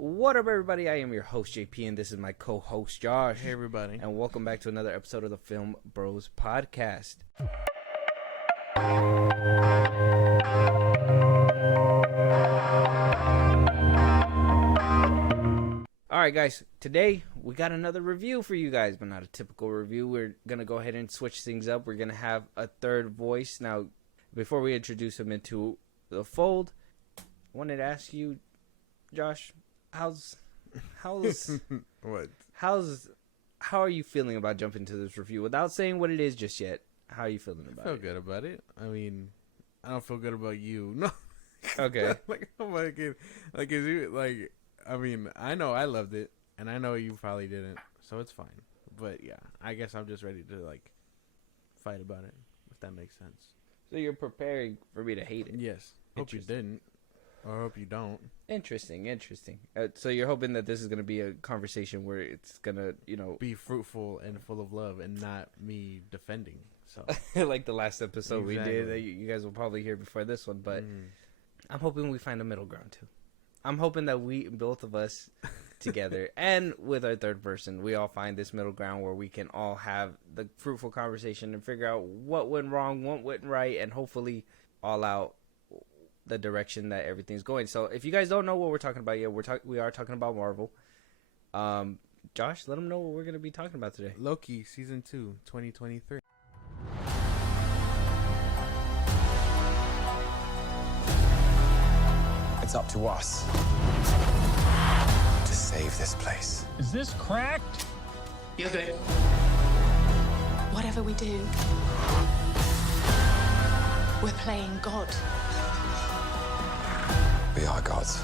What up, everybody? I am your host, JP, and this is my co-host, Josh. Hey, everybody. And welcome back to another episode of the FilmBros podcast. Alright, guys. Today, we got another review for you guys, but not a typical review. We're going to go ahead and switch things up. We're going to have a third voice. Now, before we introduce him into the fold, I wanted to ask you, Josh, how's What? how are you feeling about jumping to this review without saying what it is just yet? How are you feeling about I feel it? good about it. I mean, I don't feel good about you. No. Okay. I mean, I know I loved it, and I know you probably didn't, so it's fine. But yeah, I guess I'm just ready to fight about it, if that makes sense. So you're preparing for me to hate it? Yes. Hope you didn't, or hope you don't. Interesting. So you're hoping that this is going to be a conversation where it's going to, be fruitful and full of love, and not me defending. So like the last episode we did that you guys will probably hear before this one, but I'm hoping we find a middle ground too. I'm hoping that both of us together and with our third person, we all find this middle ground where we can all have the fruitful conversation and figure out what went wrong, what went right, and hopefully all out the direction that everything's going. So if you guys don't know what we're talking about yet, we are talking about Marvel. Josh, let them know what we're going to be talking about today. Loki season 2, 2023. It's up to us to save this place. Is this cracked? You're good. Whatever we do, we're playing God. We are gods.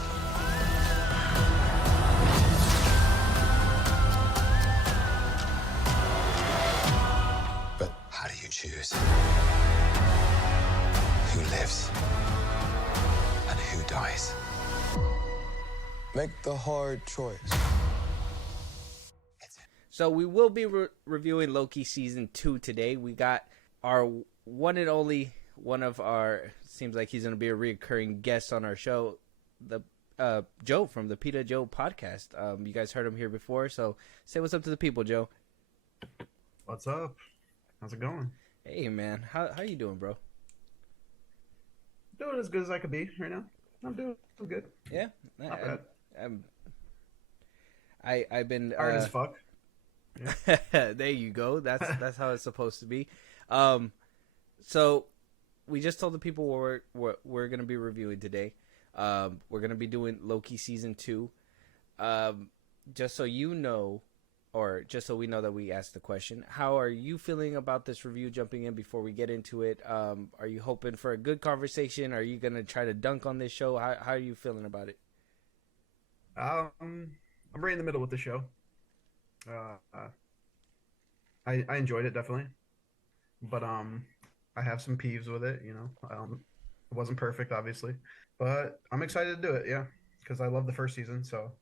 But how do you choose who lives and who dies? Make the hard choice. So we will be reviewing Loki season 2 today. We got our one and only seems like he's going to be a recurring guest on our show, the Joe from the PITA Joe podcast. You guys heard him here before, so say what's up to the people, Joe. What's up? How's it going? Hey, man. How you doing, bro? Doing as good as I could be right now. I'm doing good. Yeah? Not bad. I've been hard as fuck. Yeah. There you go. That's how it's supposed to be. So we just told the people what we're gonna be reviewing today. We're gonna be doing Loki season 2. Just so you know, or just so we know that we asked the question, how are you feeling about this review? Jumping in before we get into it, are you hoping for a good conversation? Are you gonna try to dunk on this show? How are you feeling about it? I'm right in the middle with the show. I enjoyed it definitely, but I have some peeves with it. It wasn't perfect, obviously, but I'm excited to do it. Yeah, because I love the first season. So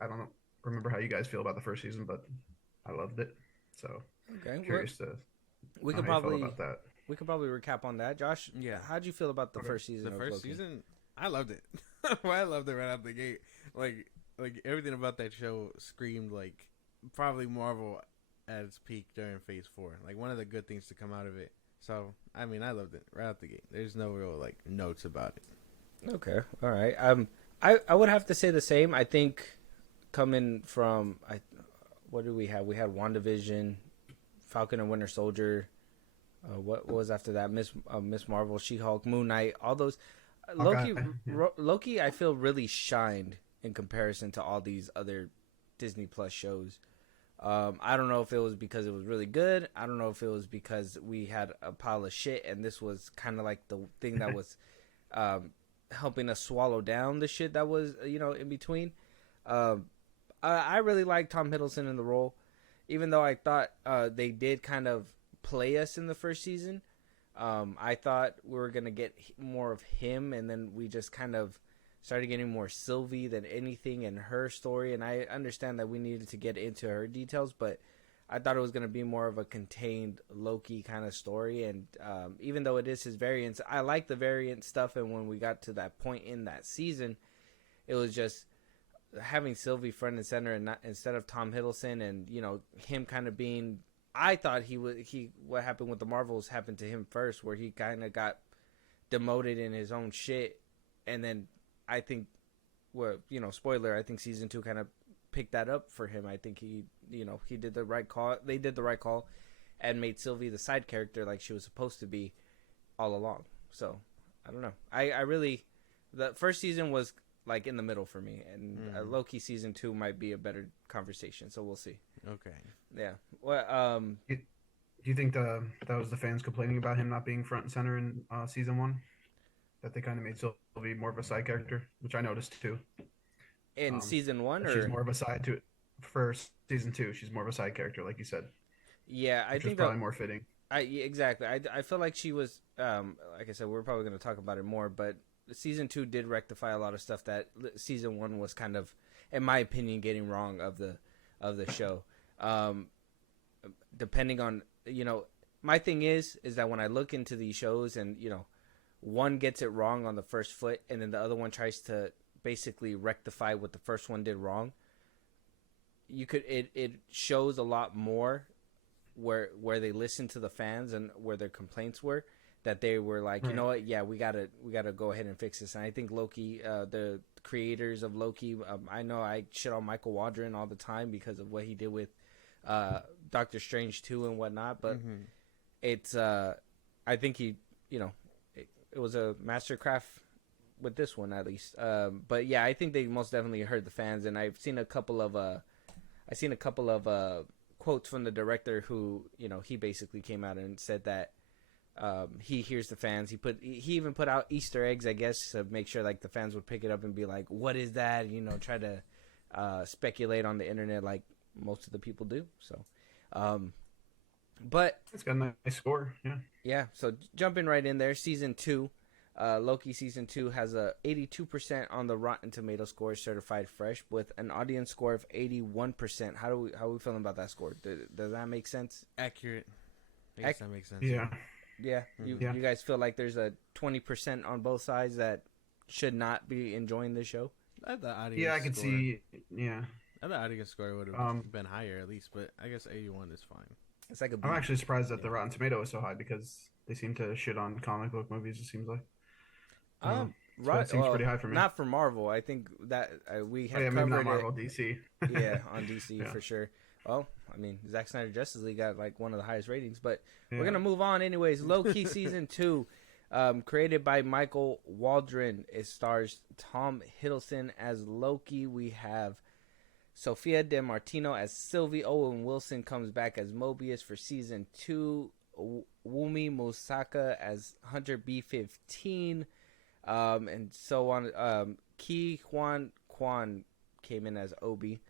I don't remember how you guys feel about the first season, but I loved it. So Okay, curious to we could how you felt probably about that. we could probably recap on that. Josh, Yeah. how'd you feel about the first season? The of first Loki? season, I loved it. I loved it right out the gate. Like everything about that show screamed probably Marvel at its peak during Phase 4. Like one of the good things to come out of it. So I mean, I loved it right out the gate. There's no real notes about it. Okay, all right. I would have to say the same. I think coming from what did we have? We had WandaVision, Falcon and Winter Soldier. What was after that? Miss Marvel, She-Hulk, Moon Knight, all those. Loki, Okay, yeah. Loki, I feel really shined in comparison to all these other Disney Plus shows. I don't know if it was because it was really good. I don't know if it was because we had a pile of shit and this was kind of like the thing that was helping us swallow down the shit that was in between. I really like Tom Hiddleston in the role, even though I thought they did kind of play us in the first season. I thought we were gonna get more of him, and then we just kind of started getting more Sylvie than anything in her story. And I understand that we needed to get into her details, but I thought it was going to be more of a contained Loki kind of story. And even though it is his variants, I like the variant stuff. And when we got to that point in that season, it was just having Sylvie front and center and not instead of Tom Hiddleston, and him kind of being. I thought what happened with the Marvels happened to him first, where he kind of got demoted in his own shit, and then I think, spoiler, I think season 2 kind of picked that up for him. I think he did the right call. They did the right call and made Sylvie the side character like she was supposed to be all along. So I don't know. I really, the first season was like in the middle for me, and Loki season 2 might be a better conversation. So we'll see. Okay. Yeah. Well, Do you think that was the fans complaining about him not being front and center in season 1? That they kind of made Sylvie more of a side character, which I noticed too. in season 1, or she's more of a side to for season 2. She's more of a side character, like you said. Yeah, I think probably more fitting. Exactly. I feel like she was. Like I said, we're probably going to talk about it more, but season 2 did rectify a lot of stuff that season 1 was kind of, in my opinion, getting wrong of the show. Depending on my thing is that when I look into these shows and one gets it wrong on the first foot, and then the other one tries to basically rectify what the first one did wrong. It shows a lot more where they listened to the fans and where their complaints were, that they were like, right. You know what, yeah, we gotta go ahead and fix this. And I think Loki, the creators of Loki, I know I shit on Michael Waldron all the time because of what he did with Doctor Strange 2 and whatnot, but it's I think he it was a mastercraft with this one at least. But yeah, I think they most definitely heard the fans, and I've seen a couple of quotes from the director who he basically came out and said that he hears the fans. He even put out Easter eggs, I guess, to make sure like the fans would pick it up and be like, what is that? Try to speculate on the internet like most of the people do. So but it's got a nice score. Yeah, so jumping right in there, season 2, Loki season 2 has a 82% on the Rotten Tomato score, certified fresh, with an audience score of 81%. How are we feeling about that score? Does that make sense? Accurate. I guess that makes sense. Yeah. Yeah. You guys feel like there's a 20% on both sides that should not be enjoying this show? I can see. Yeah. I thought the audience score would have been higher at least, but I guess 81 is fine. It's like I'm actually surprised that the Rotten Tomato is so high, because they seem to shit on comic book movies, it seems like. So it seems pretty high for me. Not for Marvel. I think that we have maybe covered not Marvel, DC. Yeah, on DC for sure. Well, I mean, Zack Snyder Justice League got like one of the highest ratings, but we're gonna move on anyways. Loki season 2, created by Michael Waldron. It stars Tom Hiddleston as Loki. We have Sophia DiMartino as Sylvie. Owen Wilson comes back as Mobius for season 2. Wumi Musaka as Hunter B-15. And so on. Ki Huan Kwan came in as Obi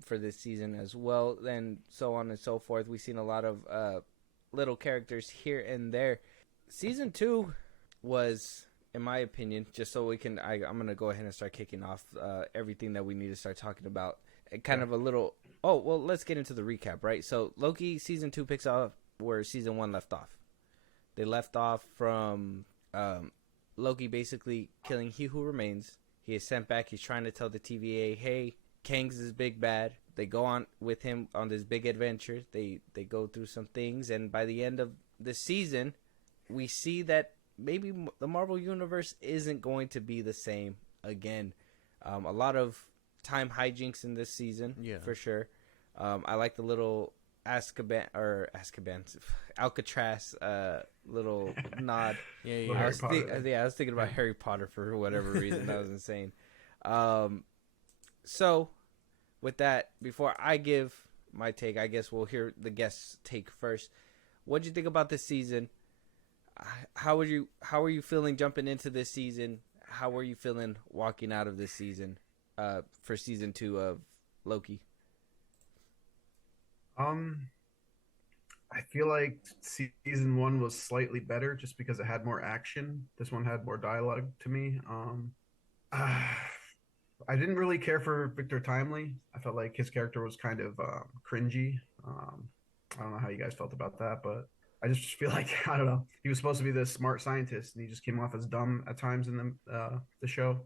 for this season as well. Then so on and so forth. We've seen a lot of little characters here and there. Season 2 was, in my opinion, just so we can, I'm going to go ahead and start kicking off everything that we need to start talking about. Kind of a little, let's get into the recap, right? So Loki season 2 picks up where season 1 left off. They left off from Loki basically killing He Who Remains. He is sent back. He's trying to tell the TVA, hey, Kang's is big bad. They go on with him on this big adventure. They go through some things, and by the end of the season, we see that maybe the Marvel Universe isn't going to be the same again. A lot of time hijinks in this season, for sure. I like the little Alcatraz little nod. I was thinking about Harry Potter for whatever reason. That was insane. So with that, before I give my take, I guess we'll hear the guests' take first. What'd you think about this season? How are you feeling jumping into this season? How are you feeling walking out of this season for season 2 of Loki? I feel like season 1 was slightly better just because it had more action. This one had more dialogue to me. I didn't really care for Victor Timely. I felt like his character was kind of cringy. I don't know how you guys felt about that, but I just feel like, I don't know, he was supposed to be this smart scientist, and he just came off as dumb at times in the show.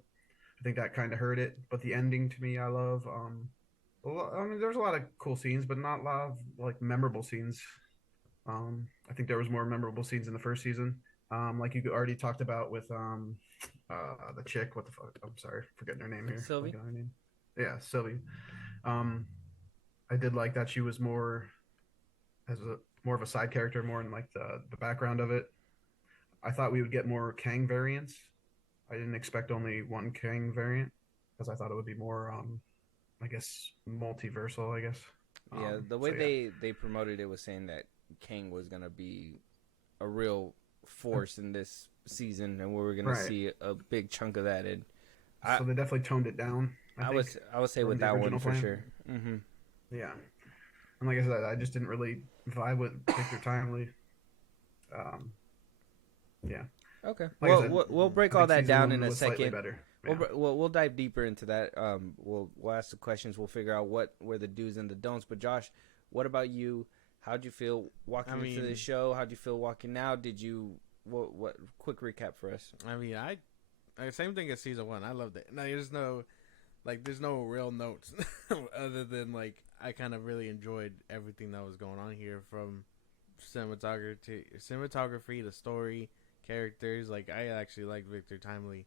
I think that kind of hurt it. But the ending to me, I love. I mean, there's a lot of cool scenes, but not a lot of like memorable scenes. I think there was more memorable scenes in the first season. Like you already talked about with the chick. What the fuck? I'm sorry, forgetting her name here. Sylvie. Her name. Yeah, Sylvie. I did like that she was more as a more of a side character, more in like the background of it. I thought we would get more Kang variants. I didn't expect only one Kang variant because I thought it would be more, I guess, multiversal. I guess. Yeah, the way they promoted it was saying that Kang was gonna be a real force in this season, and we were gonna see a big chunk of that. And so they definitely toned it down. I would say with that one for sure. Mm-hmm. Yeah, and like I said, I just didn't really vibe with Victor Timely. Yeah. Okay. Like I said, we'll break all that down in a second. Better. Yeah. We'll dive deeper into that. We'll ask the questions. We'll figure out what were the do's and the don'ts. But Josh, what about you? How'd you feel walking into the show? How'd you feel walking out? Did you what? Quick recap for us. I mean, I same thing as season 1. I loved it. Now there's no real notes other than like I kind of really enjoyed everything that was going on here, from cinematography to story, characters. Like I actually liked Victor Timely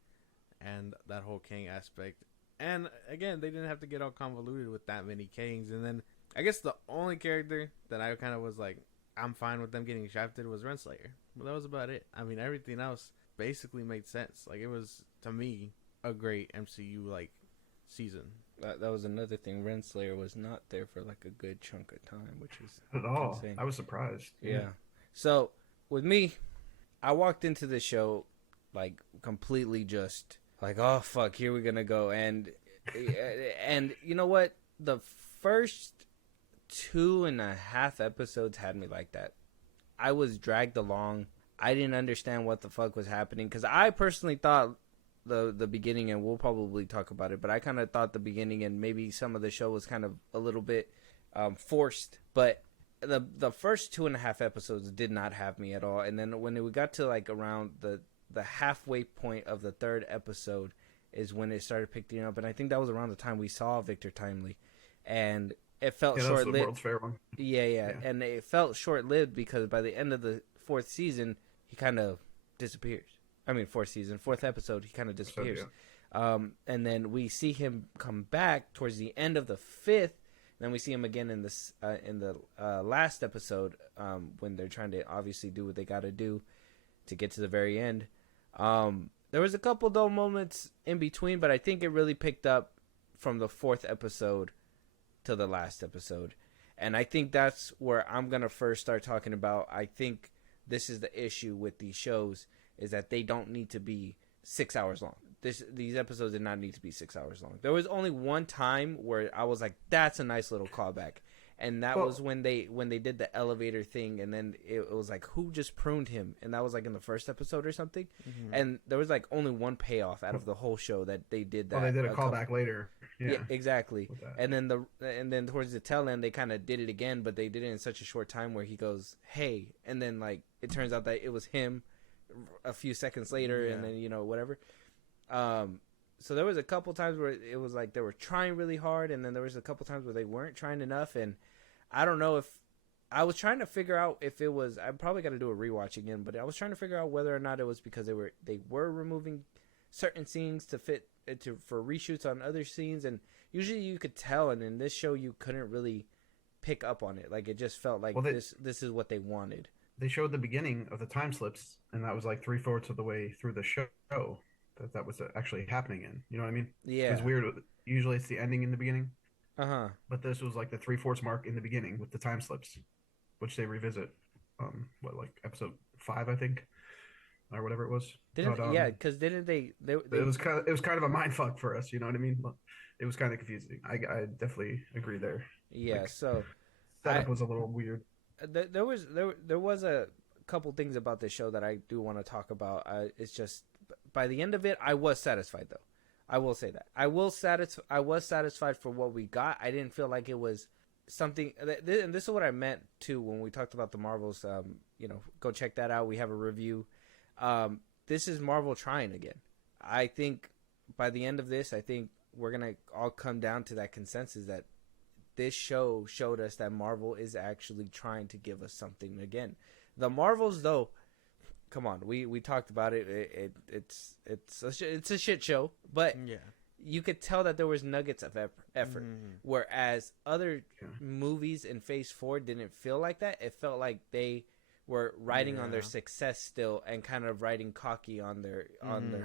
and that whole Kang aspect. And again, they didn't have to get all convoluted with that many Kangs. And then I guess the only character that I kind of was like, I'm fine with them getting shafted was Renslayer. But that was about it. I mean, everything else basically made sense. Like, it was, to me, a great MCU, like, season. That was another thing. Renslayer was not there for, like, a good chunk of time, which is at all. insane. I was surprised. Yeah. So, with me, I walked into the show, like, completely just, like, oh, fuck, here we're gonna go. And you know what? The first 2.5 episodes had me like that. I was dragged along. I didn't understand what the fuck was happening, because I personally thought the beginning, and we'll probably talk about it, but I kind of thought the beginning and maybe some of the show was kind of a little bit forced. But the first 2.5 episodes did not have me at all. And then when we got to like around the halfway point of the third episode is when it started picking up, and I think that was around the time we saw Victor Timely, and it felt short-lived. The World's Fair one. Yeah, and it felt short-lived because by the end of the fourth season, he kind of disappears. I mean, fourth episode, he kind of disappears. And then we see him come back towards the end of the fifth. Then we see him again in the last episode when they're trying to obviously do what they got to do to get to the very end. There was a couple dull moments in between, but I think it really picked up from the fourth episode to the last episode. And I think that's where I'm going to first start talking about. I think this is the issue with these shows, is that they don't need to be 6 hours long. These episodes did not need to be 6 hours long. There was only one time where I was like, that's a nice little callback. And that was when they did the elevator thing, and then it was like, who just pruned him? And that was like in the first episode or something. Mm-hmm. And there was like only one payoff out of the whole show that they did that. Well, they did a callback later. Yeah, exactly. And then towards the tail end, they kind of did it again, but they did it in such a short time where he goes, hey, and then like it turns out that it was him a few seconds later, and then whatever. So there was a couple times where it was like they were trying really hard, and then there was a couple times where they weren't trying enough. And I don't know if I was trying to figure out if it was. I probably got to do a rewatch again, but I was trying to figure out whether or not it was because they were removing certain scenes to fit for reshoots on other scenes, and usually you could tell, and in this show you couldn't really pick up on it. Like it just felt like this is what they wanted. They showed the beginning of the time slips, and that was like 3/4 of the way through the show that was actually happening in. You know what I mean? Yeah. It's weird. Usually it's the ending in the beginning. Uh-huh. But this was like the 3/4 mark in the beginning with the time slips, which they revisit. Like episode 5, I think, or whatever it was. Because didn't they? It was kind of a mind fuck for us. You know what I mean? It was kind of confusing. I definitely agree there. Yeah. Like, so setup was a little weird. There was a couple things about this show that I do want to talk about. It's just by the end of it, I was satisfied though. I will say that I was satisfied for what we got. I didn't feel like it was something, and this is what I meant too when we talked about the Marvels. Go check that out. We have a review. This is Marvel trying again. I think by the end of this, I think we're gonna all come down to that consensus that this show showed us that Marvel is actually trying to give us something again. The Marvels, though, come on, we talked about it. It's a shit show, but Yeah. you could tell that there was nuggets of effort. Whereas other movies in Phase 4 didn't feel like that. It felt like they were riding on their success still and kind of riding cocky on their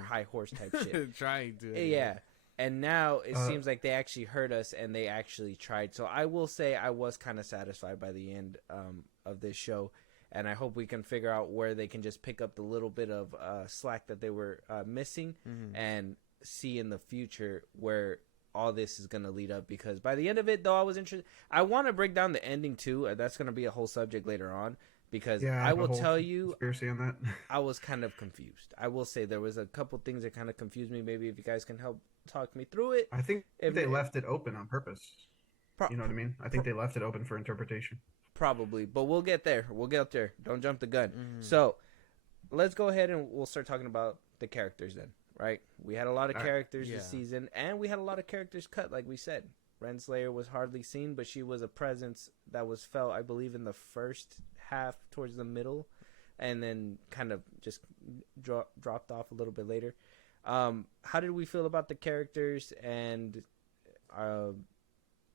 high horse type shit. Trying to. Yeah. And now it seems like they actually heard us and they actually tried. So I will say I was kind of satisfied by the end of this show. And I hope we can figure out where they can just pick up the little bit of slack that they were missing and see in the future where all this is going to lead up. Because by the end of it, though, I was interested. I want to break down the ending, too. That's going to be a whole subject later on. Because I will tell you, conspiracy on that. I was kind of confused. I will say there was a couple things that kind of confused me. Maybe if you guys can help talk me through it. I think they left it open on purpose. You know what I mean? I think they left it open for interpretation. Probably, but we'll get there. We'll get there. Don't jump the gun. So let's go ahead and we'll start talking about the characters then, right? We had a lot of characters this season, and we had a lot of characters cut, like we said. Renslayer was hardly seen, but she was a presence that was felt, I believe, in the first half towards the middle, and then kind of just dropped off a little bit later. How did we feel about the characters and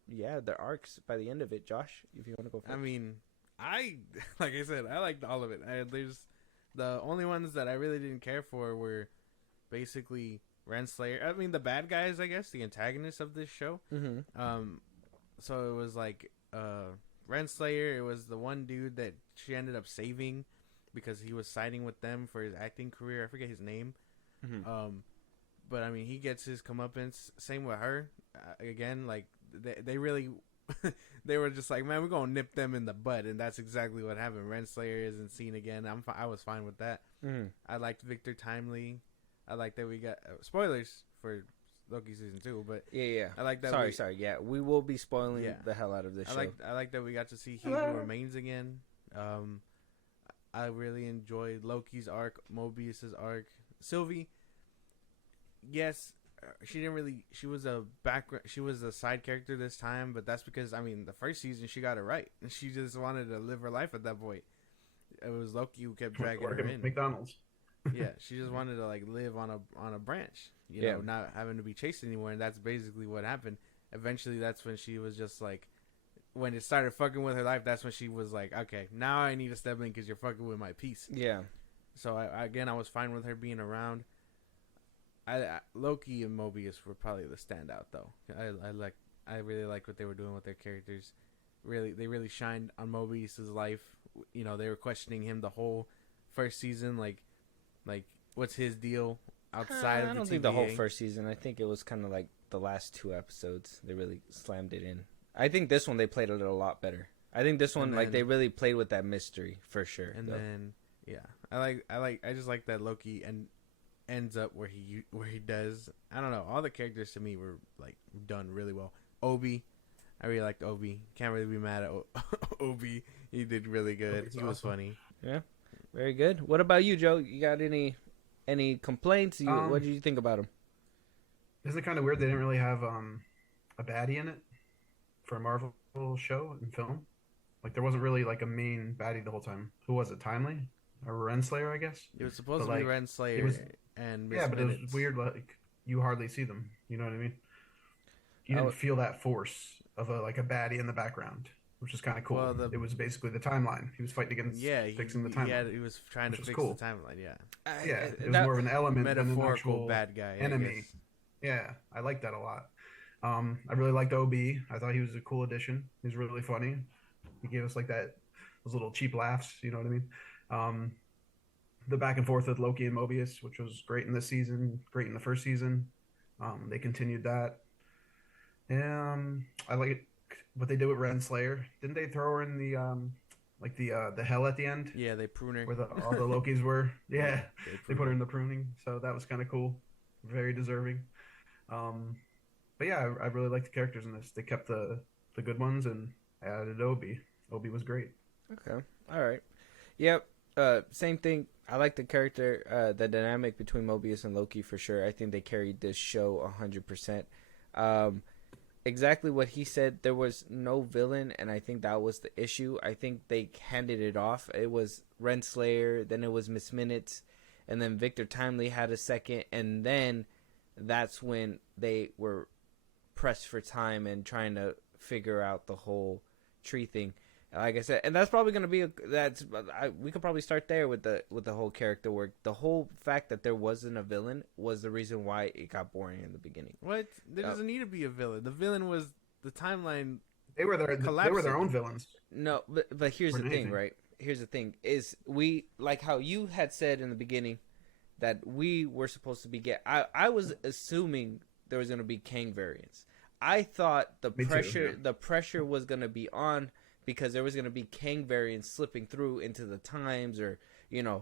their arcs by the end of it? Josh, if you want to go first. I mean, like I said, I liked all of it. There's the only ones that I really didn't care for were basically Renslayer. I mean, the bad guys, I guess, the antagonists of this show. So it was like Renslayer. It was the one dude that she ended up saving because he was siding with them for his acting career. I forget his name. But I mean, he gets his comeuppance. Same with her. Again, like they really, they were just like, man, we're gonna nip them in the butt, and that's exactly what happened. Renslayer isn't seen again. I was fine with that. I liked Victor Timely. I like that we got spoilers for Loki season 2, but I like that. Sorry. Yeah, we will be spoiling the hell out of this show. I like that we got to see He Who Remains again. I really enjoyed Loki's arc, Mobius's arc. Sylvie, yes, she was a side character this time, but that's because, I mean, the first season she got it right. She just wanted to live her life at that point. It was Loki who kept dragging her in. McDonald's. Yeah, she just wanted to like live on a branch, you know, not having to be chased anymore, and that's basically what happened. Eventually, that's when she was just like, when it started fucking with her life, that's when she was like, okay, now I need to step in because you're fucking with my peace. Yeah. So I was fine with her being around. Loki and Mobius were probably the standout though. I really liked what they were doing with their characters. They really shined on Mobius's life. You know, they were questioning him the whole first season, like what's his deal outside of the TVA? I don't think the whole first season. I think it was kind of like the last 2 episodes. They really slammed it in. I think this one they played it a lot better. I think this one, like, they really played with that mystery for sure. And then I just like that Loki ends up where he does. I don't know. All the characters to me were like done really well. Obi, I really liked Obi. Can't really be mad at Obi. He did really good. He was funny. Yeah. Very good. What about you, Joe? You got any complaints? What did you think about him? Isn't it kind of weird they didn't really have a baddie in it for a Marvel show and film? Like, there wasn't really like a main baddie the whole time. Who was it? Timely or Renslayer? I guess it was supposed to be Renslayer and Miss but Minutes. It was weird. Like, you hardly see them. You know what I mean? You didn't feel that force of a baddie in the background, which is kind of cool. Well, it was basically the timeline. He was fighting against fixing the timeline. Yeah, he was trying to fix the timeline. Yeah, it was more of an element than an actual bad guy enemy. Yeah, I like that a lot. I really liked OB. I thought he was a cool addition. He was really funny. He gave us like those little cheap laughs. You know what I mean? The back and forth with Loki and Mobius, which was great in this season, great in the first season. They continued that. I like what they did with Renslayer. Didn't they throw her in the hell at the end? Yeah, they prune her. Where all the Lokis were. Yeah, they put her in the pruning. So that was kind of cool. Very deserving. But yeah, I really like the characters in this. They kept the good ones and added Obi. Obi was great. Okay. All right. Yep. Same thing. I like the character, the dynamic between Mobius and Loki for sure. I think they carried this show 100%. Exactly what he said. There was no villain, and I think that was the issue. I think they handed it off. It was Renslayer, then it was Miss Minutes, and then Victor Timely had a second, and then that's when they were pressed for time and trying to figure out the whole tree thing. Like I said, and that's probably going to be we could probably start there with the whole character work. The whole fact that there wasn't a villain was the reason why it got boring in the beginning. What? There doesn't need to be a villain. The villain was the timeline. They were their own villains. No, but here's the thing, right? Here's the thing: is we like how you had said in the beginning that we were supposed to be I was assuming there was going to be Kang variants. I thought the pressure was going to be on, because there was going to be Kang variants slipping through into the times, or the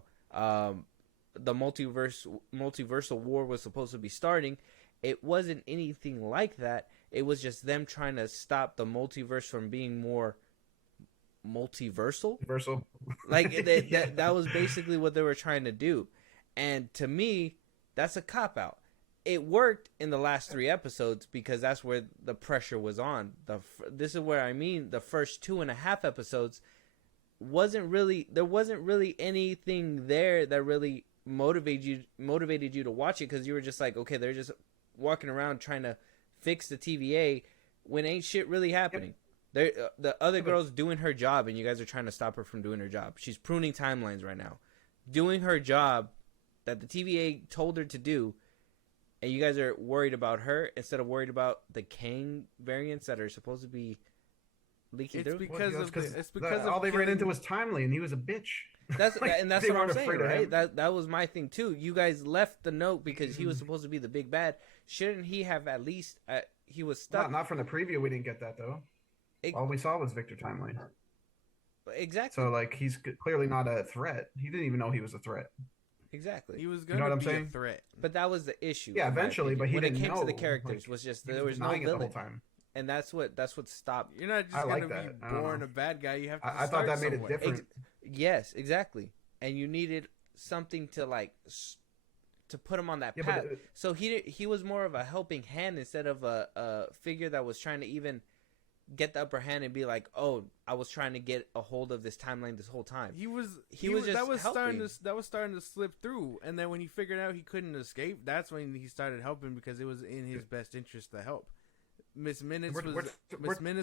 multiversal war was supposed to be starting. It wasn't anything like that. It was just them trying to stop the multiverse from being more multiversal. Like that was basically what they were trying to do. And to me, that's a cop-out. It worked in the last 3 episodes because that's where the pressure was on. This is where I mean the first 2.5 episodes wasn't really anything there that really motivated you to watch it, because you were just like, okay, they're just walking around trying to fix the TVA when ain't shit really happening. The other girl's doing her job, and you guys are trying to stop her from doing her job. She's pruning timelines right now, doing her job that the TVA told her to do. And you guys are worried about her instead of worried about the Kang variants that are supposed to be leaking through. It's because all they ran into was Timely, and he was a bitch. That's what I'm saying, right? That was my thing too. You guys left the note because he was supposed to be the big bad. Shouldn't he have at least? He was stuck. Not from the preview. We didn't get that though. All we saw was Victor Timely. Exactly. So like, he's clearly not a threat. He didn't even know he was a threat. Exactly. He was going to be a threat. But that was the issue. Yeah, eventually, but he when didn't it came know. to the characters, was just there was no villain. The whole time. And that's what stopped. You're not just going to be born a bad guy. You have to I thought that made it different. Yes, exactly. And you needed something to like to put him on that path. So he was more of a helping hand instead of a figure that was trying to even get the upper hand and be like, oh, I was trying to get a hold of this timeline this whole time. He was just that was helping. starting to slip through, and then when he figured out he couldn't escape, that's when he started helping, because it was in his best interest to help. Miss Minutes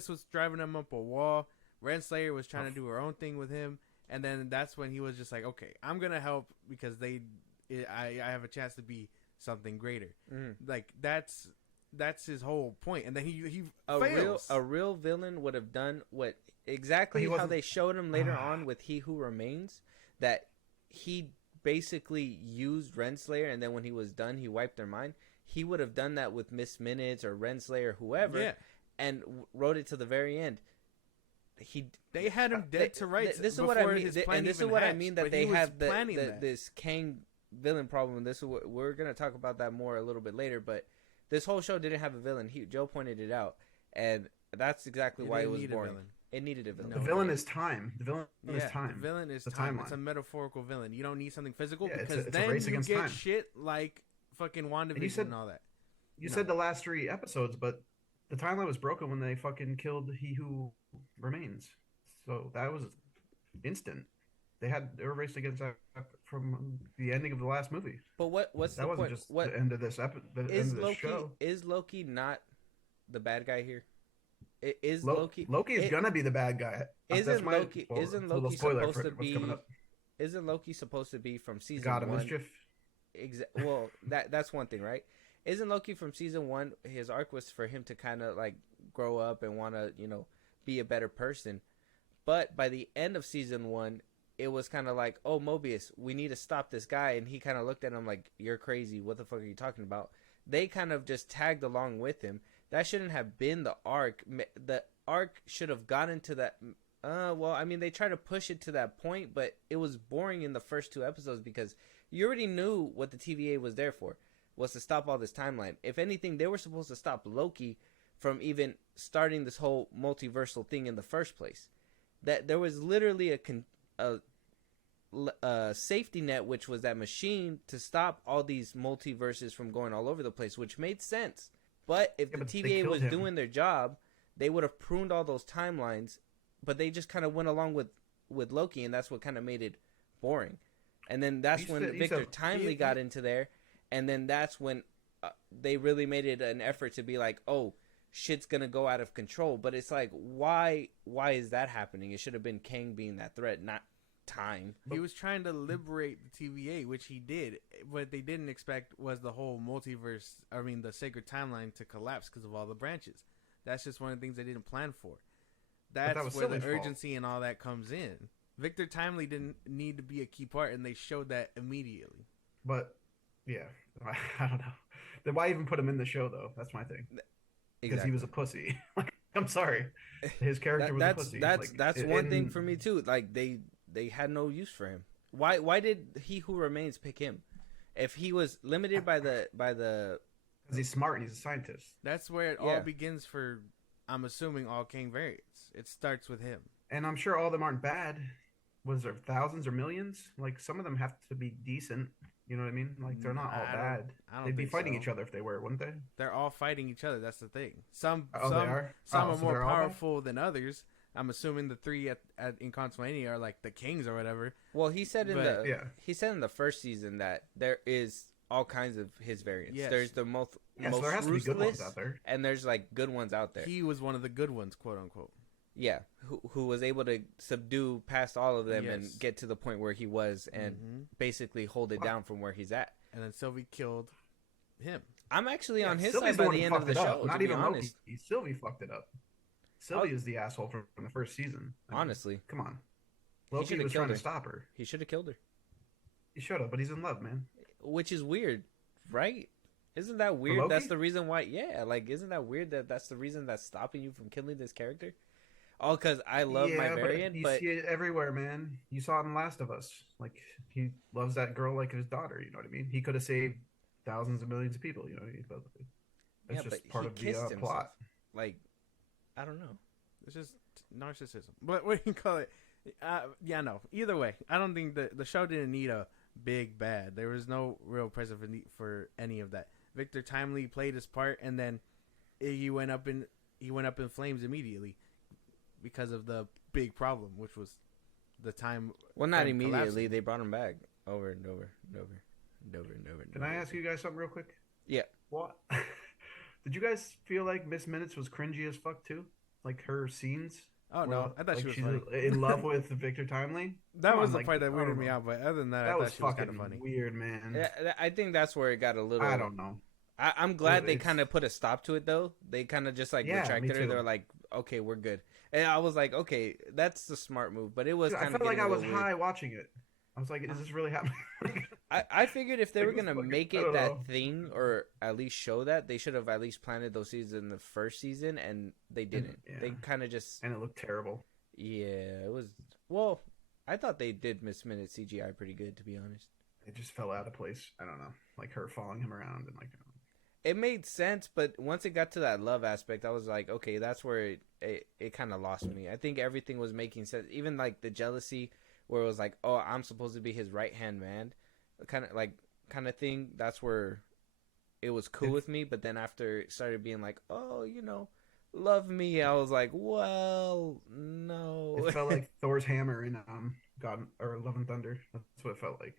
was driving him up a wall. Renslayer was trying to do her own thing with him, and then that's when he was just like, okay, I'm gonna help because I have a chance to be something greater. Like that's his whole point. And then he fails. A real villain would have done what exactly how they showed him later on with He Who Remains, that he basically used Renslayer, and then when he was done, he wiped their mind. He would have done that with Miss Minutes or Renslayer, whoever, and wrote it to the very end. They had him dead to rights. This is what I mean, and this is what I mean that they have this Kang villain problem. This is what we're gonna talk about that more a little bit later, but. This whole show didn't have a villain. Joe pointed it out, and that's exactly why it was boring. It needed a villain. The villain is time. The villain is time. The villain is time. It's a metaphorical villain. You don't need something physical, because it's then you get time. Shit like fucking WandaVision and all that. You said the last 3 episodes, but the timeline was broken when they fucking killed He Who Remains. So that was instant. They were racing against that from the ending of the last movie. But what's that the wasn't point? Just the end of this show. Is Loki not the bad guy here? Is Loki? Loki is gonna be the bad guy. Isn't Loki supposed to be? Isn't Loki supposed to be from season 1? God of Mischief. Well, that's one thing, right? Isn't Loki from season 1? His arc was for him to kind of like grow up and want to, be a better person. But by the end of season 1. It was kind of like, oh, Mobius, we need to stop this guy. And he kind of looked at him like, you're crazy. What the fuck are you talking about? They kind of just tagged along with him. That shouldn't have been the arc. The arc should have gotten to that. They tried to push it to that point, but it was boring in the first 2 episodes because you already knew what the TVA was there for, was to stop all this timeline. If anything, they were supposed to stop Loki from even starting this whole multiversal thing in the first place. That there was literally safety net, which was that machine to stop all these multiverses from going all over the place, which made sense. But if the TVA was doing their job, they would have pruned all those timelines. But they just kind of went along with Loki, and that's what kind of made it boring. And then that's when Victor Timely got into there, and then that's when they really made it an effort to be like, oh, shit's gonna go out of control. But it's like, why is that happening? It should have been Kang being that threat, not time. He was trying to liberate the TVA, which he did. What they didn't expect was the whole multiverse, the sacred timeline to collapse because of all the branches. That's just one of the things they didn't plan for. That's where the urgency and all that comes in. Victor Timely didn't need to be a key part, and they showed that immediately. But, yeah, I don't know. Then why even put him in the show, though? That's my thing. Because he was a pussy. I'm sorry. His character was a pussy. That's one thing for me, too. Like, they had no use for him. Why did He Who Remains pick him? If he was limited by the... Because he's smart and he's a scientist. That's where it all begins for, I'm assuming, all Kang variants. It starts with him. And I'm sure all of them aren't bad. Was there thousands or millions? Like, some of them have to be decent. You know what I mean? Like, they're not all bad. They'd be fighting each other if they were, wouldn't they? They're all fighting each other. That's the thing. Some they are? Some are more powerful than others. I'm assuming the three in Quantumania are like the kings or whatever. Well, he said in the first season that there is all kinds of his variants. Yes. There's the most so there has to be good ones out there, and there's like good ones out there. He was one of the good ones, quote unquote. Yeah, who was able to subdue past all of them and get to the point where he was and basically hold it down from where he's at. And then Sylvie killed him. I'm actually on his side by the end of the show. Not even Loki. Sylvie fucked it up. Sylvie is the asshole from the first season. Honestly. Come on. Loki was trying to stop her. He should have killed her. He should have, but he's in love, man. Which is weird, right? Isn't that weird? That's the reason why. Yeah, like, isn't that weird that that's the reason that's stopping you from killing this character? All because I love my variant, but you see it everywhere, man. You saw it in Last of Us. Like, he loves that girl like his daughter. You know what I mean? He could have saved thousands of millions of people. You know, that's just part of the plot. Like, I don't know. It's just narcissism. But what do you call it? No. Either way, I don't think the show didn't need a big bad. There was no real present for any of that. Victor Timely played his part, and then he went up in flames immediately because of the big problem, which was the time. Well, not immediately. Collapsing. They brought him back over and over and over and over and over. Can I ask you guys something real quick? Yeah. What? Did you guys feel like Miss Minutes was cringy as fuck too? Like her scenes? Oh no, I thought she was she's funny. In love with Victor Timely. That was the part that weirded me out. But other than that, I thought she was kind of funny. Weird, man. Yeah, I think that's where it got a little. I don't know. I'm glad they kind of put a stop to it though. They kind of just retracted her. They were like, "Okay, we're good." And I was like, "Okay, that's the smart move." But it was. I felt like I was high watching it. I was like, "Is this really happening?" I figured if they were gonna make it that thing, or at least show that, they should have at least planted those seeds in the first season, and they didn't. Yeah. They kind of just. And it looked terrible. Yeah, it was. Well, I thought they did Miss Minute CGI pretty good, to be honest. It just fell out of place. I don't know, like her following him around and like. It made sense, but once it got to that love aspect, I was like, okay, that's where it kind of lost me. I think everything was making sense, even like the jealousy, where it was like, oh, I'm supposed to be his right hand man, kind of thing. That's where it was cool with me. But then after it started being like, oh, love me, I was like, well, no. It felt like Thor's hammer in Love and Thunder. That's what it felt like.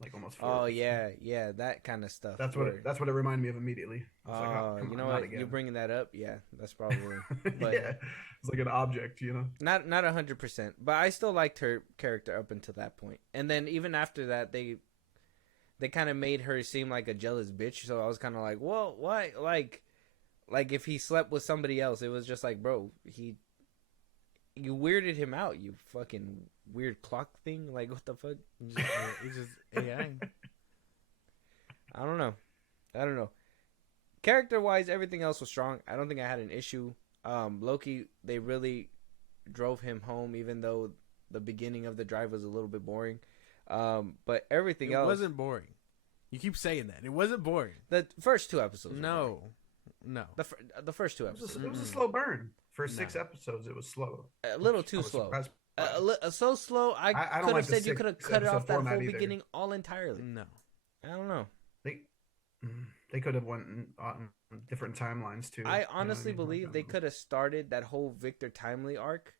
Like almost. Oh yeah, that kind of stuff. That's what it reminded me of immediately. Oh, you know what? You're bringing that up. Yeah, that's probably. But yeah, it's like an object, Not 100%, but I still liked her character up until that point, and then even after that, they kind of made her seem like a jealous bitch. So I was kind of like, well, why? Like if he slept with somebody else, it was just like, bro, you weirded him out, you fucking weird clock thing. Like, what the fuck? He's just AI. I don't know. Character-wise, everything else was strong. I don't think I had an issue. Loki, they really drove him home, even though the beginning of the drive was a little bit boring. But everything else... It wasn't boring. You keep saying that. It wasn't boring. The first two episodes. No. The first two episodes. It was a slow burn. For 6 episodes, it was slow. A little too slow. So slow. I don't could like have the said you could have six cut episode off that format whole either. beginning all entirely. No. I don't know. They could have went on different timelines too. I honestly you know what I mean? believe they could have started that whole Victor Timely arc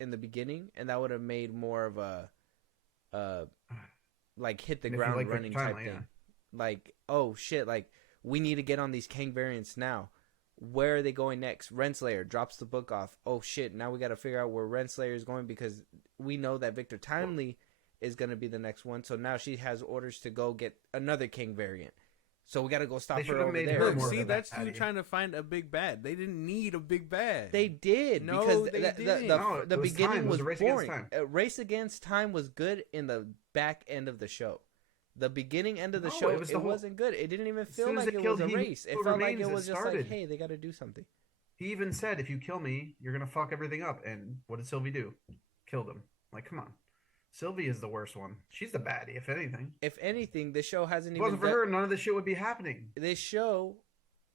in the beginning, and that would have made more of a like hit the And if you ground like Victor running type Timely, thing. yeah. Like, oh shit, like we need to get on these Kang variants now. Where are they going next? Renslayer drops the book off. Oh shit, now we got to figure out where Renslayer is going because we know that Victor Timely is going to be the next one. So now she has orders to go get another Kang variant. So we got to go stop They her should have over made there. her Look, more see, of a that's you baddie. trying to find a big bad. They didn't need a big bad. They did No, because they the didn't. No, the it was beginning time. It was was a Race Against boring. Time. Race Against Time was good in the back end of the show. The beginning end of the No, show, it was the whole- wasn't good. It didn't even feel soon as like they it was killed a He race. It Who felt like Remains, it it was just started. like, hey, they got to do something. He even said, "If you kill me, you're gonna fuck everything up." And what did Sylvie do? Killed him. Like, come on. Sylvie is the worst one. She's the baddie, if anything. If anything, the show hasn't If it wasn't for done- her, none of this shit would be happening. This show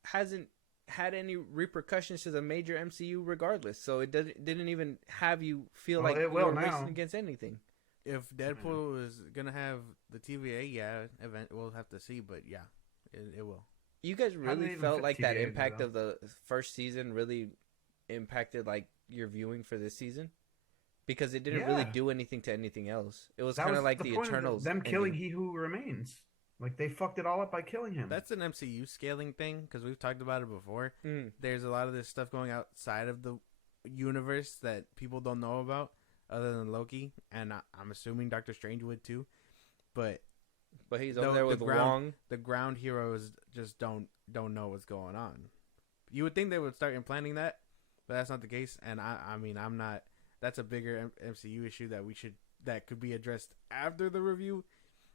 hasn't had any repercussions to the major MCU regardless. So it didn't even have you feel Well, like it you will were now. racing against anything. If Deadpool is gonna have the TVA, yeah, event we'll have to see, but yeah, it will. You guys How did really they even felt fit like that TVA in impact there, of the first season really impacted like your viewing for this season? Because it didn't really Yeah. do anything to anything else. It was That kind was of like the point of Eternals. them killing ending. He Who Remains. Like, they fucked it all up by killing him. That's an MCU scaling thing because we've talked about it before. Mm. There's a lot of this stuff going outside of the universe that people don't know about, other than Loki, and I'm assuming Doctor Strange would too. But But he's the- over there the with ground- Wong. the ground heroes just don't know what's going on. You would think they would start implanting that, but that's not the case. And I mean, I'm not. That's a bigger MCU issue that could be addressed after the review,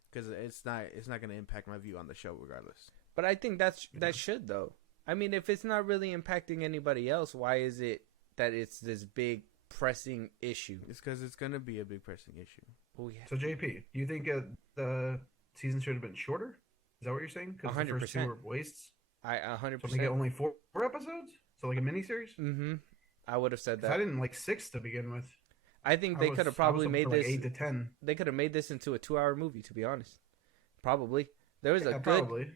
because it's not going to impact my view on the show regardless. But I think that should though. I mean, if it's not really impacting anybody else, why is it that it's this big pressing issue? It's because it's going to be a big pressing issue. Oh yeah. So, JP, do you think the season should have been shorter? Is that what you're saying? Because the first two 100%. were wastes. I So 100%. they get only four episodes? So, like a miniseries? Mm-hmm. I would have said 'Cause that. I didn't like 6 to begin with. I think I they was- could have I was probably looking made for, like, this 8 to 10. They could have made this into a 2-hour movie, to be honest. Probably. There was Yeah, a probably.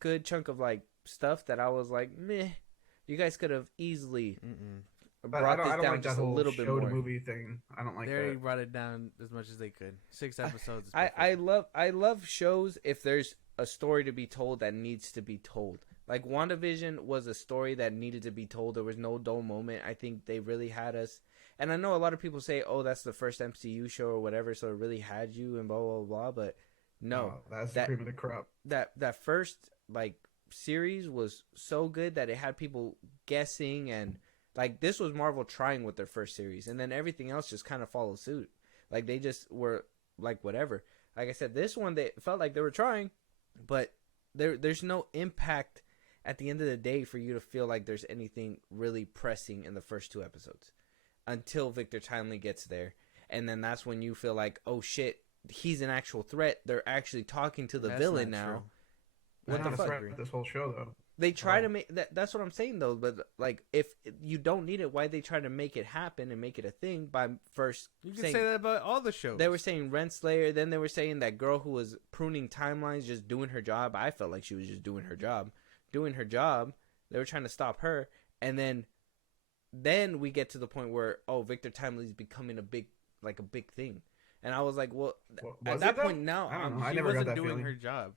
good chunk of like stuff that I was like, meh. You guys could have easily But brought I this don't down like just that a whole little bit show to more. movie thing. I don't like They already that. brought it down as much as they could. 6 episodes. Is I perfect. I love shows if there's a story to be told that needs to be told. Like WandaVision was a story that needed to be told. There was no dull moment. I think they really had us. And I know a lot of people say, "Oh, that's the first MCU show or whatever," so it really had you and blah blah blah. But no, Oh, that's the that cream of the crop. that first like series was so good that it had people guessing, and like this was Marvel trying with their first series, and then everything else just kind of followed suit. Like they just were like whatever. Like I said, this one they felt like they were trying, but there's no impact at the end of the day for you to feel like there's anything really pressing in the first 2 episodes until Victor Timely gets there, and then that's when you feel like, oh shit, he's an actual threat. They're actually talking to the That's villain not now. true. What Not the a fuck? threat this whole show though. They try Oh. to make that's what I'm saying though, but like if you don't need it, why they try to make it happen and make it a thing by first You can saying say that about all the shows. they were saying Renslayer, then they were saying that girl who was pruning timelines just doing her job. I felt like she was just doing her job. They were trying to stop her, and then we get to the point where Victor Timely's becoming a big thing. And I was like, well, Was at it, that though? point now, I don't know. I She never got wasn't that doing feeling. her job.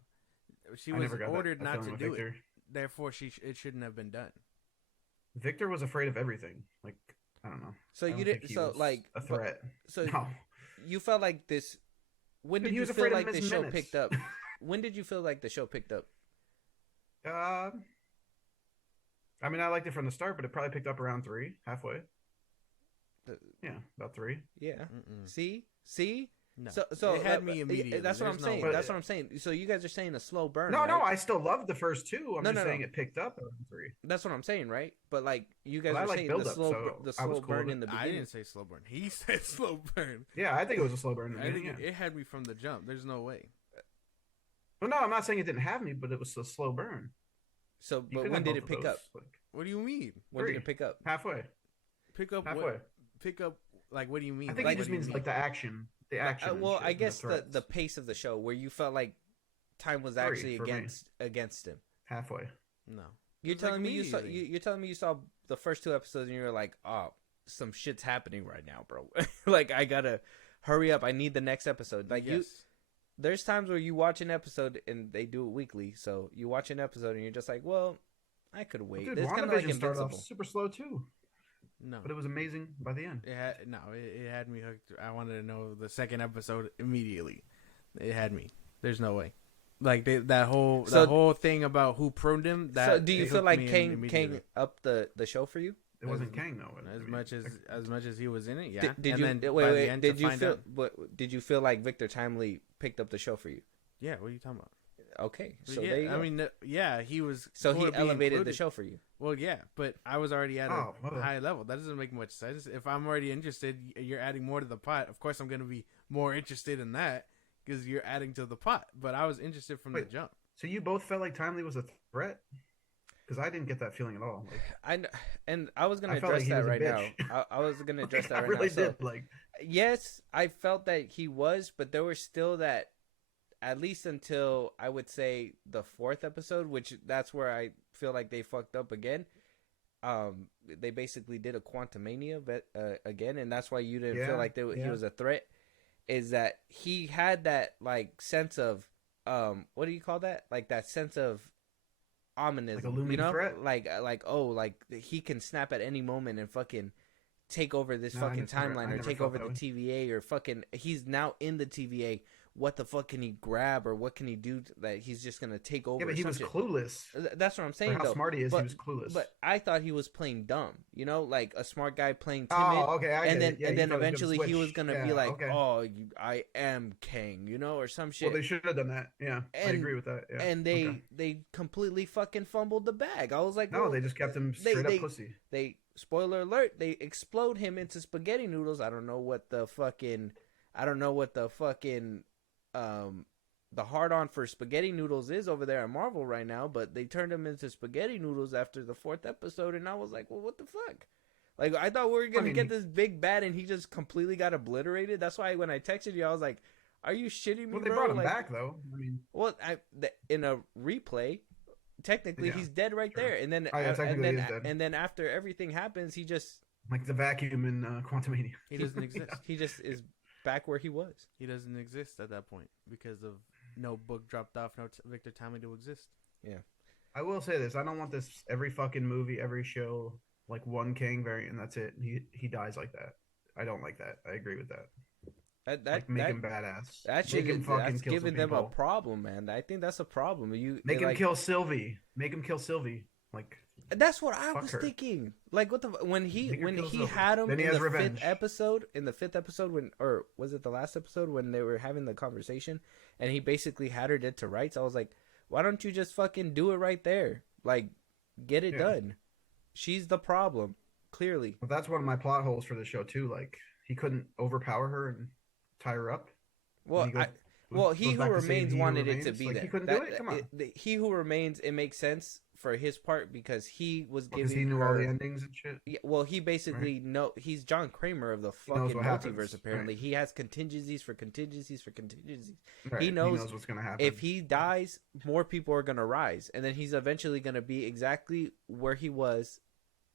She I was never got ordered that not to feeling with do Victor. it. Therefore, it shouldn't have been done. Victor was afraid of everything. Like, I don't know. so I don't you think did he so was like a threat. So No. you felt like this. When Dude, did he you was feel afraid of like the Miss show Minutes. picked up? When did you feel like the show picked up? I mean, I liked it from the start, but it probably picked up around 3, halfway. Yeah, about 3. Yeah. Mm-mm. See. No. So it had me immediately. That's what I'm There's no saying. way. That's what I'm saying. So you guys are saying a slow burn. No, right? no, I still loved the first 2. I'm No, just no, saying no. it picked up around 3. That's what I'm saying, right? But like you guys Well, I are like saying build-up, so the I was slow cool burn with in the I beginning. didn't say slow burn. He said slow burn. Yeah, I think it was a slow burn in the I think beginning. Yeah. it had me from the jump. There's no way. Well, no, I'm not saying it didn't have me, but it was a slow burn. So, You but could when have did both it of pick those, up? like, What do you mean? When did 3. it pick up? Halfway. Pick up Halfway. what? Pick up Like, what do you mean? I think Like, he just what do you means mean? like the action, and well, shit, I and guess the threats. pace of the show where you felt like time was 3 actually for me. against him. Halfway. No. You're It was, like, telling me you saw immediately. you're telling me you saw the first 2 episodes and you were like, oh, some shit's happening right now, bro. Like, I gotta hurry up. I need the next episode. Like Yes. there's times where you watch an episode and they do it weekly, so you watch an episode and you're just like, well, I could wait. Dude, It's kind of like WandaVision started off Invincible. super slow too, No. but it was amazing by the end. It had me hooked. I wanted to know the second episode immediately. It had me. There's no way. Like that whole thing about who pruned him. That So do you it feel hooked like me in Kang immediately. upped the show for you? It wasn't Kang though. As much as he was in it, yeah. Did And you then by the wait? end Did to you find feel? out- Did you feel like Victor Timely picked up the show for you? Yeah, what are you talking about? Okay, so yeah, there you go. I mean, yeah, he was. So cool he to be elevated the included. show for you. Well, yeah, but I was already at a well. high level. That doesn't make much sense. If I'm already interested, you're adding more to the pot. Of course, I'm going to be more interested in that because you're adding to the pot. But I was interested from the Wait. jump. So you both felt like Timely was a threat? Because I didn't get that feeling at all. Like, I was gonna I felt address like he that was a right now. bitch. I was gonna address like, that I right really now. So, did. Like, yes, I felt that he was, but there was still that, at least until I would say the 4th episode, which that's where I feel like they fucked up again. They basically did a Quantumania again, and that's why you didn't feel like he was a threat. Is that he had that like sense of what do you call that? Like that sense of ominous, Like a looming you know, threat? like he can snap at any moment and fucking take over this No, I fucking never- timeline I or never take felt over the that way. TVA or fucking. He's now in the TVA. What the fuck can he grab or what can he do that he's just gonna take over? yeah, but or he some was shit? clueless. That's what I'm For saying. how though. smart he is, but, he was clueless. But I thought he was playing dumb. You know, like a smart guy playing timid. Oh, okay, I and get then it. Yeah, and you then thought it was gonna eventually he was switch. gonna Yeah, be like, okay. "Oh, I am Kang," you know, or some shit. Well, they should have done that. Yeah, I And- agree with that. Yeah. and they completely fucking fumbled the bag. I was like, No, well, they just kept him straight up pussy. They spoiler alert, they explode him into spaghetti noodles. I don't know what the fucking the hard on for spaghetti noodles is over there at Marvel right now, but they turned him into spaghetti noodles after the 4th episode, and I was like, well, what the fuck? Like, I thought we were gonna get this big bad, and he just completely got obliterated. That's why when I texted you, I was like, are you shitting me, Well, they bro? brought him Like, back though. I mean, well, in a replay, technically Yeah, he's dead right sure. there, and then Oh, yeah, technically he is dead. and then after everything happens, he just like the vacuum in Quantumania. He doesn't exist. he just is back where he was. He doesn't exist at that point because of no book dropped off, no Victor Timely to exist. I will say this: I don't want this every fucking movie, every show, like one Kang variant, and that's it. He dies like that. I don't like that. I agree with that. Like, make him badass. That's Make him fucking that's kill giving some them a people. problem, man. I think that's a problem. Make him like, kill Sylvie. Make him kill Sylvie. Like, That's what I Fuck was her. thinking. Like what the when he Make her kill Sylvie. had him Then he in has the revenge. 5th episode, when or was it the last episode when they were having the conversation and he basically had her dead to rights, I was like, why don't you just fucking do it right there? Like, get it Yeah. done. She's the problem, clearly. but that's one of my plot holes for the show too. Like, he couldn't overpower her and tie her up. Well, He goes- He goes Who back to saying Remains He Who wanted it to Remains. be Like, that. he couldn't That- do it. Come on, He Who Remains, it makes sense for his part because he was because giving he knew her. all the endings and shit. Yeah, well, he basically he's John Kramer of the knows fucking what multiverse. happens, Apparently, right. he has contingencies for contingencies for contingencies. Right. He knows what's gonna happen. If he dies, more people are gonna rise, and then he's eventually gonna be exactly where he was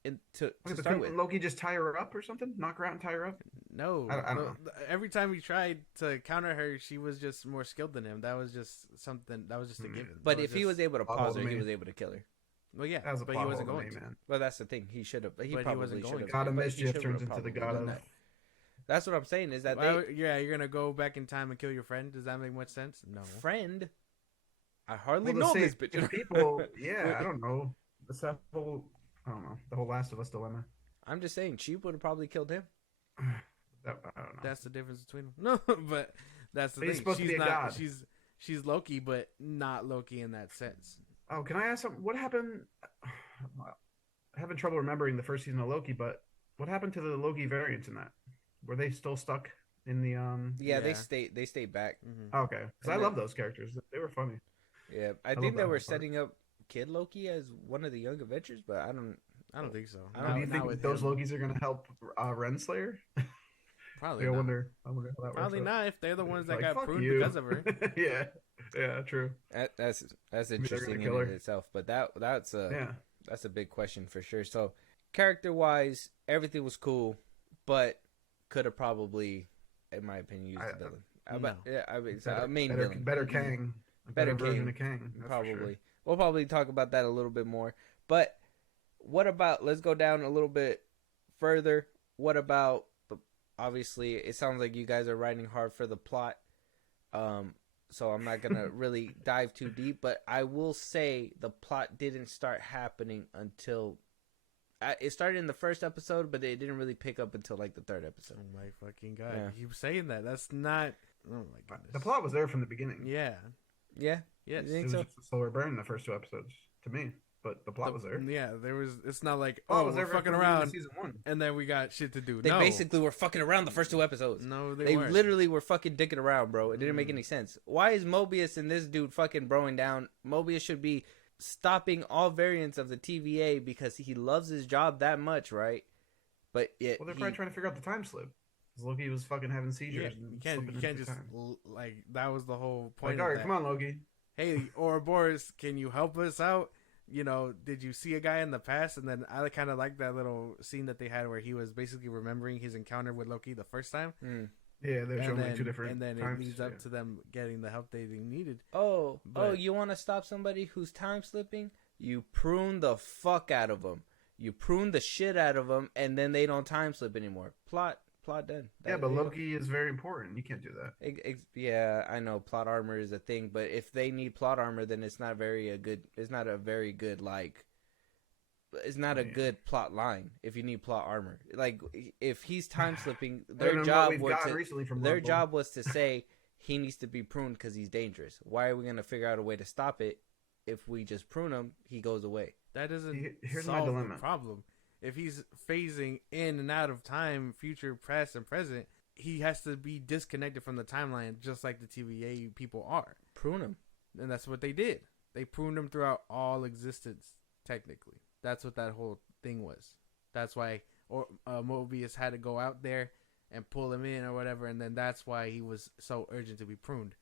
to Okay, but start with. couldn't Loki just tie her up or something? Knock her out and tie her up? No, I don't no, every time he tried to counter her, she was just more skilled than him. That was just something. That was just a given. But That if he just- was able to plot pause hole her, to he me. was able to kill her. well, yeah, That was a but plot he wasn't hole to going me, to. man. Well, that's the thing. He should have. He But he probably wasn't should going have. to. God of but he Mischief should've turns into probably the God done of. that. That's what I'm saying. Is that Yeah, you're gonna go back in time and kill your friend. Does that make much sense? No. friend? I hardly Well, know to this save bitch. people, yeah, I don't know. It's that whole, I don't know, the whole Last of Us dilemma. I'm just saying, she would have probably killed him. I don't know. That's the difference between them. No, but that's the But he's thing. supposed to she's be a not. god. She's Loki, but not Loki in that sense. Oh, can I ask something? What happened? I'm having trouble remembering the first season of Loki, but what happened to the Loki variants in that? Were they still stuck in the Yeah, they Yeah. stayed back. Mm-hmm. Oh, okay, because I And love those characters. They were funny. Yeah, I love think they that were part. setting up Kid Loki as one of the Young Avengers, but I don't. I don't think so. I don't- Do you think those Lokis are gonna help Renslayer? Probably I not. wonder how that works. Probably out. not if they're the ones that Like, got fuck pruned you. because of her. yeah, true. That's Maybe they're interesting gonna in kill and her. itself. But that's Yeah. a big question for sure. So character wise, everything was cool, but could have probably, in my opinion, used the villain. Main villain. Better Kang. A better version of Kang. That's Probably. for sure. We'll probably talk about that a little bit more. But what about, let's go down a little bit further. What about, obviously, it sounds like you guys are writing hard for the plot. So I'm not going to really dive too deep. But I will say the plot didn't start happening until... It started in the first episode, but it didn't really pick up until like the third episode. Oh my fucking god! Yeah. You keep saying that. That's not. Oh my goodness. The plot was there from the beginning. Yeah. Yeah. Yes. You It think was so? just a slower burn in the first 2 episodes to me, but the plot was there. Yeah, there was. It's not like Plot oh was we're there fucking from around season 1. and then we got shit to do. They no. basically were fucking around the first 2 episodes. No, They weren't. literally were fucking dicking around, bro. It didn't make any sense. Why is Mobius and this dude fucking broing down? Mobius should be stopping all variants of the TVA because he loves his job that much, right? But yet Well, they're probably trying to figure out the time slip. 'Cause Loki was fucking having Yeah, seizures. you and can't. slipping You can't into just time. like that was the whole point. Like, of all right, that. come on, Loki. Hey, Ouroboros, can you help us out? You know, did you see a guy in the past? And then I kind of like that little scene that they had where he was basically remembering his encounter with Loki the first time. Yeah, they're And showing then, like 2 different and then times. it leads up yeah. to them getting the help they needed. Oh, But- you want to stop somebody who's time slipping? You prune the fuck out of them. You prune the shit out of them, and then they don't time slip anymore. Plot done. Yeah, but Loki is very important. You can't do that. Yeah, I know plot armor is a thing, but if they need plot armor, then it's not a very good like. It's not a good plot line if you need plot armor. Like if he's time slipping, their job was to say he needs to be pruned because he's dangerous. Why are we gonna figure out a way to stop it? If we just prune him, he goes away. That doesn't Here's my solve the dilemma. problem. If he's phasing in and out of time, future, past, and present, he has to be disconnected from the timeline, just like the TVA people are. Prune him. And that's what they did. They pruned him throughout all existence, technically. That's what that whole thing was. That's why Mobius had to go out there and pull him in or whatever, and then that's why he was so urgent to be pruned.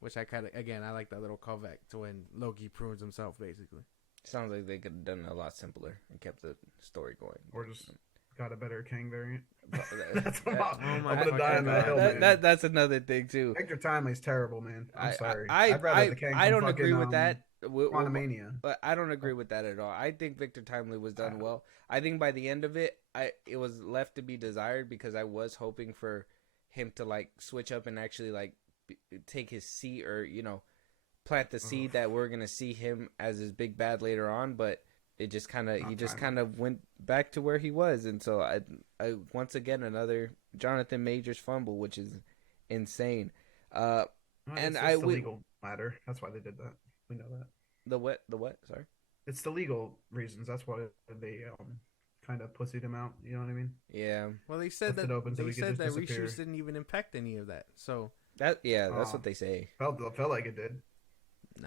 Which I kind of, again, I like that little callback to when Loki prunes himself, basically. Sounds like they could have done it a lot simpler and kept the story going. Or just got a better Kang variant. That's I'm my gonna die on that hill, man. that's another thing too. Victor Timely's terrible, man. I'm sorry. I I'd rather the Kang don't from agree fucking, with that. Quantumania. But I don't agree with that at all. I think Victor Timely was done well. I think by the end of it, it was left to be desired because I was hoping for him to like switch up and actually like take his seat or plant the seed that we're gonna see him as his big bad later on. But it just kind of went back to where he was, and so I once again another Jonathan Majors fumble, which is insane. And it's the legal matter. That's why they did that. We know that. The what? Sorry. It's the legal reasons. That's why they kind of pussied him out. You know what I mean? Yeah. Well, they said Left it open so they he could said just that disappear. reshoots didn't even impact any of that. So that's what they say. Felt like it did.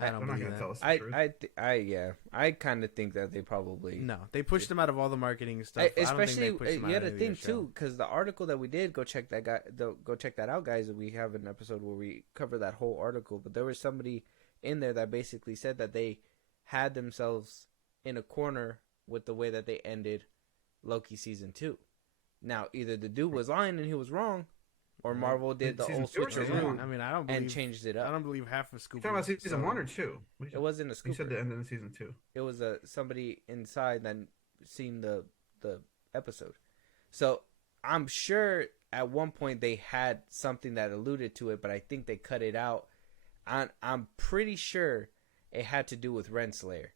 I don't They're not believe gonna tell that. us the truth. I kind of think that they probably No, they pushed him out of all the marketing stuff. especially I don't think they pushed him out you of had to any of think the show. too, because the article that we did go check that out, guys. We have an episode where we cover that whole article, but there was somebody in there that basically said that they had themselves in a corner with the way that they ended Loki season 2. Now, either the dude was lying and he was wrong, or Marvel did the Season old 2 or season switcheroo 1? I mean, I don't believe and changed it I up. don't believe half of Scoop. You talking about season 1 or 2? It wasn't a You said the scooper. end of season 2. It was somebody inside that seen the episode. So I'm sure at one point they had something that alluded to it, but I think they cut it out. I'm pretty sure it had to do with Renslayer,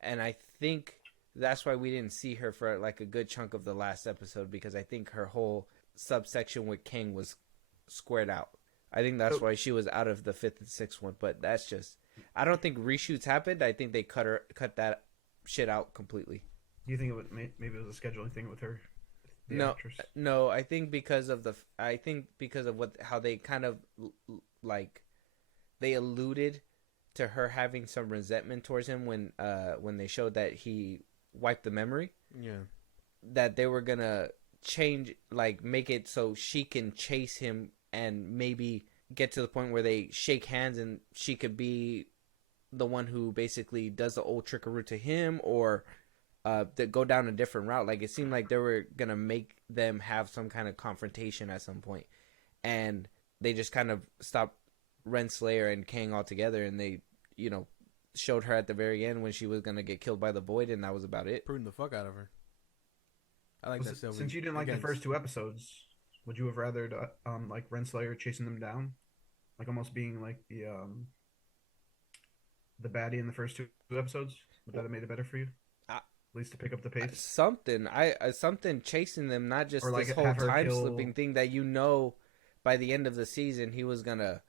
and I think that's why we didn't see her for like a good chunk of the last episode, because I think her whole subsection with King was squared out. I think that's why she was out of the 5th and 6th one, but that's just, I don't think reshoots happened. I think they cut that shit out completely. Do you think maybe it was a scheduling thing with her? No, I think because of how they kind of like they alluded to her having some resentment towards him when they showed that he wiped the memory. Yeah. That they were gonna change, like make it so she can chase him and maybe get to the point where they shake hands and she could be the one who basically does the old trickaroo to him, or that go down a different route. Like it seemed like they were gonna make them have some kind of confrontation at some point, and they just kind of stopped Renslayer and Kang altogether, and they, you know, showed her at the very end when she was gonna get killed by the Void, and that was about it. Pruned the fuck out of her. I like that. Since you didn't like the first 2 episodes, would you have rather like Renslayer chasing them down, like almost being like the baddie in the first 2 episodes? Would that have made it better for you? At least to pick up the pace. Something chasing them, not just like this whole time slipping thing that, you know, by the end of the season he was gonna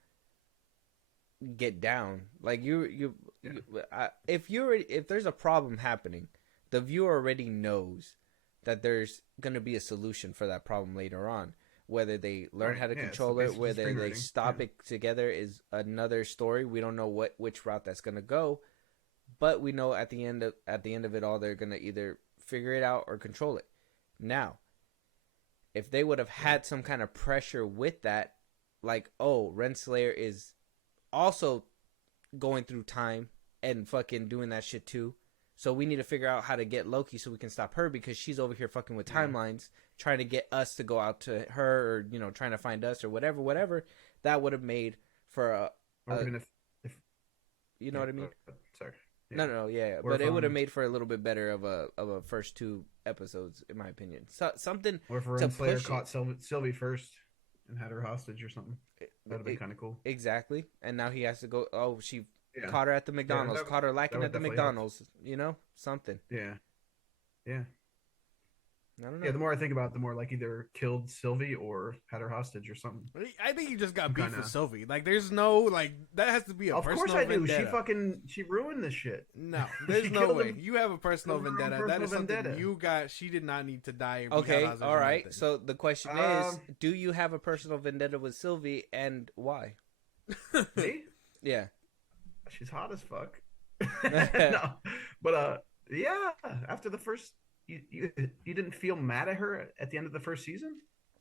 get down. Like if there's a problem happening, the viewer already knows that there's gonna be a solution for that problem later on. Whether they learn how to control it, whether they stop it together is another story. We don't know which route that's gonna go, but we know at the end of it all, they're gonna either figure it out or control it. Now, if they would have had some kind of pressure with that, like, oh, Renslayer is also going through time and fucking doing that shit too, so we need to figure out how to get Loki so we can stop her because she's over here fucking with timelines, trying to get us to go out to her, or, you know, trying to find us or whatever. That would have made for if you know what I mean? Sorry. Yeah. No, yeah. But it would have made for a little bit better of a first 2 episodes, in my opinion. So something. Or if Renslayer caught Sylvie first and had her hostage or something, that'd have been kind of cool. Exactly. And now he has to go. Oh, she caught her at the McDonald's. Caught her lacking at the McDonald's. Help. You know, something. Yeah. I don't know. Yeah, the more I think about it, the more like either killed Sylvie or had her hostage or something. I think you just got beef with Sylvie. Like, there's no, like, that has to be a personal vendetta. Of course I do. She ruined this shit. No, there's no way. You have a personal vendetta. That is something you got. She did not need to die. Okay, all right. So the question is, do you have a personal vendetta with Sylvie, and why? Me? Yeah. She's hot as fuck. No, but yeah. After the first, you didn't feel mad at her at the end of the first season?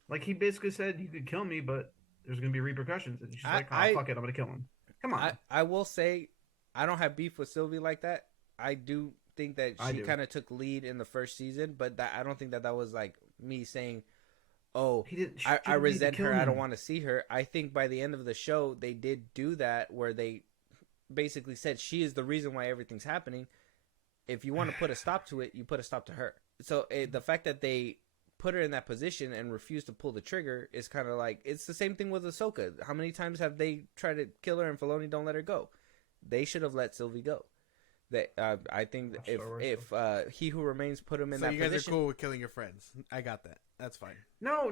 Like, he basically said, you could kill me, but there's gonna be repercussions. And she's like, oh, fuck it, I'm gonna kill him. Come on. I will say, I don't have beef with Sylvie like that. I do think that she kind of took lead in the first season, but I don't think that was like me saying, oh, I resent her. I don't want to see her. I think by the end of the show, they did do that, where they basically said she is the reason why everything's happening. If you want to put a stop to it, you put a stop to her. So the fact that they put her in that position and refuse to pull the trigger is kind of like, it's the same thing with Ahsoka. How many times have they tried to kill her and Filoni don't let her go? They should have let Sylvie go. I think if He Who Remains put him in that position. So you guys are cool with killing your friends. I got that. That's fine. No.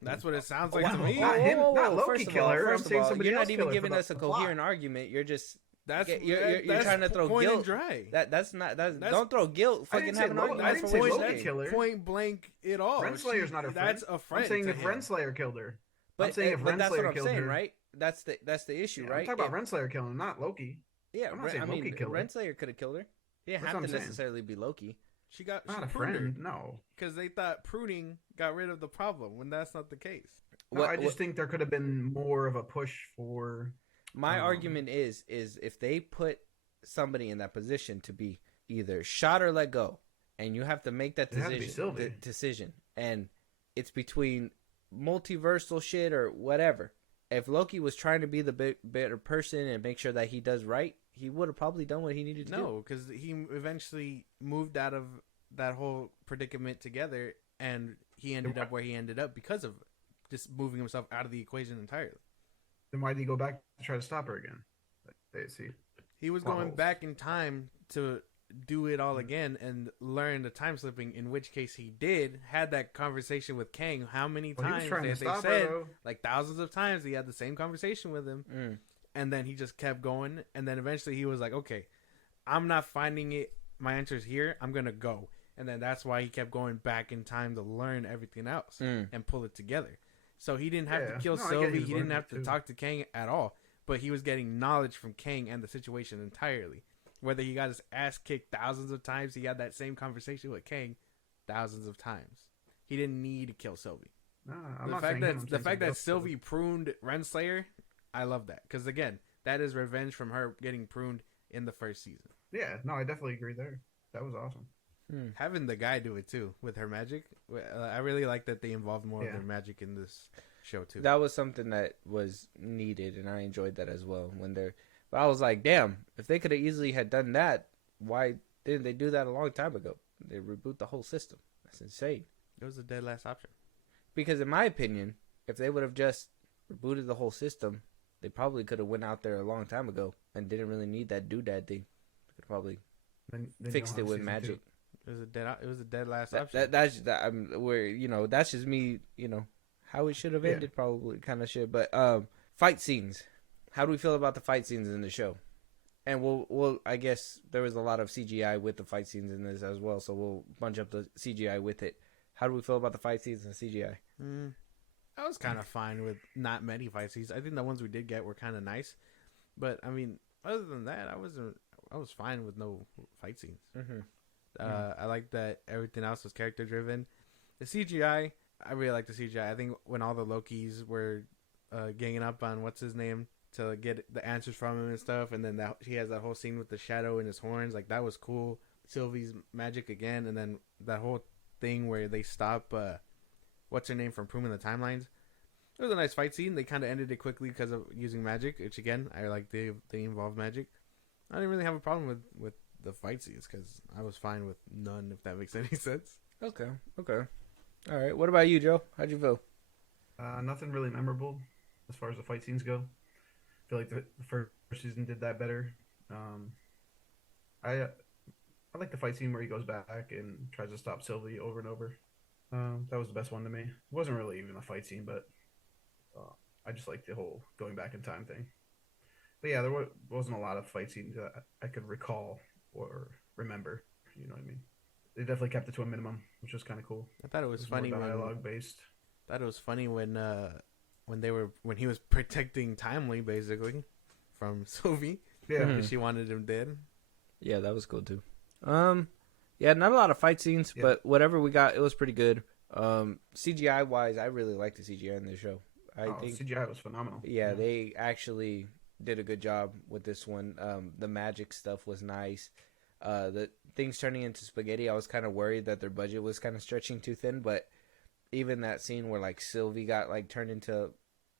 That's what it sounds like to me. Not Loki killer. I'm saying somebody you're else not even giving us a coherent argument. You're just you're trying to throw guilt. Dry. Don't throw guilt. Fucking have an argument. I didn't say Loki killer. Point blank it all. Renslayer's not a friend. That's a friend. I'm saying if Renslayer killed her. But that's what I'm saying, right? That's the issue, right? I'm talking about Renslayer killing him, not Loki. Yeah, I'm not saying Loki killed her. Renslayer could have killed her. It didn't have to necessarily be Loki. She got not a friend. No, because they thought pruning got rid of the problem when that's not the case. No, I just think there could have been more of a push for. My argument is if they put somebody in that position to be either shot or let go, and you have to make that decision, and it's between multiversal shit or whatever. If Loki was trying to be the better person and make sure that he does right, he would have probably done what he needed to do. No, because he eventually moved out of that whole predicament together, and he ended up where he ended up because of just moving himself out of the equation entirely. Then why did he go back to try to stop her again? He was going back in time to do it all again and learn the time slipping, in which case he had that conversation with Kang. How many times they said, like thousands of times, he had the same conversation with him. And then he just kept going, and then eventually he was like, okay, I'm not finding it, my answer's here, I'm gonna go. And then that's why he kept going back in time to learn everything else and pull it together. So he didn't have to kill Sylvie, he didn't have to talk to Kang at all, but he was getting knowledge from Kang and the situation entirely. Whether he got his ass kicked thousands of times, he had that same conversation with Kang thousands of times. He didn't need to kill Sylvie. No, I'm The not fact saying that him, I'm the saying fact somebody that else Sylvie pruned Renslayer, I love that because again, that is revenge from her getting pruned in the first season. Yeah, no, I definitely agree there. That was awesome. Having the guy do it too with her magic, I really like that they involved more of their magic in this show too. That was something that was needed, and I enjoyed that as well. But I was like, damn, if they could have easily had done that, why didn't they do that a long time ago? They reboot the whole system. That's insane. It was a dead last option. Because in my opinion, if they would have just rebooted the whole system, they probably could have went out there a long time ago and didn't really need that doodad thing. They could probably Then fixed it with magic. 2. It was a dead last option. That's just me. How it should have ended, probably kind of shit. But fight scenes. How do we feel about the fight scenes in the show? And we'll I guess there was a lot of CGI with the fight scenes in this as well, so we'll bunch up the CGI with it. How do we feel about the fight scenes and CGI? I was kind of fine with not many fight scenes. I think the ones we did get were kind of nice, but I mean, other than that, I was fine with no fight scenes. I like that everything else was character driven. The CGI, I really like the CGI. I think when all the Lokis were ganging up on what's his name to get the answers from him and stuff, and then he has that whole scene with the shadow in his horns, like that was cool. Sylvie's magic again, and then that whole thing where they stop what's her name from proving the timelines. It was a nice fight scene. They kind of ended it quickly because of using magic, which again I like. They involve magic. I didn't really have a problem with the fight scenes because I was fine with none, if that makes any sense. Okay. All right. What about you, Joe? How'd you feel? Nothing really memorable as far as the fight scenes go. I feel like the first season did that better. I like the fight scene where he goes back and tries to stop Sylvie over and over. That was the best one to me. It wasn't really even a fight scene, but I just like the whole going back in time thing. But yeah, there wasn't a lot of fight scenes that I could recall or remember. You know what I mean? They definitely kept it to a minimum, which was kind of cool. I thought it was funny more dialogue based. Thought it was funny when he was protecting Timely basically from Sylvie. Yeah, because she wanted him dead. Yeah, that was cool too. Yeah, not a lot of fight scenes, but whatever we got, it was pretty good. CGI wise, I really like the CGI in this show. I think CGI was phenomenal. Yeah, they actually did a good job with this one. The magic stuff was nice. The things turning into spaghetti, I was kind of worried that their budget was kind of stretching too thin, but even that scene where like Sylvie got like turned into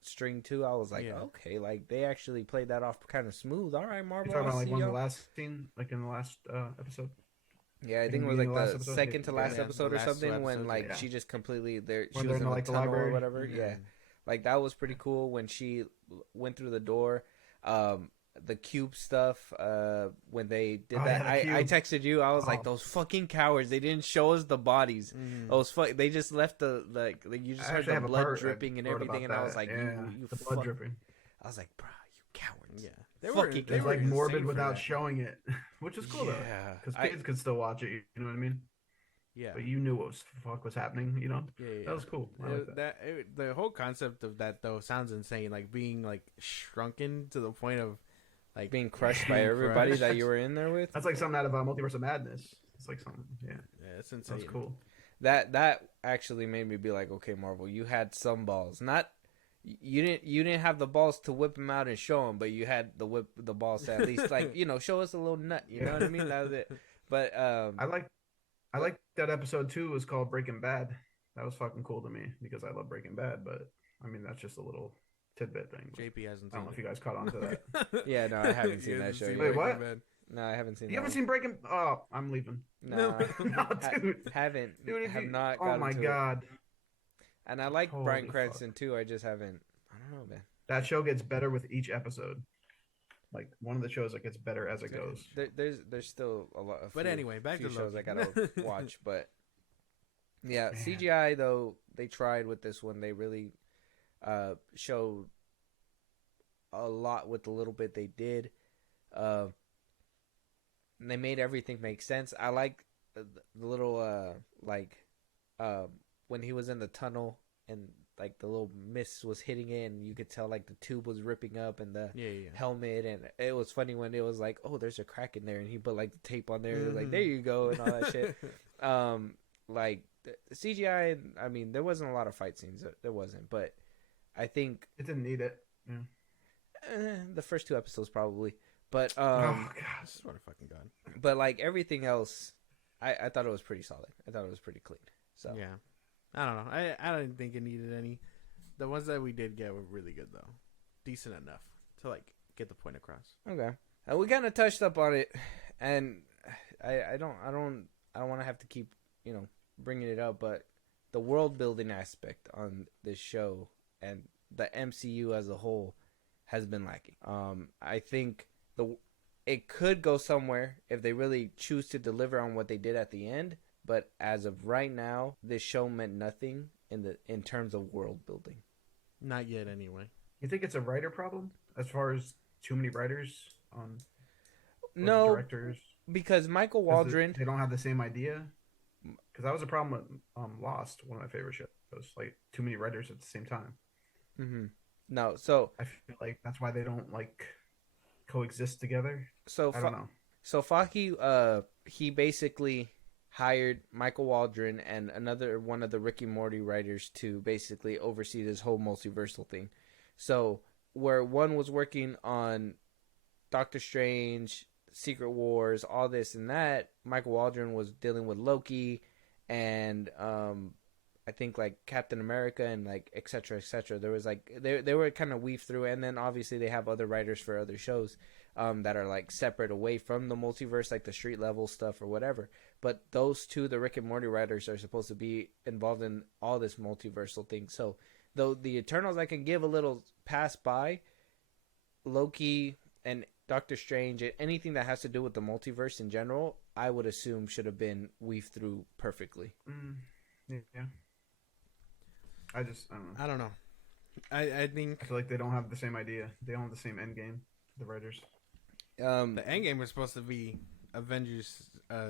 string too, I was like, okay, like they actually played that off kind of smooth. All right, Marvel. You're talking about like one of the last scene, like in the last episode. Yeah, I think it was like the second to last episode or something when like she just completely she was in like the library or whatever. Yeah, like that was pretty cool when she went through the door. The cube stuff when they did that, I texted you. I was like, those fucking cowards, they didn't show us the bodies. They just left the like you just heard the blood dripping and everything, and I was like, you the blood dripping. I was like, bro, you cowards. Yeah, they were like morbid without showing it, which is cool though, because kids could still watch it. You know what I mean? Yeah, but you knew what the fuck was happening. You know, that was cool. The whole concept of that though sounds insane. Like being like shrunken to the point of like being crushed by everybody that you were in there with. That's like something out of Multiverse of Madness. It's like something, yeah, it's insane. That's cool. That actually made me be like, okay, Marvel, you had some balls. Not you didn't have the balls to whip him out and show him, but you had the balls to at least like show us a little nut. You know what I mean? That was it. But I like that episode too. Was called Breaking Bad. That was fucking cool to me because I love Breaking Bad. But I mean, that's just a little tidbit thing. JP hasn't. I don't know if you guys caught on to that. Yeah, no, I haven't seen that show. Wait, what? No, I haven't seen. You haven't seen Breaking? Oh, I'm leaving. No, dude. Haven't. Dude, have not. Oh my god. And I like Bryan Cranston too. I just haven't. I don't know, man. That show gets better with each episode. Like one of the shows that gets better as it goes. There's still a lot of. But anyway, back to shows I gotta watch. But yeah, man. CGI though they tried with this one. They really showed a lot with the little bit they did. They made everything make sense. I like the little when he was in the tunnel and like the little mist was hitting it and you could tell like the tube was ripping up and the helmet, and it was funny when it was like, oh, there's a crack in there, and he put like the tape on there, like there you go and all that shit. Like the CGI. I mean, there wasn't a lot of fight scenes. There wasn't, but I think It didn't need it. Yeah. the first 2 episodes probably. But Oh god. I swear to fucking God. but like everything else, I thought it was pretty solid. I thought it was pretty clean. So Yeah. I don't know. I didn't think it needed any. The ones that we did get were really good though. Decent enough to like get the point across. okay, we kind of touched up on it, and I don't want to have to keep bringing it up, but the world building aspect on this show and the MCU as a whole has been lacking. I think it could go somewhere if they really choose to deliver on what they did at the end, but as of right now, this show meant nothing in terms of world building. Not yet, anyway. You think it's a writer problem as far as too many writers on No, directors? because Michael 'Cause Waldron. they don't have the same idea. Because that was a problem with Lost, one of my favorite shows. It was like too many writers at the same time. Mm-hmm. No, so I feel like that's why they don't like coexist together. I don't know. So Faki, he basically hired Michael Waldron and another one of the Rick and Morty writers to basically oversee this whole multiversal thing. So where one was working on Doctor Strange, Secret Wars, all this and that, Michael Waldron was dealing with Loki and I think like Captain America and like et cetera, et cetera. There was like they were kind of weaved through, and then obviously they have other writers for other shows that are like separate away from the multiverse, like the street level stuff or whatever. But those two, the Rick and Morty writers, are supposed to be involved in all this multiversal thing. So though the Eternals I can give a little pass by, Loki and Doctor Strange, anything that has to do with the multiverse in general, I would assume should have been weaved through perfectly. Yeah. I don't know. I think I feel like they don't have the same idea. They don't have the same end game. The writers. the end game was supposed to be Avengers,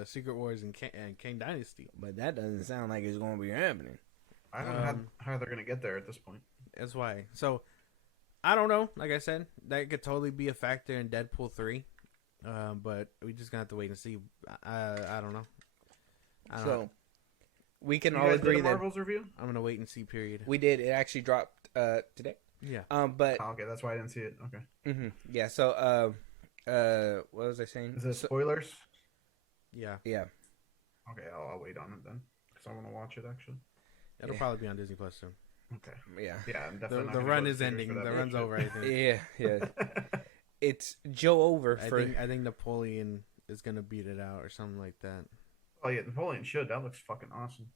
Secret Wars, and Kang Dynasty. But that doesn't sound like it's going to be happening. I don't know how they're gonna get there at this point. That's why. So I don't know. Like I said, that could totally be a factor in Deadpool 3. But we just gonna have to wait and see. I don't know. So we can You all guys did agree a that Marvel's review? I'm gonna wait and see. Period. we did. It actually dropped today. Yeah. But Oh, okay, that's why I didn't see it. Okay. yeah. So what was I saying? Is it So- spoilers? Yeah. yeah. Okay, I'll wait on it then because I want to watch it actually. It'll Yeah. probably be on Disney Plus soon. Okay. Yeah. Yeah, I'm The, definitely. not the gonna run go to is theaters ending. for The that run's bullshit. over. I think. Yeah. It's Joe over for. I think Napoleon is gonna beat it out or something like that. Oh yeah, Napoleon should. That looks fucking awesome.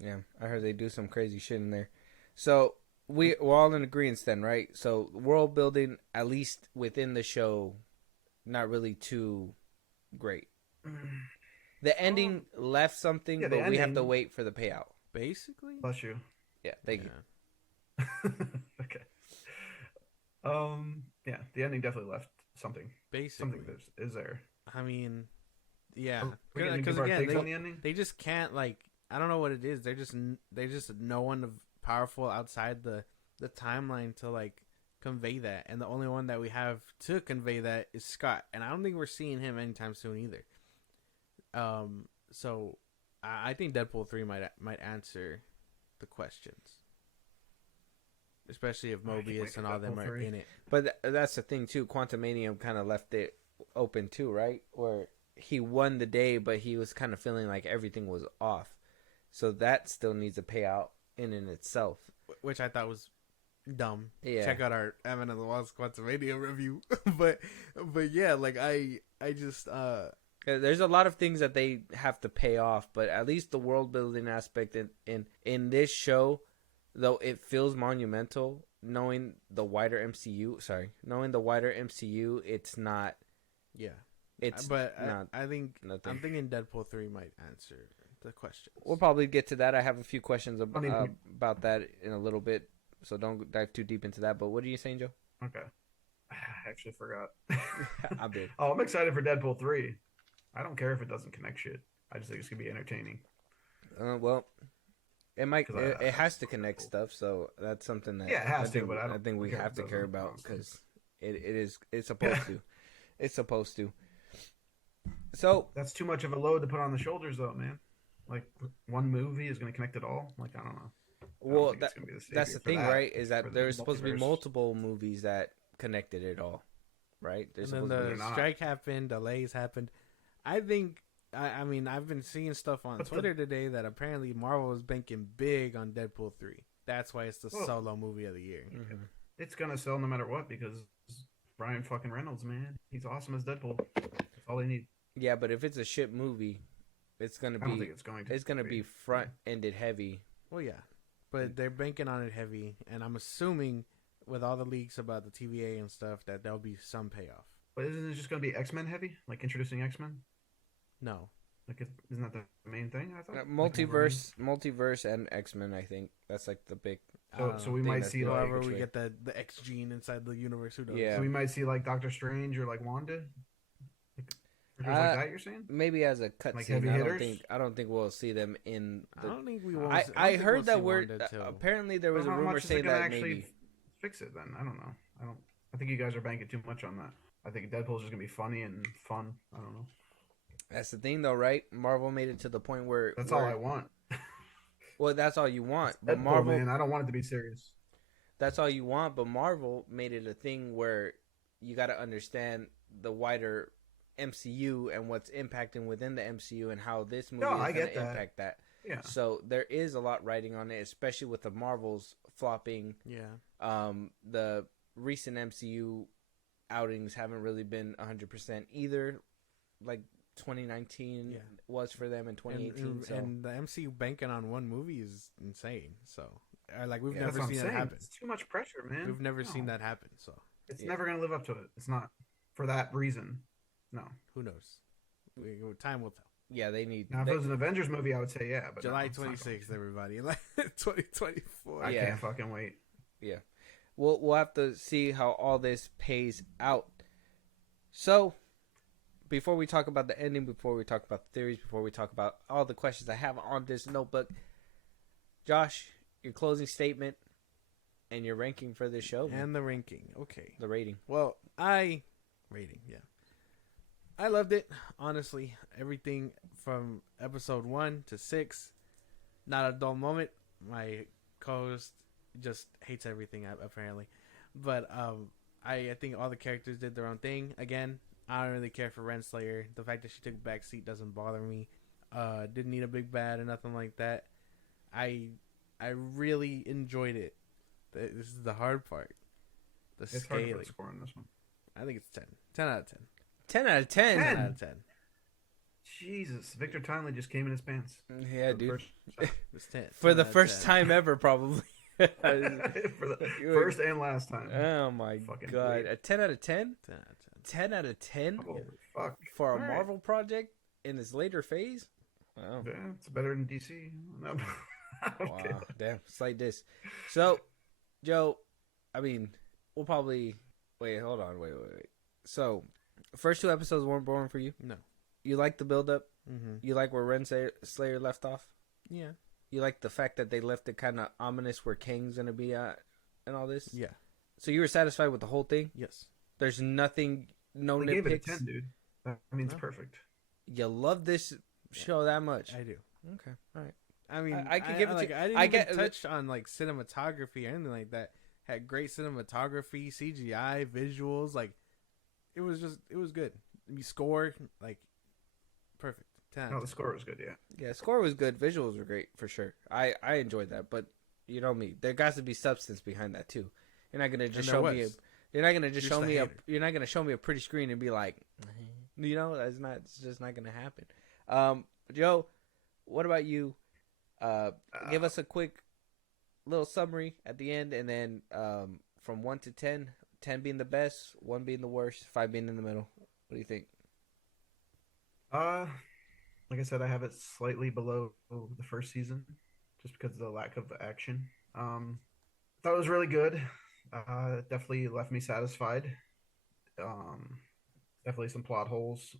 Yeah, I heard they do some crazy shit in there. So we're all in agreement then, right? So world building, at least within the show, not really too great. The ending left something, yeah, the but we have to ending- wait for the payout. Basically. Bless you. Yeah, thank you. Okay. Yeah, the ending definitely left something. Basically. Something is there. I mean, yeah. We can Because give our again, takes on the ending. they just can't like. I don't know what it is. They're just no one of powerful outside the timeline to like convey that, and the only one that we have to convey that is Scott, and I don't think we're seeing him anytime soon either. So I think Deadpool 3 might answer the questions, especially if I can't wait Mobius for and all them Deadpool are 3. in it. But that's the thing too. Quantumanium kind of left it open too, right? Where he won the day, but he was kind of feeling like everything was off. So that still needs a payout in itself. Which I thought was dumb. Yeah. Check out our Evan of the Lost Quantumania review. but yeah, like I just There's a lot of things that they have to pay off, but at least the world building aspect in this show, though it feels monumental, knowing the wider MCU, it's not. yeah. It's but not. I think nothing. I'm thinking Deadpool 3 might answer the questions. We'll probably get to that. I have a few questions Don't even- about that in a little bit, so don't dive too deep into that. But what are you saying, Joe? Okay. I actually forgot. I'm big. Oh, I'm excited for Deadpool 3. I don't care if it doesn't connect shit. I just think it's gonna be entertaining. Well, it might. 'Cause It has to connect stuff, so that's something that Yeah, it has I think, to, but I don't think we care if have it to care doesn't, about honestly. because it's supposed to. It's supposed to. So That's too much of a load to put on the shoulders, though, man. Like one movie is going to connect it all. Like I don't know. I don't Well, think it's gonna be the that's the savior for thing, that, right? Is for that the there's supposed to be multiverse. multiple movies that connected it all, right? There's And then supposed to be. the They're not. strike happened, delays happened. I think. I mean, I've been seeing stuff on But the- Twitter today that apparently Marvel is banking big on Deadpool 3. That's why it's the Well, solo movie of the year. Mhm. It's gonna sell no matter what because Ryan fucking Reynolds, man, he's awesome as Deadpool. That's all they need. Yeah, but if it's a shit movie, it's gonna I don't think be it's going to. it's gonna be front ended heavy. Well, yeah, but they're banking on it heavy, and I'm assuming with all the leaks about the TVA and stuff that there'll be some payoff. But isn't it just gonna be X-Men heavy? Like introducing X-Men? No, Like, isn't that the main thing? I thought. Like, Multiverse and X-Men. I think that's like the big. So we thing might that's see the like. however which we way. get the X gene inside the universe, who knows? Yeah. So we might see like Doctor Strange or like Wanda. Like Uh, that, you're saying? Maybe as a Like cutscene. heavy I don't hitters? think. I don't think we'll see them in. I don't think we will. I heard that word. Apparently, there was But a how rumor much is it saying gonna that actually maybe. fix it then? I don't know. I think you guys are banking too much on that. I think Deadpool's just gonna be funny and fun. I don't know. That's the thing, though, right? Marvel made it to the point where That's all I want. Well, that's all you want, but Deadpool, Marvel. man, I don't want it to be serious. That's all you want, but Marvel made it a thing where you got to understand the wider MCU and what's impacting within the MCU and how this movie No, is I going get to that. impact that. Yeah. So there is a lot riding on it, especially with the Marvels flopping. Yeah, The recent MCU outings haven't really been 100% either, like 2019 Yeah. was for them in 2018. and, so and the MCU banking on one movie is insane. So, like we've Yeah, That's never what I'm seen that saying. happen. It's too much pressure, man. We've never seen No. that happen. So It's Yeah. never gonna live up to it. It's not for that reason. No. who knows? Time will tell. yeah, they need. Now, if they- it was an Avengers movie, I would say yeah. But no, July it's not going 26th, to. everybody. Like 2024. I Yeah. can't fucking wait. Yeah, we'll have to see how all this pays out. So, before we talk about the ending, before we talk about the theories, before we talk about all the questions I have on this notebook, Josh, your closing statement and your ranking for this show And the ranking. Okay. the rating. Well, rating, yeah. I loved it, honestly. Everything from episode 1 to 6, not a dull moment. My co-host just hates everything apparently, but I think all the characters did their own thing. Again, I don't really care for Renslayer. The fact that she took a back seat doesn't bother me. Didn't need a big bad or nothing like that. I really enjoyed it. This is the hard part. The It's hard to scaling. put a score on this one. I think it's 10. 10 out of 10. 10 out of 10. 10 10? out of 10. Jesus, Victor Timely just came in his pants. Yeah, For the dude. first- It's 10. For 10 the out of first 10. time ever, probably. for the first and last time. Oh my Fucking god. weird. A 10 out of 10? 10 out of 10. 10 out of 10 Holy fuck. for a All right. Marvel project in this later phase? Wow. Yeah, it's better than DC. No. Okay. Wow. Damn. Slight diss. So, Joe, I mean, we'll probably. Wait, hold on. Wait. So, first two episodes weren't boring for you? No. You like the build up? Mm-hmm. You like where Renslayer left off? Yeah. You like the fact that they left it kind of ominous where Kang's going to be at and all this? Yeah. So, you were satisfied with the whole thing? Yes. There's nothing, no They gave it a nitpicks? 10, dude. That means No. perfect. You love this show that much? I do. Okay. All right. I mean, I could give it to- like, I didn't I even get- touch on like cinematography or anything like that. Had great cinematography, CGI, visuals. Like, it was good. You score like perfect. 10. No, the score was good, yeah. Yeah, score was good. Visuals were great for sure. I enjoyed that, but you know me, there got to be substance behind that too. You're not gonna just And there show me. was. You're not gonna just You're show just a me a. hater. You're not gonna show me a pretty screen and be like, you know, that's not. It's just not gonna happen. Joe, what about you? Give us a quick little summary at the end, and then from 1 to 10, 10 being the best, 1 being the worst, 5 being in the middle. What do you think? Like I said, I have it slightly below the first season, just because of the lack of action. Thought it was really good. Definitely left me satisfied. Definitely some plot holes.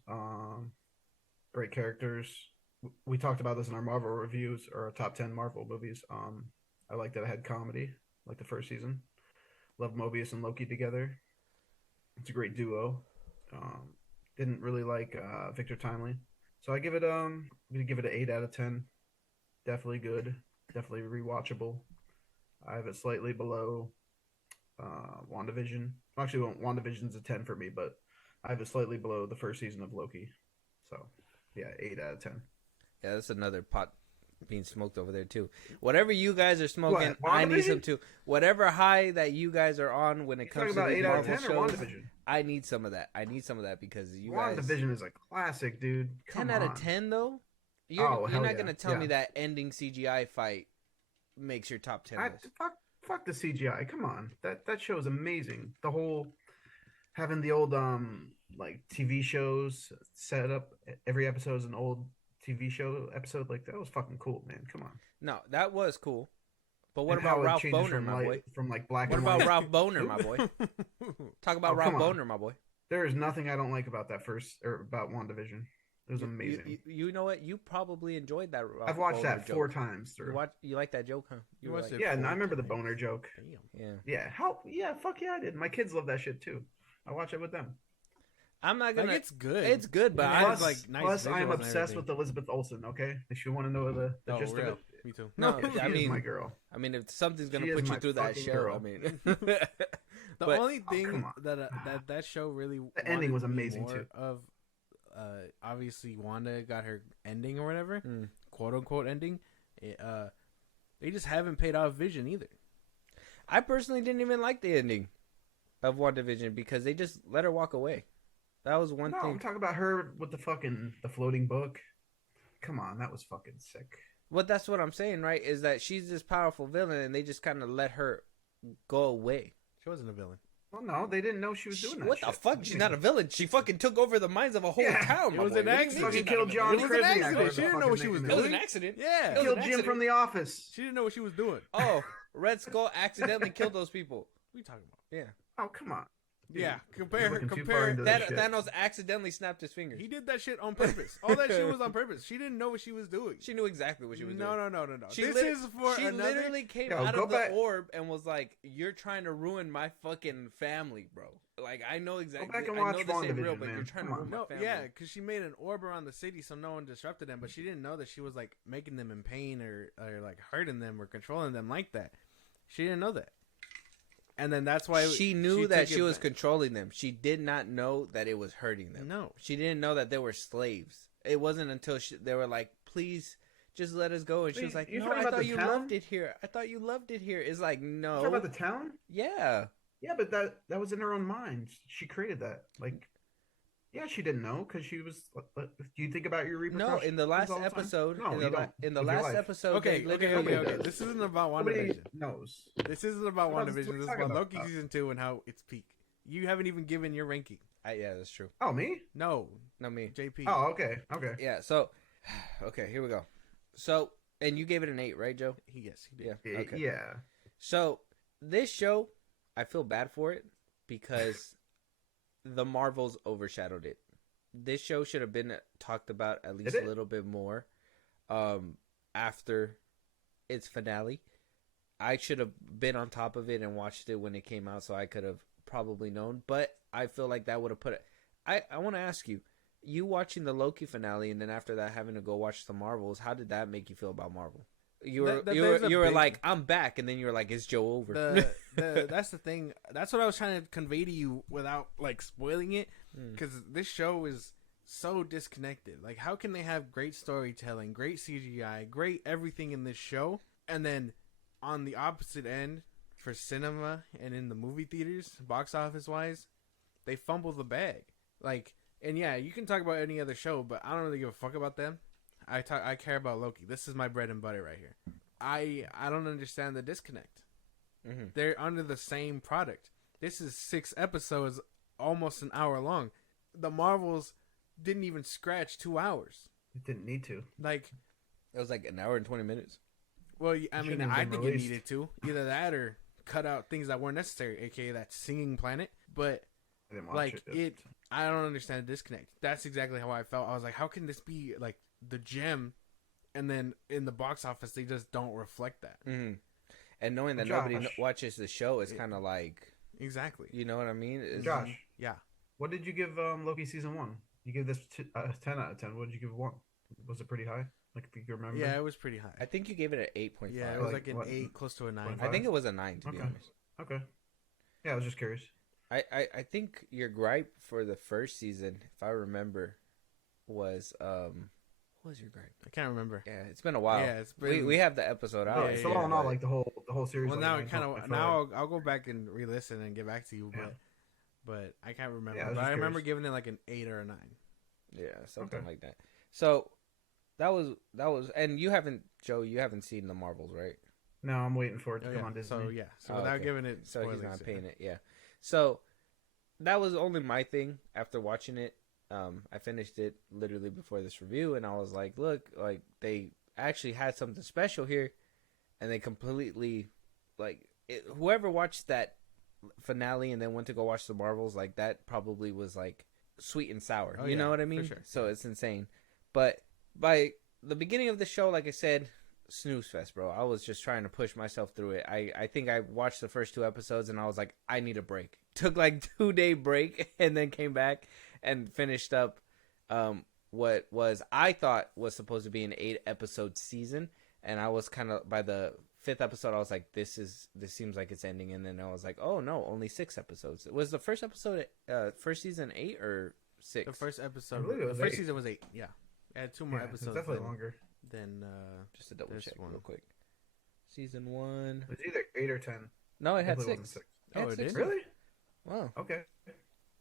Great characters. We talked about this in our Marvel reviews or our top 10 Marvel movies. I liked that it had comedy, like the first season. Love Mobius and Loki together. It's a great duo. Didn't really like Victor Timely, so I give it I'm gonna give it an 8 out of 10. definitely good, definitely rewatchable. I have it slightly below WandaVision. Actually, well, WandaVision's a 10 for me, but I have it slightly below the first season of Loki. So, yeah, 8 out of 10. Yeah, that's another pot being smoked over there too. Whatever you guys are smoking, What, I need WandaVision? some too. Whatever high that you guys are on when it You comes talking to about these 8 out of Marvel 10 or shows, WandaVision? I need some of that. I need some of that because you guys. WandaVision is a classic, dude. 10 Come out on. of 10 though. You're Oh, hell not yeah. gonna tell me Yeah. that ending CGI fight makes your top 10 list. Fuck the CGI. Come on. That show is amazing. The whole having the old like TV shows set up, every episode is an old TV show episode, like that was fucking cool, man. Come on. No, that was cool. But what And about how it Ralph changes Boner, from my light- boy? From like black What and about white. Ralph Boner, my boy? Talk about Oh, Ralph come on. Boner, my boy. There is nothing I don't like about that first or about WandaVision. It was amazing. You know what? You probably enjoyed that. Ralph I've watched Boner that joke. 4 times through. You like that joke, huh? You were watched like, it? Yeah, and I 4 remember the times. boner joke. Damn. Yeah. Yeah, fuck yeah, I did. My kids love that shit too. I watch it with them. I'm not gonna. Like, it's good. It's good, but And I it Plus, has, like, nice plus I am visuals and obsessed everything. with Elizabeth Olsen. Okay, if you want to know the Oh, gist real. of it, Me too. no. she I is mean, my girl. I mean, if something's gonna She is put you my through that fucking show, girl. I mean, The But- only Oh, thing come on. that show really The ending was wanted me amazing, more too. Of obviously Wanda got her ending or whatever, Mm. quote unquote ending. They just haven't paid off Vision either. I personally didn't even like the ending of WandaVision because they just let her walk away. That was one No, I'm thing. talking about her with the floating book. Come on, that was fucking sick. Well, that's what I'm saying, right? Is that she's this powerful villain, and they just kind of let her go away. She wasn't a villain. Well, no, they didn't know she was doing that. What the shit. fuck? She's not a villain. She fucking took over the minds of a whole Yeah. town. It my was boy. an What do you accident. mean Fucking she's not killed a John villain? It was an Krasinski. accident. She didn't know what she was It was an doing. accident. Yeah, It was Killed an Jim accident. from The Office. she didn't know what she was doing. What Oh, Red Skull accidentally killed those people. are you talking about? Yeah. Oh, come on. Dude, Yeah, you're compare looking too far compare into that. this shit. Thanos accidentally snapped his fingers. He did that shit on purpose. All that shit was on purpose. She didn't know what she was doing. She knew exactly what she was doing. No. She This lit- is for she another. literally came Yo, out go of the back- orb and was like, "You're trying to ruin my fucking family, bro." Like, I know exactly. back and I watch know this ain't real, WandaVision, but you're man. trying Come to ruin on. my No, family. yeah, because she made an orb around the city so no one disrupted them, but she didn't know that she was like making them in pain or like hurting them or controlling them like that. She didn't know that, and then that's why She knew that took she it was back. controlling them. She did not know that it was hurting them. No. She didn't know that they were slaves. It wasn't until they were like, "Please, just let us go," and she was like, You "No, talking I about thought the you town? loved it here. I thought you loved it here." It's like, no, Talking about the town? yeah. Yeah, but that was in her own mind. She created that. Like, yeah, she didn't know because she was. Do you think about your repercussions? No, in the last all the time? episode, No, in you the don't. in the With your last life. episode, Okay, they okay. literally- does. This isn't about Nobody WandaVision. knows. This isn't about What else- what WandaVision. are This you is talking about about? Loki season 2 and how it's peak. You haven't even given your ranking. Yeah, that's true. Oh, me? No, No, me. JP. Oh, okay, okay. Yeah. So, okay, here we go. So, and you gave it an 8, right, Joe? Yes, he did. Yeah. Okay. Yeah. So this show, I feel bad for it because the Marvels overshadowed it. This show should have been talked about at least Did a it? little bit more after its finale. I should have been on top of it and watched it when it came out, so I could have probably known. But I feel like that would have put it. I want to ask you, you watching the Loki finale and then after that having to go watch the Marvels, how did that make you feel about Marvel? You were There's a you were big- like, I'm back, and then you were like, is Joe over? That's the thing. That's what I was trying to convey to you without like spoiling it, because this show is so disconnected. Like, how can they have great storytelling, great CGI, great everything in this show, and then on the opposite end for cinema and in the movie theaters, box office wise, they fumble the bag. Like, and yeah, you can talk about any other show, but I don't really give a fuck about them. I care about Loki. This is my bread and butter right here. I don't understand the disconnect. Mm-hmm. They're under the same product. This is 6 episodes, almost an hour long. The Marvels didn't even scratch 2 hours. It didn't need to. Like, It was like an hour and 20 minutes. well, I mean, shouldn't have I been think released. it needed to. Either that or cut out things that weren't necessary, aka that singing planet. But I didn't watch like it. I don't understand the disconnect. That's exactly how I felt. I was like, how can this be like the gem, and then in the box office they just don't reflect that. Mm-hmm. And knowing that Josh. nobody watches the show is kind of like, Exactly. you know what I mean? It's- Josh, Yeah. what did you give Loki season 1? You give this 10 out of 10. What did you give it 1? Was it pretty high? Like if you can remember. Yeah, it was pretty high. I think you gave it an 8.5. Yeah, it was Like, like an what, 8, close to a 9. 0.5? I think it was a 9 to be Okay. honest. Okay. Yeah, I was just curious. I think your gripe for the first season, if I remember, was what was your gripe? I can't remember. Yeah, it's been a while. Yeah, it's been. We have the episode out. Yeah, so yeah, all in all, but- like the whole series. Well, like, now I it kind feel of like- now I'll go back and re-listen and get back to you, Yeah. but I can't remember. Yeah, I was but just I remember curious. giving it like an 8 or a 9. Yeah, something Okay. like that. So that was, and you haven't seen the Marvels, right? No, I'm waiting for it to Oh, come yeah. on Disney. So yeah, so Oh, without okay. giving it, So he's spoilers, not paying it. Yeah. So that was only my thing after watching it. I finished it literally before this review, and I was like, look, like they actually had something special here, and they completely whoever watched that finale and then went to go watch the Marvels, like that probably was like sweet and sour. Oh, You know yeah, what I for mean? sure. So it's insane. But by the beginning of the show, like I said, snooze fest, bro. I was just trying to push myself through it. I think I watched the first 2 episodes and I was like, I need a break. Took like 2-day break and then came back and finished up what was I thought was supposed to be an 8-episode season, and I was kind of by the 5th episode I was like, this seems like it's ending, and then I was like, oh no, only 6 episodes. Was the first episode first season 8 or 6? The first I episode, believe it the was first 8. season was 8. Yeah, it had 2 more Yeah, it's episodes. definitely longer. Than Just to double this check one. real quick. Season 1. It was either 8 or 10. No, it had Definitely 6. wasn't 6. Had Oh, it 6? did? Really? Wow, Okay. Yeah,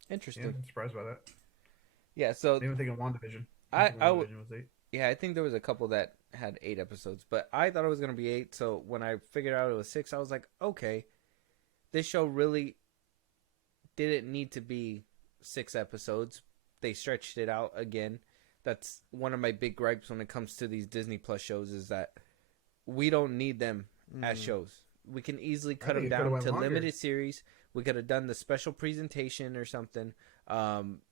interesting. I'm surprised by that. Yeah, so I'm even thinking WandaVision. WandaVision was 8. yeah, I think there was a couple that had 8 episodes, but I thought it was gonna be 8. So when I figured out it was 6, I was like, okay, this show really didn't need to be 6 episodes. They stretched it out again. That's one of my big gripes when it comes to these Disney Plus shows, is that we don't need them as shows. We can easily cut them think it could've down went to longer. limited series. We could have done the special presentation or something.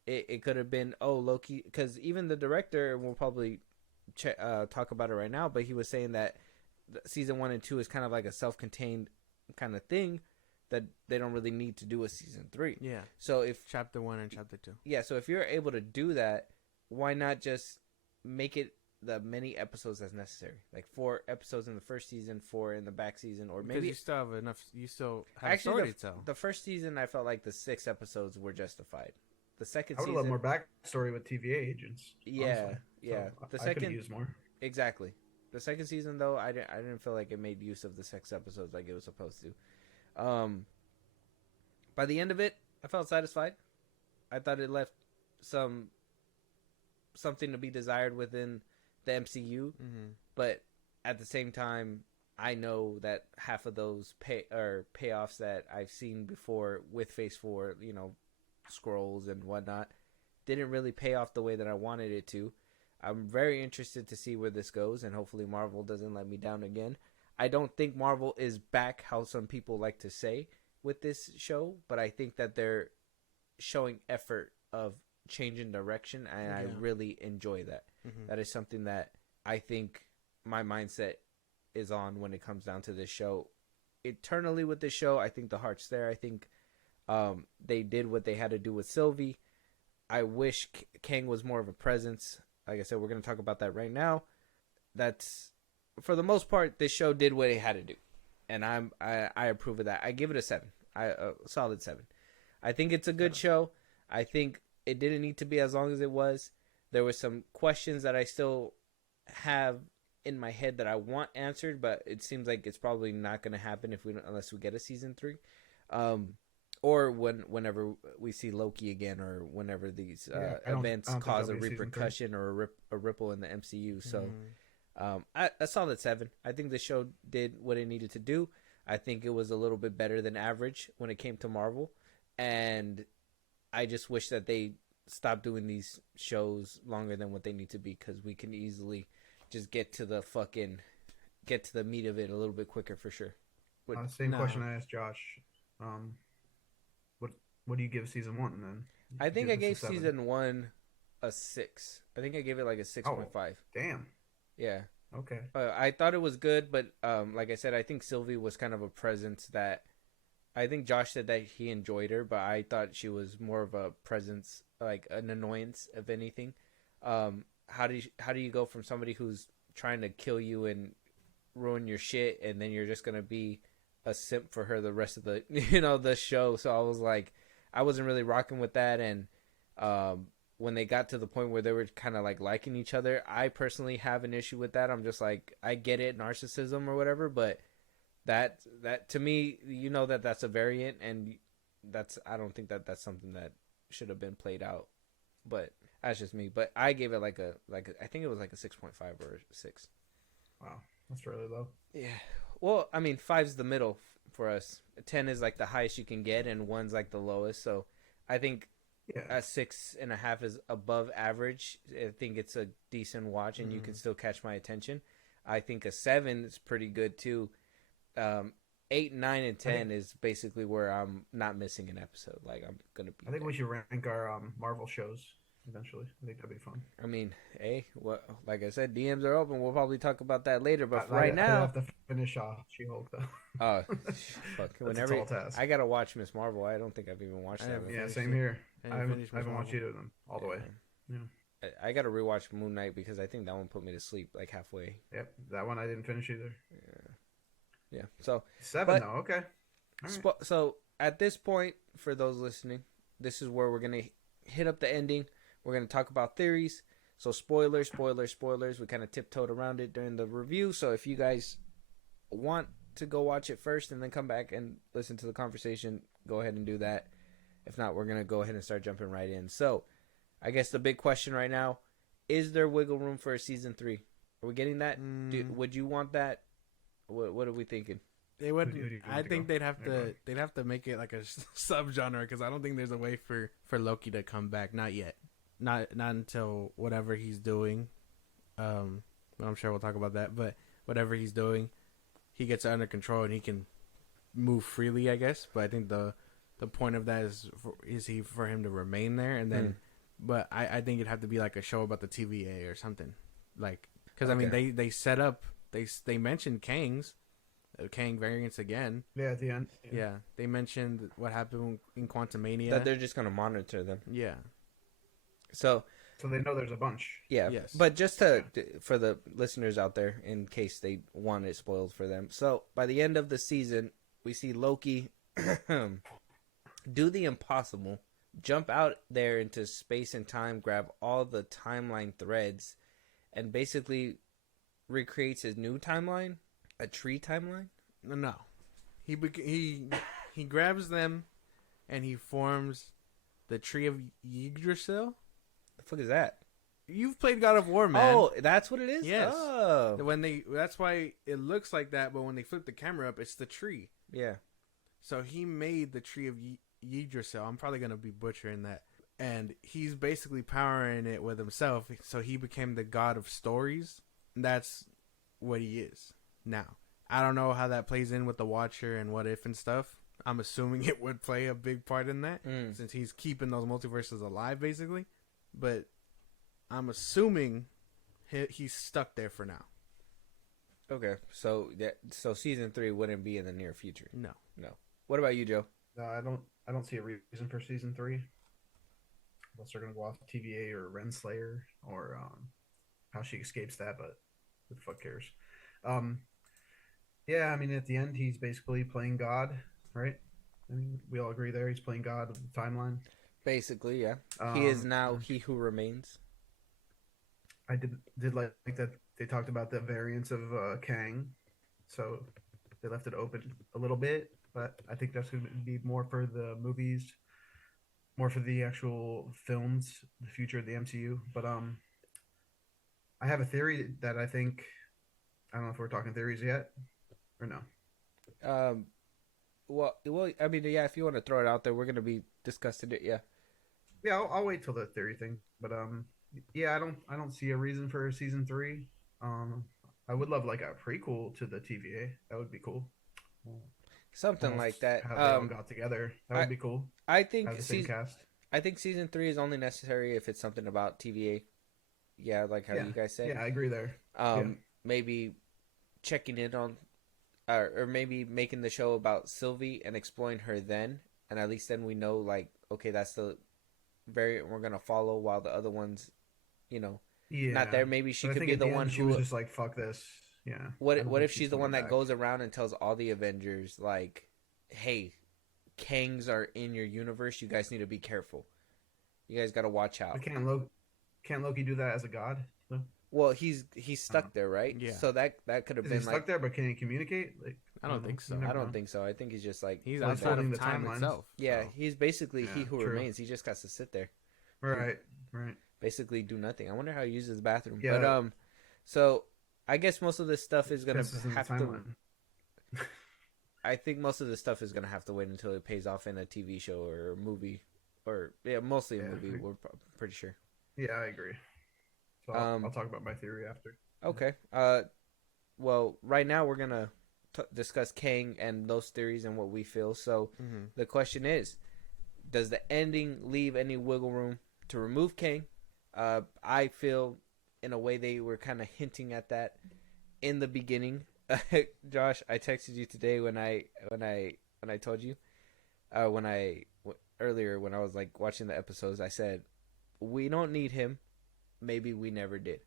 It could have been, Loki, because even the director, and we'll probably talk about it right now, but he was saying that season 1 and 2 is kind of like a self-contained kind of thing that they don't really need to do a season 3. Yeah, So if chapter 1 and chapter 2. so if you're able to do that, why not just make it the many episodes as necessary? Like 4 episodes in the first season, 4 in the back season, or Because maybe you still have enough. You still have actually a story to tell. the first season I felt like the 6 episodes were justified. The second I would have season, loved more backstory with TVA agents. Yeah, honestly. yeah. So The I could second- have used more. exactly. The second season though, I didn't feel like it made use of the 6 episodes like it was supposed to. By the end of it, I felt satisfied. I thought it left something to be desired within the MCU, but at the same time, I know that half of those payoffs that I've seen before with Phase 4, scrolls and whatnot, didn't really pay off the way that I wanted it to. I'm very interested to see where this goes, and hopefully Marvel doesn't let me down again. I don't think Marvel is back, how some people like to say, with this show, but I think that they're showing effort of changing direction, and I really enjoy that. That is something that I think my mindset is on when it comes down to this show. Eternally with this show, I think the heart's there. I think they did what they had to do with Sylvie. I wish Kang was more of a presence. Like I said, we're going to talk about that right now. That's, for the most part, this show did what it had to do, and I approve of that. I give it a 7, a solid 7. I think it's a good show. I think it didn't need to be as long as it was. There were some questions that I still have in my head that I want answered, but it seems like it's probably not going to happen unless we get a season 3, or whenever we see Loki again, or whenever these events I don't think cause a there'll be a season 3. repercussion or a ripple in the MCU. So a solid 7. I think the show did what it needed to do. I think it was a little bit better than average when it came to Marvel, and I just wish that they stopped doing these shows longer than what they need to be, because we can easily just get to the meat of it a little bit quicker for sure. Same question I asked Josh. What do you give season 1 then? I think I gave this a 7. season 1 a 6. I think I gave it like a 6.5. Damn. Yeah. Okay. I thought it was good, but like I said, I think Sylvie was kind of a presence that I think Josh said that he enjoyed her, but I thought she was more of a presence, like an annoyance, if anything. How do you go from somebody who's trying to kill you and ruin your shit, and then you're just gonna be a simp for her the rest of the the show. So I was like, I wasn't really rocking with that. And when they got to the point where they were kind of like liking each other, I personally have an issue with that. I'm just like, I get it, narcissism or whatever, but that to me, that's a variant, and I don't think that's something that should have been played out. But that's just me. But I gave it like I think it was like a 6.5 or 6. Wow, that's really low. Yeah. Well, I mean, 5's the middle for us. 10 is like the highest you can get, and 1's like the lowest. So I think a 6.5 is above average. I think it's a decent watch, and you can still catch my attention. I think a 7 is pretty good too. 8, 9, and 10 is basically where I'm not missing an episode. Like, I'm gonna be. I think we should rank our Marvel shows eventually. I think that'd be fun. I mean, hey, like I said, DMs are open. We'll probably talk about that later. But for I right now, have to finish She-Hulk though. Oh, fuck! That's a tall task. I gotta watch Miss Marvel. I don't think I've even watched that. Yeah, same here. I haven't watched either of them all the way. Yeah. I gotta rewatch Moon Knight because I think that one put me to sleep like halfway. Yep, that one I didn't finish either. Yeah. So 7 though. Okay. Right. So at this point, for those listening, this is where we're gonna hit up the ending. We're gonna talk about theories. So spoilers. We kind of tiptoed around it during the review. So if you guys want to go watch it first and then come back and listen to the conversation, go ahead and do that. If not, we're gonna go ahead and start jumping right in. So I guess the big question right now: is there wiggle room for a season 3? Are we getting that? Would you want that? What are we thinking? They would. I think they'd have to make it like a subgenre, because I don't think there's a way for Loki to come back. Not yet. Not until whatever he's doing. I'm sure we'll talk about that. But whatever he's doing, he gets it under control and he can move freely, I guess. But I think the point of that is for him to remain there, and then. But I think it'd have to be like a show about the TVA or something, like, because I mean they set up they mentioned Kang variants again. Yeah, at the end. Yeah, they mentioned what happened in Quantumania. That they're just gonna monitor them. Yeah. So they know there's a bunch. Yeah. Yes. But just for the listeners out there, in case they want it spoiled for them. So by the end of the season, we see Loki do the impossible. Jump out there into space and time, grab all the timeline threads, and basically recreates his new timeline, a tree timeline. No, he grabs them, and he forms the tree of Yggdrasil. The fuck is that? You've played God of War, man. Oh, that's what it is. Yes. Oh. That's why it looks like that. But when they flip the camera up, it's the tree. Yeah. So he made the tree of Yggdrasil. I'm probably going to be butchering that. And he's basically powering it with himself. So he became the god of stories. That's what he is now. I don't know how that plays in with the Watcher and What If and stuff. I'm assuming it would play a big part in that, since he's keeping those multiverses alive, basically. But I'm assuming he's stuck there for now. Okay, so season 3 wouldn't be in the near future. No. What about you, Joe? No, I don't see a reason for season 3. Unless they're gonna go off TVA or Renslayer or how she escapes that, but who the fuck cares? Yeah, I mean, at the end, he's basically playing God, right? I mean, we all agree there. He's playing God of the timeline. Basically, yeah. He is now he who remains. I did like that they talked about the variants of Kang, so they left it open a little bit, but I think that's going to be more for the movies, more for the actual films, the future of the MCU. But I have a theory that I don't know if we're talking theories yet or no. Well, I mean, yeah. If you want to throw it out there, we're going to be discussing it. Yeah. Yeah, I'll wait till the theory thing. But yeah, I don't see a reason for a season 3. I would love like a prequel to the TVA. That would be cool. Something like that. How they all got together. That would be cool. I think have the same cast. I think season 3 is only necessary if it's something about TVA. Yeah, like how you guys said. Yeah, I agree there. Maybe checking in on, or maybe making the show about Sylvie and exploring her then, and at least then we know, like, okay, that's the variant we're gonna follow, while the other ones, not there. Maybe she But I could think be at the the one end she who. was just like, "Fuck this." Yeah. I What don't what think if she's the gonna one be that back. goes around and tells all the Avengers like, "Hey, Kangs are in your universe. You guys need to be careful. You guys got to watch out." But can't Loki do that as a god? So, Well, he's stuck there, right? Yeah. So that could have is he been stuck like. there? But can he communicate? Like, I don't know. think so. You I never don't know. think so. I think he's just like He's Well, he's outside holding of the time timelines. itself. yeah, so. he's basically he Yeah, who true. remains. He just has to sit there, Right. basically do nothing. I wonder how he uses the bathroom. Yeah. But so I guess most of this stuff is gonna This is in the have to. timeline. I think most of this stuff is gonna have to wait until it pays off in a TV show or a movie, or mostly a Yeah, movie. We're pretty sure. Yeah, I agree. So I'll talk about my theory after. Okay. Well, right now we're gonna discuss Kang and those theories and what we feel. So the question is, does the ending leave any wiggle room to remove Kang? I feel in a way they were kind of hinting at that in the beginning. Josh, I texted you today when I told you earlier when I was like watching the episodes. I said we don't need him. Maybe we never did.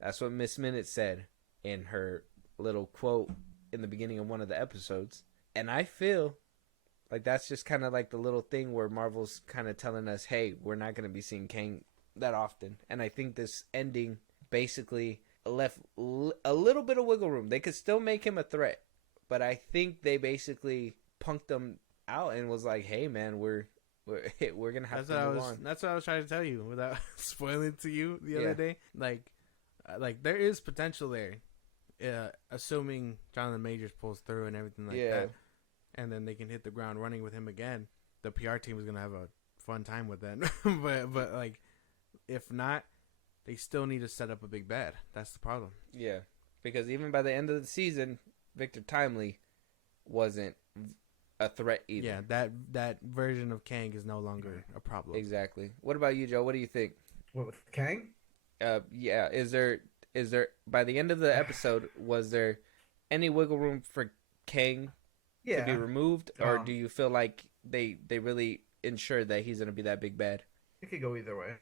That's what Miss Minute said in her little quote in the beginning of one of the episodes. And I feel like that's just kind of like the little thing where Marvel's kind of telling us, hey, we're not going to be seeing Kang that often. And I think this ending basically left a little bit of wiggle room. They could still make him a threat, but I think they basically punked him out and was like, hey, man, we're going to have to move on. That's what I was trying to tell you without spoiling it to you the other day. Like there is potential there, assuming Jonathan Majors pulls through and everything like that, and then they can hit the ground running with him again. The PR team is gonna have a fun time with that, but like if not, they still need to set up a big bad. That's the problem. Yeah, because even by the end of the season, Victor Timely wasn't a threat either. Yeah, that version of Kang is no longer a problem. Exactly. What about you, Joe? What do you think? What with Kang? Yeah. Is there by the end of the episode was there any wiggle room for Kang to be removed, or do you feel like they really ensured that he's gonna be that big bad? It could go either way.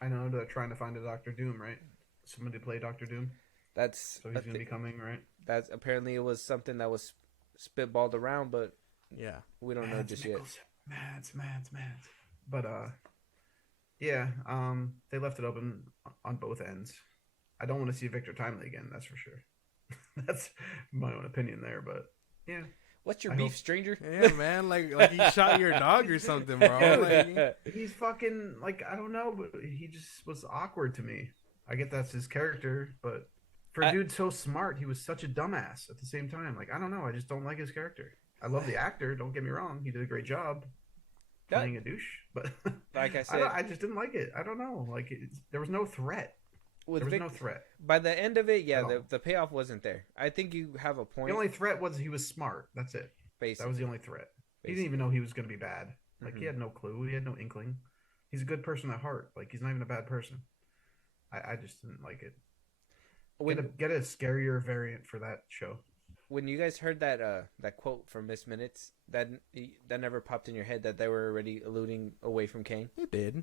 I know they're trying to find a Doctor Doom, right? Somebody to play Doctor Doom. That's So he's gonna be coming, right? That's apparently it was something that was spitballed around, but Yeah, we don't know just yet. Mads. But yeah, they left it open on both ends. I don't want to see Victor Timely again, that's for sure. That's my own opinion there, but yeah. What's your I beef, hope- stranger? yeah, man. Like he shot your dog or something, bro. Like, He's fucking like, I don't know, but he just was awkward to me. I get that's his character, but for a dude so smart, he was such a dumbass at the same time. Like, I don't know, I just don't like his character. I love the actor, don't get me wrong, he did a great job playing a douche, but Like I said, I just didn't like it. I don't know, like there was no threat. There was no threat. By the end of it, yeah, At all. the payoff wasn't there. I think you have a point. The only threat was he was smart. That's it. basically. That was the only threat. He didn't even know he was going to be bad. Like, he had no clue. He had no inkling. He's a good person at heart. Like, he's not even a bad person. I just didn't like it. Get a scarier variant for that show. When you guys heard that that quote from Miss Minutes, that never popped in your head that they were already alluding away from Kang? it did.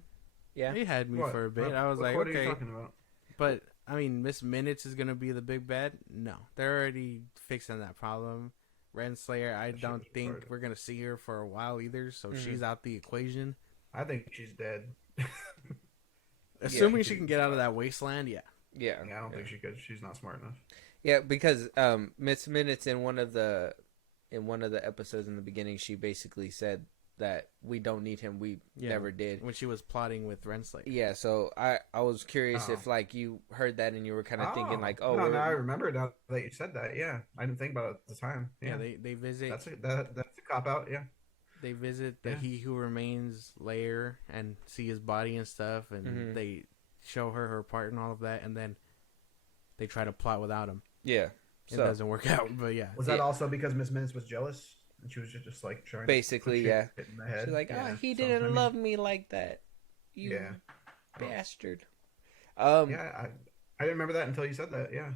Yeah. He had me What? for a bit. What- I was what like, quote are you okay. talking about? But I mean, Miss Minutes is gonna be the big bad. No, they're already fixing that problem. Renslayer, I That don't shit was think retarded. we're gonna see her for a while either. So she's out the equation. I think she's dead. Assuming she can get out of that wasteland, yeah. Yeah. Yeah, I don't think she could. She's not smart enough. Yeah, because Miss Minutes in one of the episodes in the beginning, she basically said that we don't need him. We never did. When she was plotting with Renslayer. Yeah, so I was curious if like you heard that and you were kind of thinking like, oh, no, I remember now that you said that. Yeah, I didn't think about it at the time. Yeah, Yeah, they visit. that's a cop out. Yeah, They visit the Yeah. He Who Remains lair and see his body and stuff, and they show her part and all of that, and then they try to plot without him. yeah. It So doesn't work out, but yeah. was that also because Miss Minutes was jealous and she was just like trying Basically, to yeah. put shit in the head? she's like, Yeah, he so, didn't I mean, love me like that, you Yeah. bastard. Yeah, I didn't remember that until you said that. Yeah,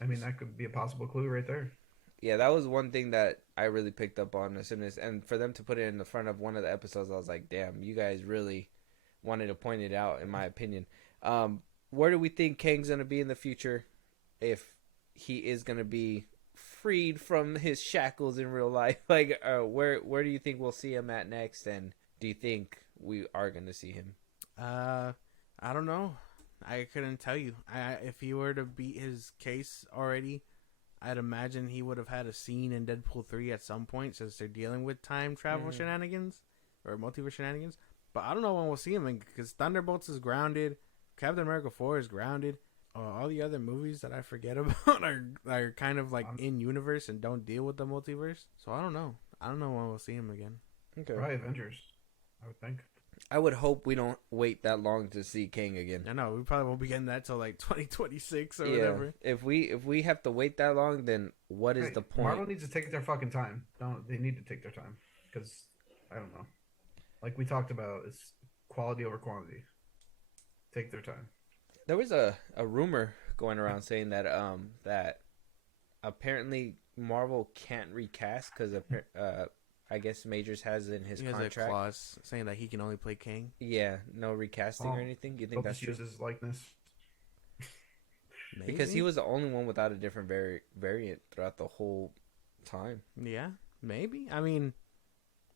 I mean that could be a possible clue right there. Yeah, that was one thing that I really picked up on as soon as, and for them to put it in the front of one of the episodes, I was like, damn, you guys really wanted to point it out, in my opinion. Where do we think Kang's going to be in the future if he is going to be freed from his shackles in real life? Like, where do you think we'll see him at next? And do you think we are going to see him? I don't know. I couldn't tell you. If he were to beat his case already, I'd imagine he would have had a scene in Deadpool 3 at some point, since they're dealing with time travel shenanigans or multiverse shenanigans. But I don't know when we'll see him, because Thunderbolts is grounded, Captain America 4 is grounded. All the other movies that I forget about are kind of like in universe and don't deal with the multiverse. So I don't know. I don't know when we'll see him again. Okay. Probably Avengers, I would think. I would hope we don't wait that long to see Kang again. I know we probably won't be getting that till like 2026 or whatever. If we have to wait that long, then what is the point? Marvel needs to take their fucking time. They need to take their time, because I don't know. Like we talked about, it's quality over quantity. Take their time. There was a rumor going around saying that that apparently Marvel can't recast because I guess Majors has in his contract a clause saying that he can only play Kang. Yeah, no recasting or anything. You think that's true? His likeness? Maybe? Because he was the only one without a different variant throughout the whole time. Yeah, maybe. I mean,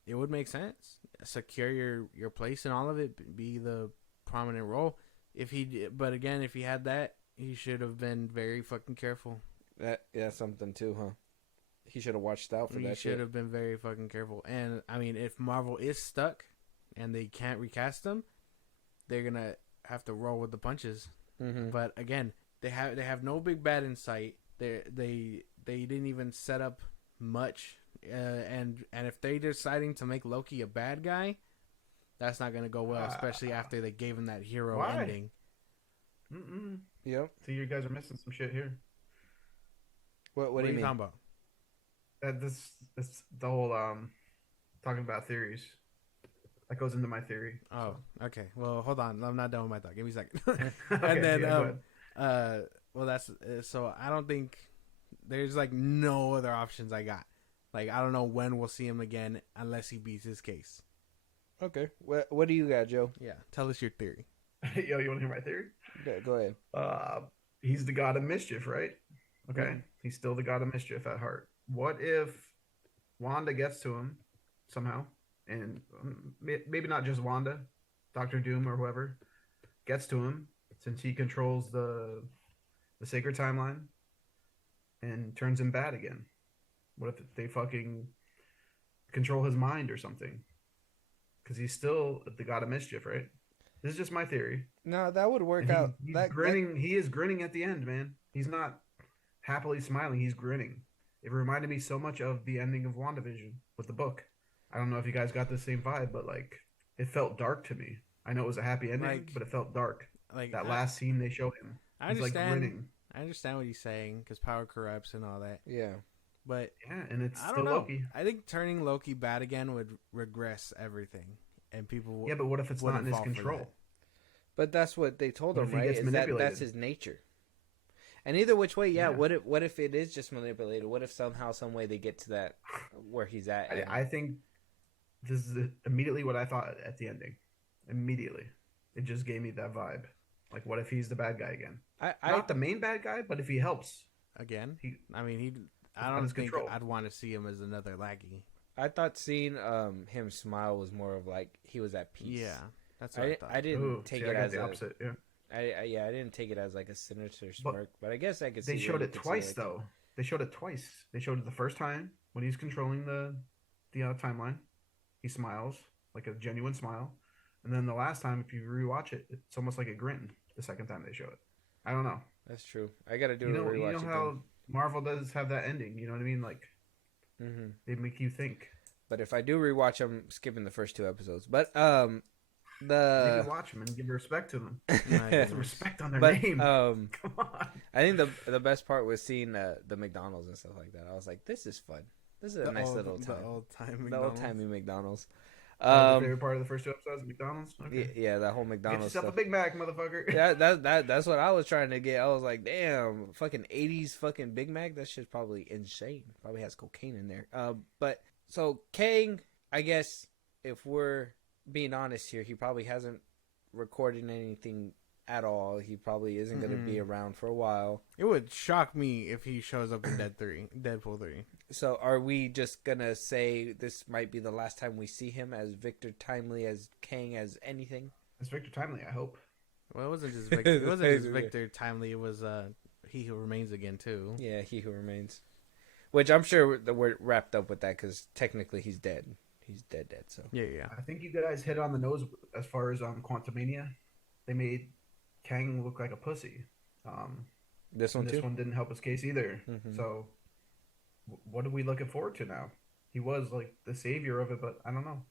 it would make sense. Secure your place in all of it. Be the prominent role. But again, if he had that, he should have been very fucking careful. That's something too, huh? He should have watched out for that. He should have been very fucking careful. And I mean, if Marvel is stuck and they can't recast him, they're gonna have to roll with the punches. Mm-hmm. But again, they have no big bad in sight. They didn't even set up much. And if they're deciding to make Loki a bad guy, that's not gonna go well, especially after they gave him that hero ending. Yep. So you guys are missing some shit here. What do you mean? Talking about? This the whole talking about theories. That goes into my theory. Oh, okay. Well, hold on. I'm not done with my thought. Give me a second. Okay, and then, yeah, well, that's so. I don't think there's like no other options I got. Like, I don't know when we'll see him again unless he beats his case. Okay. What do you got, Joe? Yeah. Tell us your theory. Yo, you want to hear my theory? Yeah, go ahead. He's the god of mischief, right? Okay. Mm-hmm. He's still the god of mischief at heart. What if Wanda gets to him somehow, and maybe not just Wanda, Doctor Doom or whoever gets to him, since he controls the sacred timeline, and turns him bad again? What if they fucking control his mind or something? Because he's still the god of mischief, right? This is just my theory. No, that would work out. He's grinning. He is grinning at the end, man. He's not happily smiling. He's grinning. It reminded me so much of the ending of WandaVision with the book. I don't know if you guys got the same vibe, but like it felt dark to me. I know it was a happy ending, but it felt dark. Like that last scene they show him. He's like grinning. I understand what he's saying because power corrupts and all that. Yeah. But yeah, and it's I still don't know. Loki. I think turning Loki bad again would regress everything, and people. Yeah, but what if it's not in his control? But that's what they told him, right? Is that's his nature. And either which way, yeah. What if it is just manipulated? What if somehow, some way, they get to that where he's at? I think this is immediately what I thought at the ending. Immediately, it just gave me that vibe. Like, what if he's the bad guy again? Not the main bad guy, but if he helps again. I don't think I'd want to see him as another Lackey. I thought seeing him smile was more of like he was at peace. Yeah, that's what I thought. I didn't take it as the opposite. Yeah. I didn't take it as like a sinister smirk, but I guess I could see. They showed it twice, though. They showed it twice. They showed it the first time when he's controlling the timeline. He smiles like a genuine smile, and then the last time, if you rewatch it, it's almost like a grin. The second time they show it, I don't know. That's true. I got to do a rewatch. You know how Marvel does have that ending. You know what I mean? Like, they make you think. But if I do rewatch, I'm skipping the first 2 episodes. But you can watch them and give respect to them. Give some respect on their name. Come on. I think the best part was seeing the McDonald's and stuff like that. I was like, this is fun. This is a nice little time. The old-timey McDonald's. The favorite part of the first 2 episodes of McDonald's? Okay. Yeah, that whole McDonald's Get yourself stuff. a Big Mac, motherfucker. Yeah, that's what I was trying to get. I was like, damn, fucking 80s fucking Big Mac? That shit's probably insane. Probably has cocaine in there. But, so, Kang, I guess, if we're being honest here, he probably hasn't recording anything at all. He probably isn't going to be around for a while. It would shock me if he shows up in Deadpool 3. So are we just going to say this might be the last time we see him as Victor Timely, as Kang, as anything? It's Victor Timely, I hope. Well, it wasn't just Victor. It wasn't just Victor Timely. It was He Who Remains again too. Yeah, He Who Remains. Which I'm sure we're wrapped up with that because technically he's dead. He's dead. So Yeah. I think you guys hit on the nose as far as Quantumania. They made Kang look like a pussy. This one too. This one didn't help his case either. Mm-hmm. So, what are we looking forward to now? He was like the savior of it, but I don't know.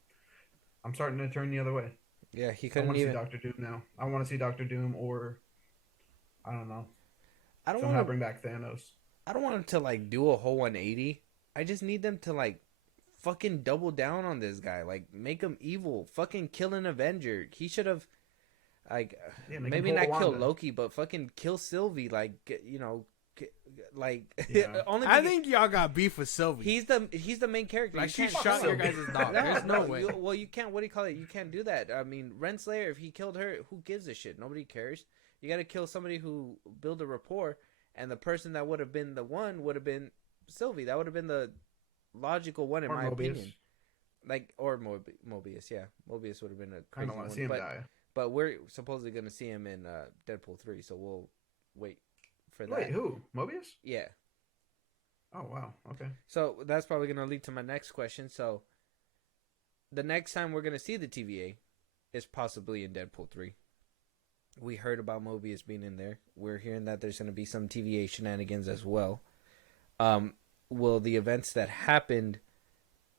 I'm starting to turn the other way. Yeah, he I couldn't want to even. see Doctor Doom now. I want to see Doctor Doom, or I don't know. I don't Somehow want to bring back Thanos. I don't want him to like do a whole 180. I just need them to like fucking double down on this guy. Like make him evil. Fucking kill an Avenger. He should have like maybe not kill Loki, but fucking kill Sylvie. Like like only. I think y'all got beef with Sylvie. He's the main character. Like you she can't shot kill your guys' dog. There's no way. Well, you can't. What do you call it? You can't do that. I mean, Renslayer. If he killed her, who gives a shit? Nobody cares. You got to kill somebody who build a rapport. And the person that would have been the one would have been Sylvie. That would have been the logical one in my opinion. Like or Mobius, yeah. Mobius would have been a crazy one. I don't want to see him die. But we're supposedly going to see him in Deadpool 3, so we'll wait for that. Wait, who? Mobius? Yeah. Oh wow. Okay. So that's probably going to lead to my next question. So the next time we're going to see the TVA is possibly in Deadpool 3. We heard about Mobius being in there. We're hearing that there's going to be some TVA shenanigans as well. Will the events that happened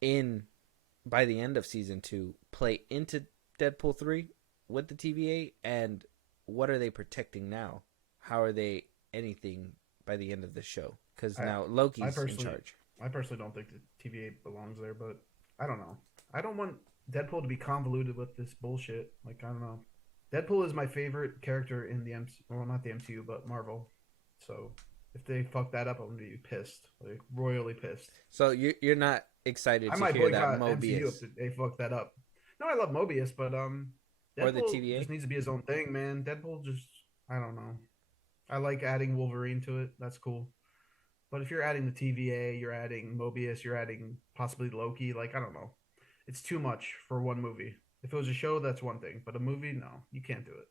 by the end of season 2 play into Deadpool 3 with the TVA? And what are they protecting now? How are they anything by the end of the show? Because now Loki's in charge. I personally don't think the TVA belongs there, but I don't know. I don't want Deadpool to be convoluted with this bullshit. Like, I don't know. Deadpool is my favorite character in the MCU. Well, not the MCU, but Marvel. So if they fuck that up, I'm gonna be pissed, like royally pissed. So you're not excited I to might hear that boycott Mobius MCU if they fuck that up. No, I love Mobius, but Deadpool or the TVA just needs to be his own thing, man. Deadpool just, I don't know. I like adding Wolverine to it. That's cool. But if you're adding the TVA, you're adding Mobius, you're adding possibly Loki. Like, I don't know. It's too much for one movie. If it was a show, that's one thing. But a movie, no. You can't do it.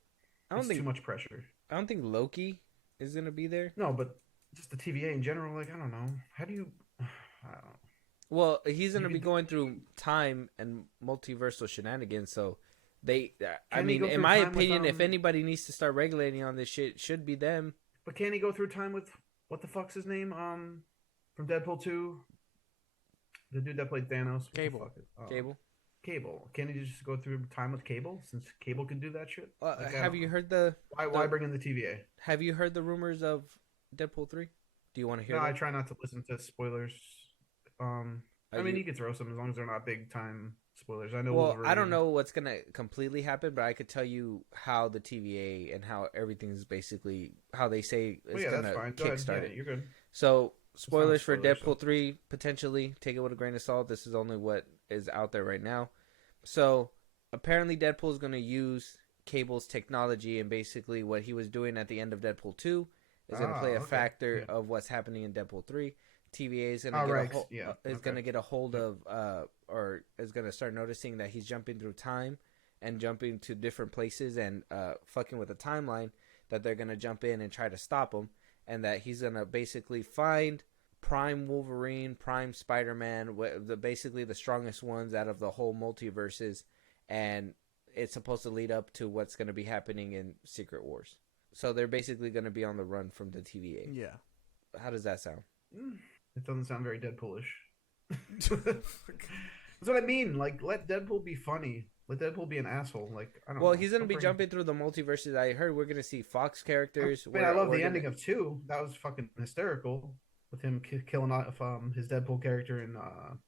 It's too much pressure. I don't think Loki is going to be there. No, but just the TVA in general, like, I don't know. How do you... I don't know. Well, he's going to be going through time and multiversal shenanigans, so they... I mean, in my opinion, if anybody needs to start regulating on this shit, it should be them. But can he go through time with... What the fuck's his name? From Deadpool 2? The dude that played Thanos. Cable. Cable. Can he just go through time with Cable? Since Cable can do that shit? Have you heard the... Why bring in the TVA? Have you heard the rumors of Deadpool 3? Do you want to hear No, them? I try not to listen to spoilers. I mean, you can throw some as long as they're not big time spoilers. I know. Well, I don't know what's going to completely happen, but I could tell you how the TVA and how everything's basically... How they say it's going to kickstart it. You're good. So... Spoilers for Deadpool 3, potentially. Take it with a grain of salt. This is only what is out there right now. So, apparently Deadpool is going to use Cable's technology, and basically what he was doing at the end of Deadpool 2 is going to play a factor of what's happening in Deadpool 3. TVA is going to get a hold of, or is going to start noticing that he's jumping through time and jumping to different places and fucking with the timeline, that they're going to jump in and try to stop him. And that he's going to basically find Prime Wolverine, Prime Spider-Man, basically the strongest ones out of the whole multiverses. And it's supposed to lead up to what's going to be happening in Secret Wars. So they're basically going to be on the run from the TVA. Yeah. How does that sound? It doesn't sound very Deadpoolish. That's what I mean. Like, let Deadpool be funny. Let Deadpool be an asshole. Like, I don't know. Well, he's going to be jumping through the multiverses. I heard we're going to see Fox characters. I love the ending of 2. That was fucking hysterical. With him killing off his Deadpool character in,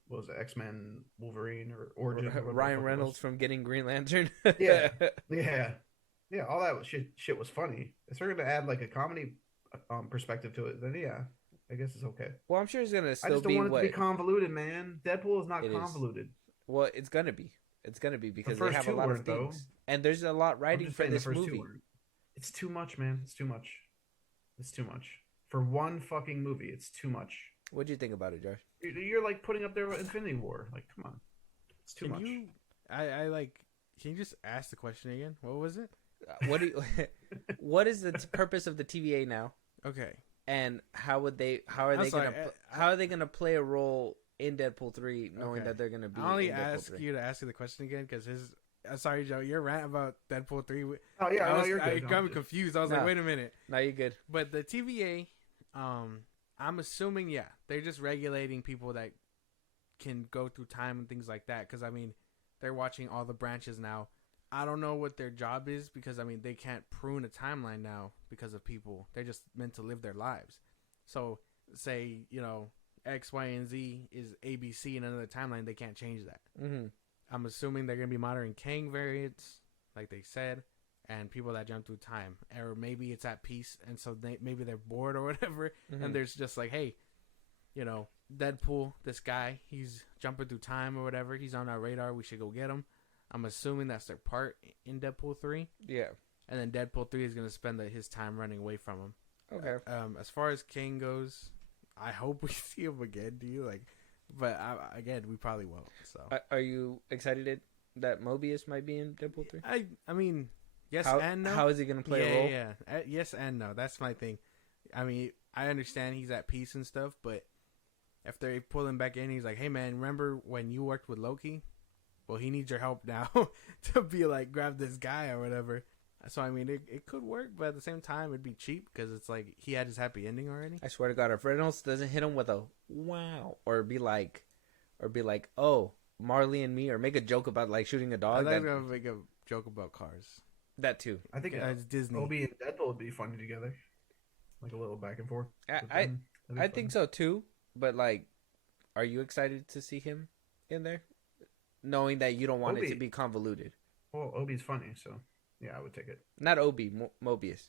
what was it, X-Men Wolverine or Origin? Ryan Reynolds from getting Green Lantern. Yeah. All that shit was funny. If they're going to add, like, a comedy perspective to it, then yeah. I guess it's okay. Well, I'm sure it's going to still be... I just don't want it to be convoluted, man. Deadpool is not convoluted. Well, it's going to be. It's gonna be The because they first have a two lot of weren't though. things, and there's a lot I'm writing just for saying the this first two movie. weren't. It's too much, man. It's too much. It's too much for one fucking movie. It's too much. What do you think about it, Josh? You're like putting up there with Infinity War. Like, come on, it's too much. I like. Can you just ask the question again? What was it? What do you, what is the purpose of the TVA now? Okay. And how are they gonna play a role in Deadpool 3 knowing that they're gonna be I only in Deadpool ask 3? you to ask you the question again because his sorry Joe, your rant about Deadpool 3 Oh yeah, I no, you're good. got me confused. I was like, wait a minute. No, you're good. But the TVA, I'm assuming they're just regulating people that can go through time and things like that because I mean they're watching all the branches now. I don't know what their job is because I mean they can't prune a timeline now because of people. They're just meant to live their lives. So say X, Y, and Z is ABC in another timeline. They can't change that. Mm-hmm. I'm assuming they're gonna be monitoring Kang variants, like they said, and people that jump through time, or maybe it's at peace, and so maybe they're bored or whatever, and there's just like, hey, Deadpool, this guy, he's jumping through time or whatever. He's on our radar. We should go get him. I'm assuming that's their part in Deadpool 3. Yeah. And then Deadpool 3 is going to spend his time running away from him. Okay. As far as Kang goes, I hope we see him again. Do you But again, we probably won't. So. Are you excited that Mobius might be in Deadpool 3? I mean, yes and no. How is he going to play a role? Yeah. Yes and no. That's my thing. I mean, I understand he's at peace and stuff, but if they pull him back in, he's like, hey man, remember when you worked with Loki? Well, he needs your help now to be like, grab this guy or whatever. So, I mean, it could work, but at the same time, it'd be cheap because it's like he had his happy ending already. I swear to God, if Reynolds doesn't hit him with a wow, or be like, oh, Marley and me, or make a joke about like shooting a dog. I think I'm gonna make a joke about cars. That too. I think it's Disney. Obi and Deadpool would be funny together, like a little back and forth. I think so too. But like, are you excited to see him in there, knowing that you don't want it to be convoluted? Well, Obi's funny, so yeah, I would take it. Not Obi, Mobius.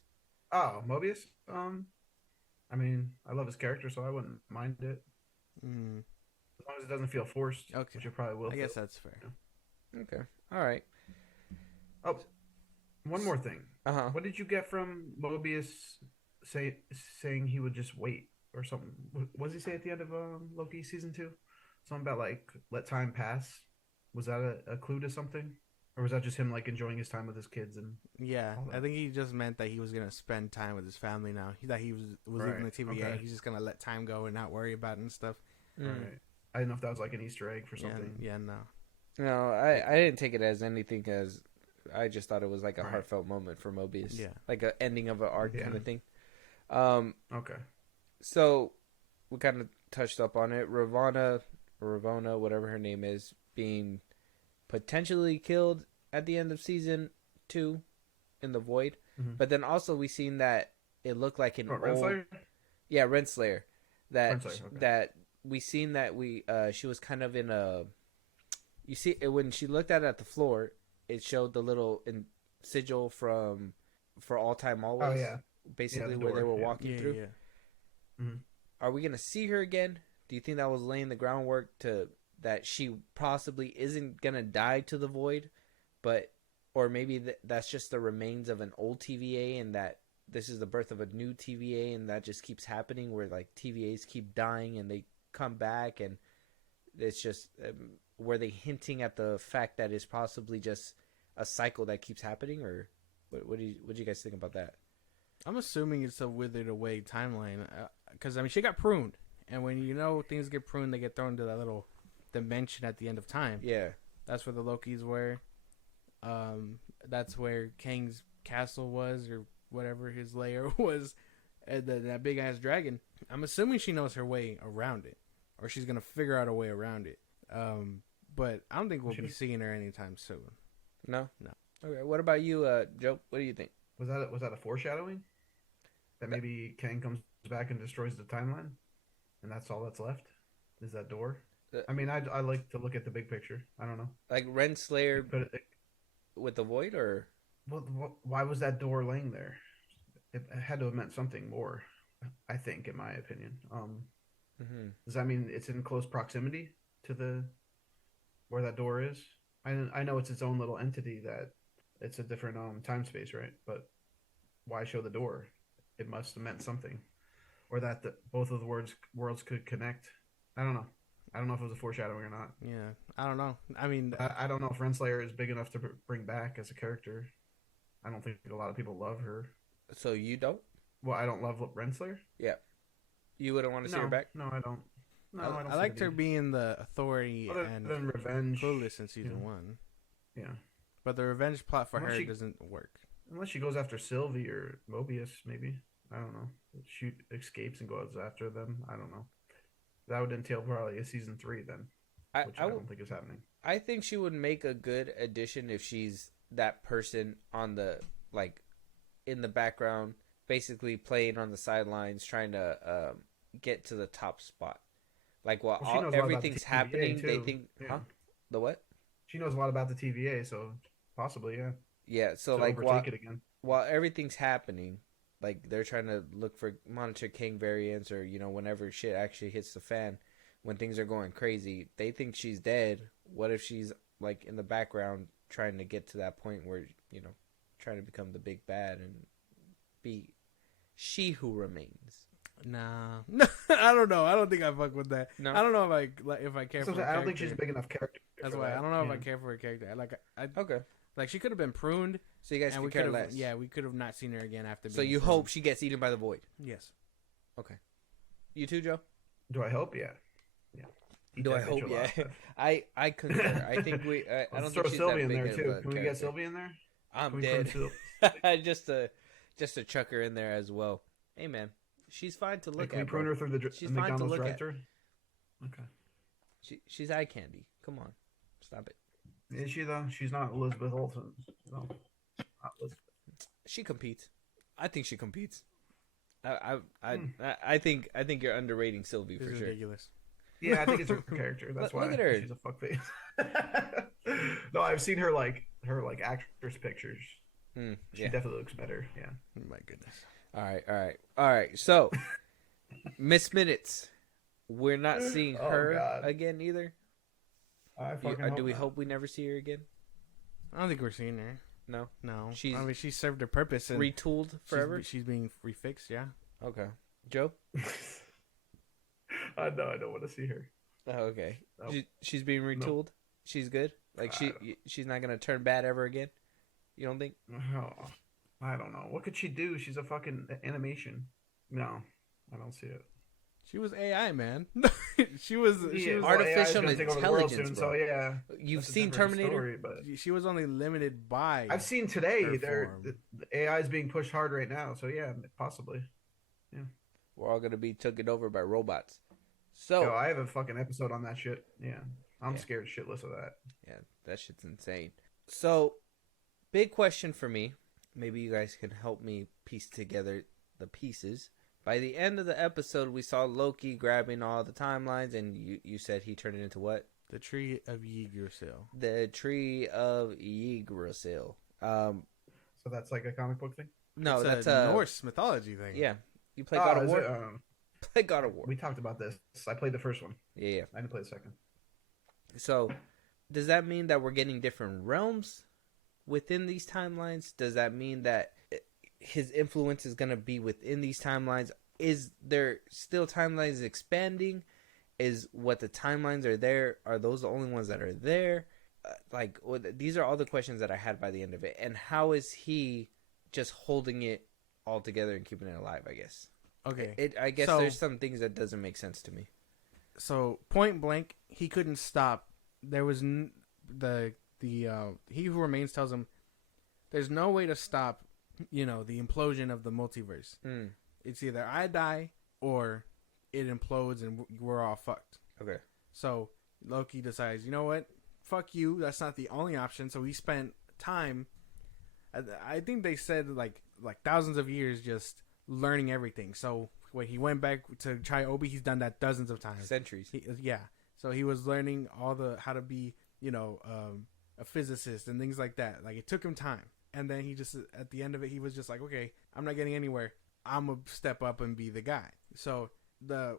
Oh, Mobius. I mean, I love his character, so I wouldn't mind it. Mm. As long as it doesn't feel forced. Okay. Which it probably will. I guess that's fair. Yeah. Okay. All right. Oh, one more thing. Uh-huh. What did you get from Mobius saying he would just wait or something? What does he say at the end of Loki season 2? Something about like let time pass. Was that a clue to something, or was that just him like enjoying his time with his kids and? Yeah, I think he just meant that he was gonna spend time with his family now. That he was leaving the TVA. Okay. He's just gonna let time go and not worry about it and stuff. Right. I didn't know if that was like an Easter egg for something. Yeah, no. No, I didn't take it as anything, as I just thought it was like a heartfelt moment for Mobius. Yeah. Like an ending of an arc kind of thing. Okay. So we kind of touched up on it. Ravonna, whatever her name is, being potentially killed at the end of season 2 in the void. Mm-hmm. But then also we seen that it looked like an old... Renslayer? Yeah, Renslayer. That Renslayer, that we seen that she was kind of in a... You see, when she looked at the floor, it showed the little sigil from For All Time Always. Oh, yeah. Basically, the where they door, were walking through. Yeah. Mm-hmm. Are we going to see her again? Do you think that was laying the groundwork to that she possibly isn't going to die to the void? Or maybe that's just the remains of an old TVA, and that this is the birth of a new TVA, and that just keeps happening where like TVAs keep dying and they come back, and it's just... were they hinting at the fact that it's possibly just a cycle that keeps happening, or what do you guys think about that? I'm assuming it's a withered away timeline, because I mean she got pruned, and when things get pruned, they get thrown into that little dimension at the end of time. Yeah, that's where the Lokis were. That's where Kang's castle was, or whatever his lair was, and that big ass dragon. I'm assuming she knows her way around it, or she's gonna figure out a way around it. But I don't think we'll be seeing her anytime soon. No. Okay. What about you, Joe? What do you think? Was that a foreshadowing? That maybe Kang comes back and destroys the timeline, and that's all that's left? Is that door? I mean, I like to look at the big picture. I don't know. Like Renslayer with the void, or? Well, why was that door laying there? It had to have meant something more, I think, in my opinion. Does that mean it's in close proximity to where that door is? I know it's its own little entity that it's a different time space, right? But why show the door? It must have meant something, or that both of the worlds could connect. I don't know. I don't know if it was a foreshadowing or not. Yeah, I don't know. I mean, I don't know if Renslayer is big enough to bring back as a character. I don't think a lot of people love her. So you don't? Well, I don't love Renslayer. Yeah. You wouldn't want to see her back? No, I don't. No, I don't. I liked her being the authority and revenge. clueless in season 1. Yeah. But the revenge plot for her doesn't work. Unless she goes after Sylvie or Mobius, maybe. I don't know. She escapes and goes after them. I don't know. That would entail probably a season 3 then, which I don't think is happening. I think she would make a good addition if she's that person on the, like, in the background, basically playing on the sidelines, trying to get to the top spot. Like, while everything's happening, they think, huh? The what? She knows a lot about the TVA, so possibly, yeah. Yeah, so like while everything's happening, like they're trying to look for monitor King variants, or whenever shit actually hits the fan, when things are going crazy, they think she's dead. What if she's like in the background trying to get to that point where trying to become the big bad and be she who remains? Nah, I don't know. I don't think I fuck with that. No, I don't know if I care for her. I don't think she's a big enough character. That's why I don't know if I care for her character. Okay. Like, she could have been pruned. So you guys could care less. Yeah, we could have not seen her again after. So you hope she gets eaten by the void? Yes. Okay. You too, Joe? Do I hope? Yeah. Do I hope? Yeah. I concur. I think we. I don't think she's Sylvie that big in there too. Can we get character. Sylvie in there? I'm dead. just to chuck her in there as well. Hey man, she's fine to look at. Can we prune her through the McDonald's drive-thru? Okay. She's eye candy. Come on, stop it. Is she though? She's not Elizabeth Olsen. No, not Elizabeth. She competes. I think she competes. I think you're underrating Sylvie for sure. Ridiculous. Yeah, I think it's her character. That's why look at her. She's a fuckface. No, I've seen her actress pictures. She definitely looks better. Yeah. Oh my goodness. All right. So, Miss Minutes, we're not seeing her again either. Do we hope we never see her again? I don't think we're seeing her. No. She served her purpose and retooled forever. She's being refixed. Yeah. Okay, Joe. I don't want to see her. Oh, okay. Nope. She's being retooled. Nope. She's good. Like she's not gonna turn bad ever again. You don't think? Oh, I don't know. What could she do? She's a fucking animation. No, I don't see it. She was AI, man. she was artificial intelligence, soon, so yeah. You've seen Terminator, story, but she was only limited by. I've seen today. The AI is being pushed hard right now, so yeah, possibly. Yeah, we're all gonna be taken over by robots. So I have a fucking episode on that shit. Yeah, I'm scared shitless of that. Yeah, that shit's insane. So, big question for me. Maybe you guys can help me piece together the pieces. By the end of the episode, we saw Loki grabbing all the timelines, and you said he turned it into what? The Tree of Yggdrasil. The Tree of Yggdrasil. So that's like a comic book thing? No, that's a Norse mythology thing. Yeah. You play God of War? Play God of War. We talked about this. I played the first one. Yeah. I didn't play the second. So, does that mean that we're getting different realms within these timelines? Does that mean that his influence is going to be within these timelines? Is there still timelines expanding? Is what the timelines are there? Are those the only ones that are there? These are all the questions that I had by the end of it. And how is he just holding it all together and keeping it alive, I guess? Okay. I guess there's some things that doesn't make sense to me. So, point blank, he couldn't stop. There was he who remains tells him there's no way to stop the implosion of the multiverse. It's either I die or it implodes and we're all fucked. Okay. So Loki decides, you know what? Fuck you. That's not the only option. So he spent time. I think they said like thousands of years just learning everything. So when he went back to try Obi, he's done that dozens of times. Centuries. So he was learning how to be, a physicist and things like that. Like, it took him time. And then he just, at the end of it, he was just like, okay, I'm not getting anywhere. I'm going to step up and be the guy. So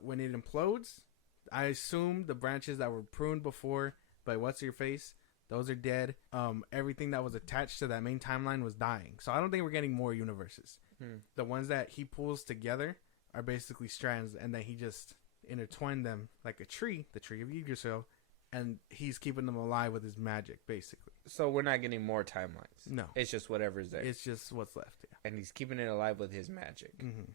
when it implodes, I assume the branches that were pruned before by what's-your-face, Those are dead. Everything that was attached to that main timeline was dying. So I don't think we're getting more universes. The ones that he pulls together are basically strands, and then he just intertwined them like a tree, the tree of Yggdrasil, and he's keeping them alive with his magic, basically. So we're not getting more timelines. No. It's just whatever's there. It's just what's left, yeah. And he's keeping it alive with his magic. Mm-hmm.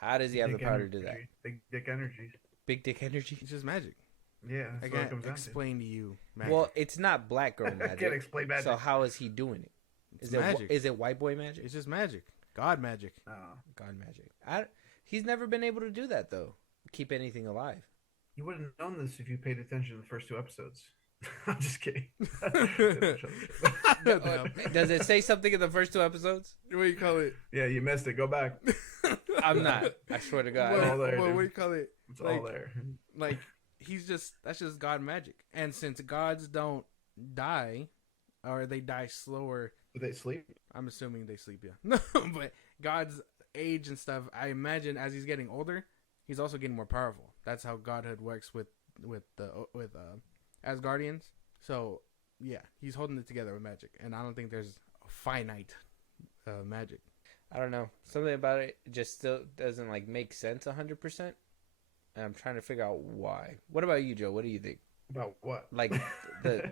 How does he have the power to do that? Big dick energy. Big dick energy? It's just magic. Yeah, I that's what it can't comes down explain to you magic. Well, it's not black girl I magic. can't explain magic. So how is he doing it? It's magic. Is it white boy magic? It's just magic. God magic. Oh. God magic. He's never been able to do that, though. Keep anything alive. You wouldn't have known this if you paid attention to the first 2 episodes. I'm just kidding. Does it say something in the first 2 episodes? What do you call it? Yeah, you missed it. Go back. I'm not. I swear to God. Well, all there, what dude. do you call it? It's Like- all there. Like, that's just God magic. And since gods don't die, or they die slower, Do they sleep? I'm assuming they sleep, yeah. No, but God's age and stuff, I imagine as he's getting older, he's also getting more powerful. That's how godhood works with Asgardians. So, yeah, he's holding it together with magic. And I don't think there's finite magic. I don't know. Something about it just still doesn't like make sense 100%. And I'm trying to figure out why. What about you, Joe? What do you think? About what? Like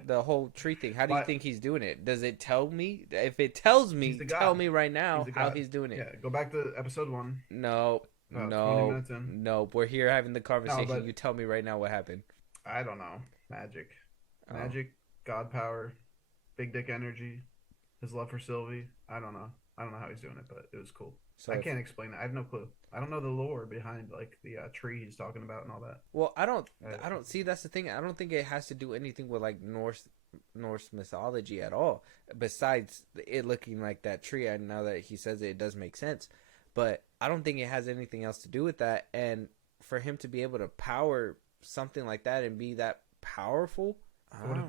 the whole tree thing. How do you Why- think he's doing it? Does it tell me? If it tells me, He's the god. tell me right now He's the how god. he's doing it. Yeah, go back to episode 1. No, About 20 no, minutes in. no. We're here having the conversation. but- You tell me right now what happened. I don't know. Magic. Oh. Magic, God power, big dick energy, his love for Sylvie. I don't know. I don't know how he's doing it, but it was cool. So I if- can't explain it. I have no clue. I don't know the lore behind like the tree he's talking about and all that. Well, I don't see. That's the thing. I don't think it has to do anything with like Norse mythology at all. Besides it looking like that tree, and now that he says it, it does make sense. But I don't think it has anything else to do with that. And for him to be able to power something like that and be that powerful,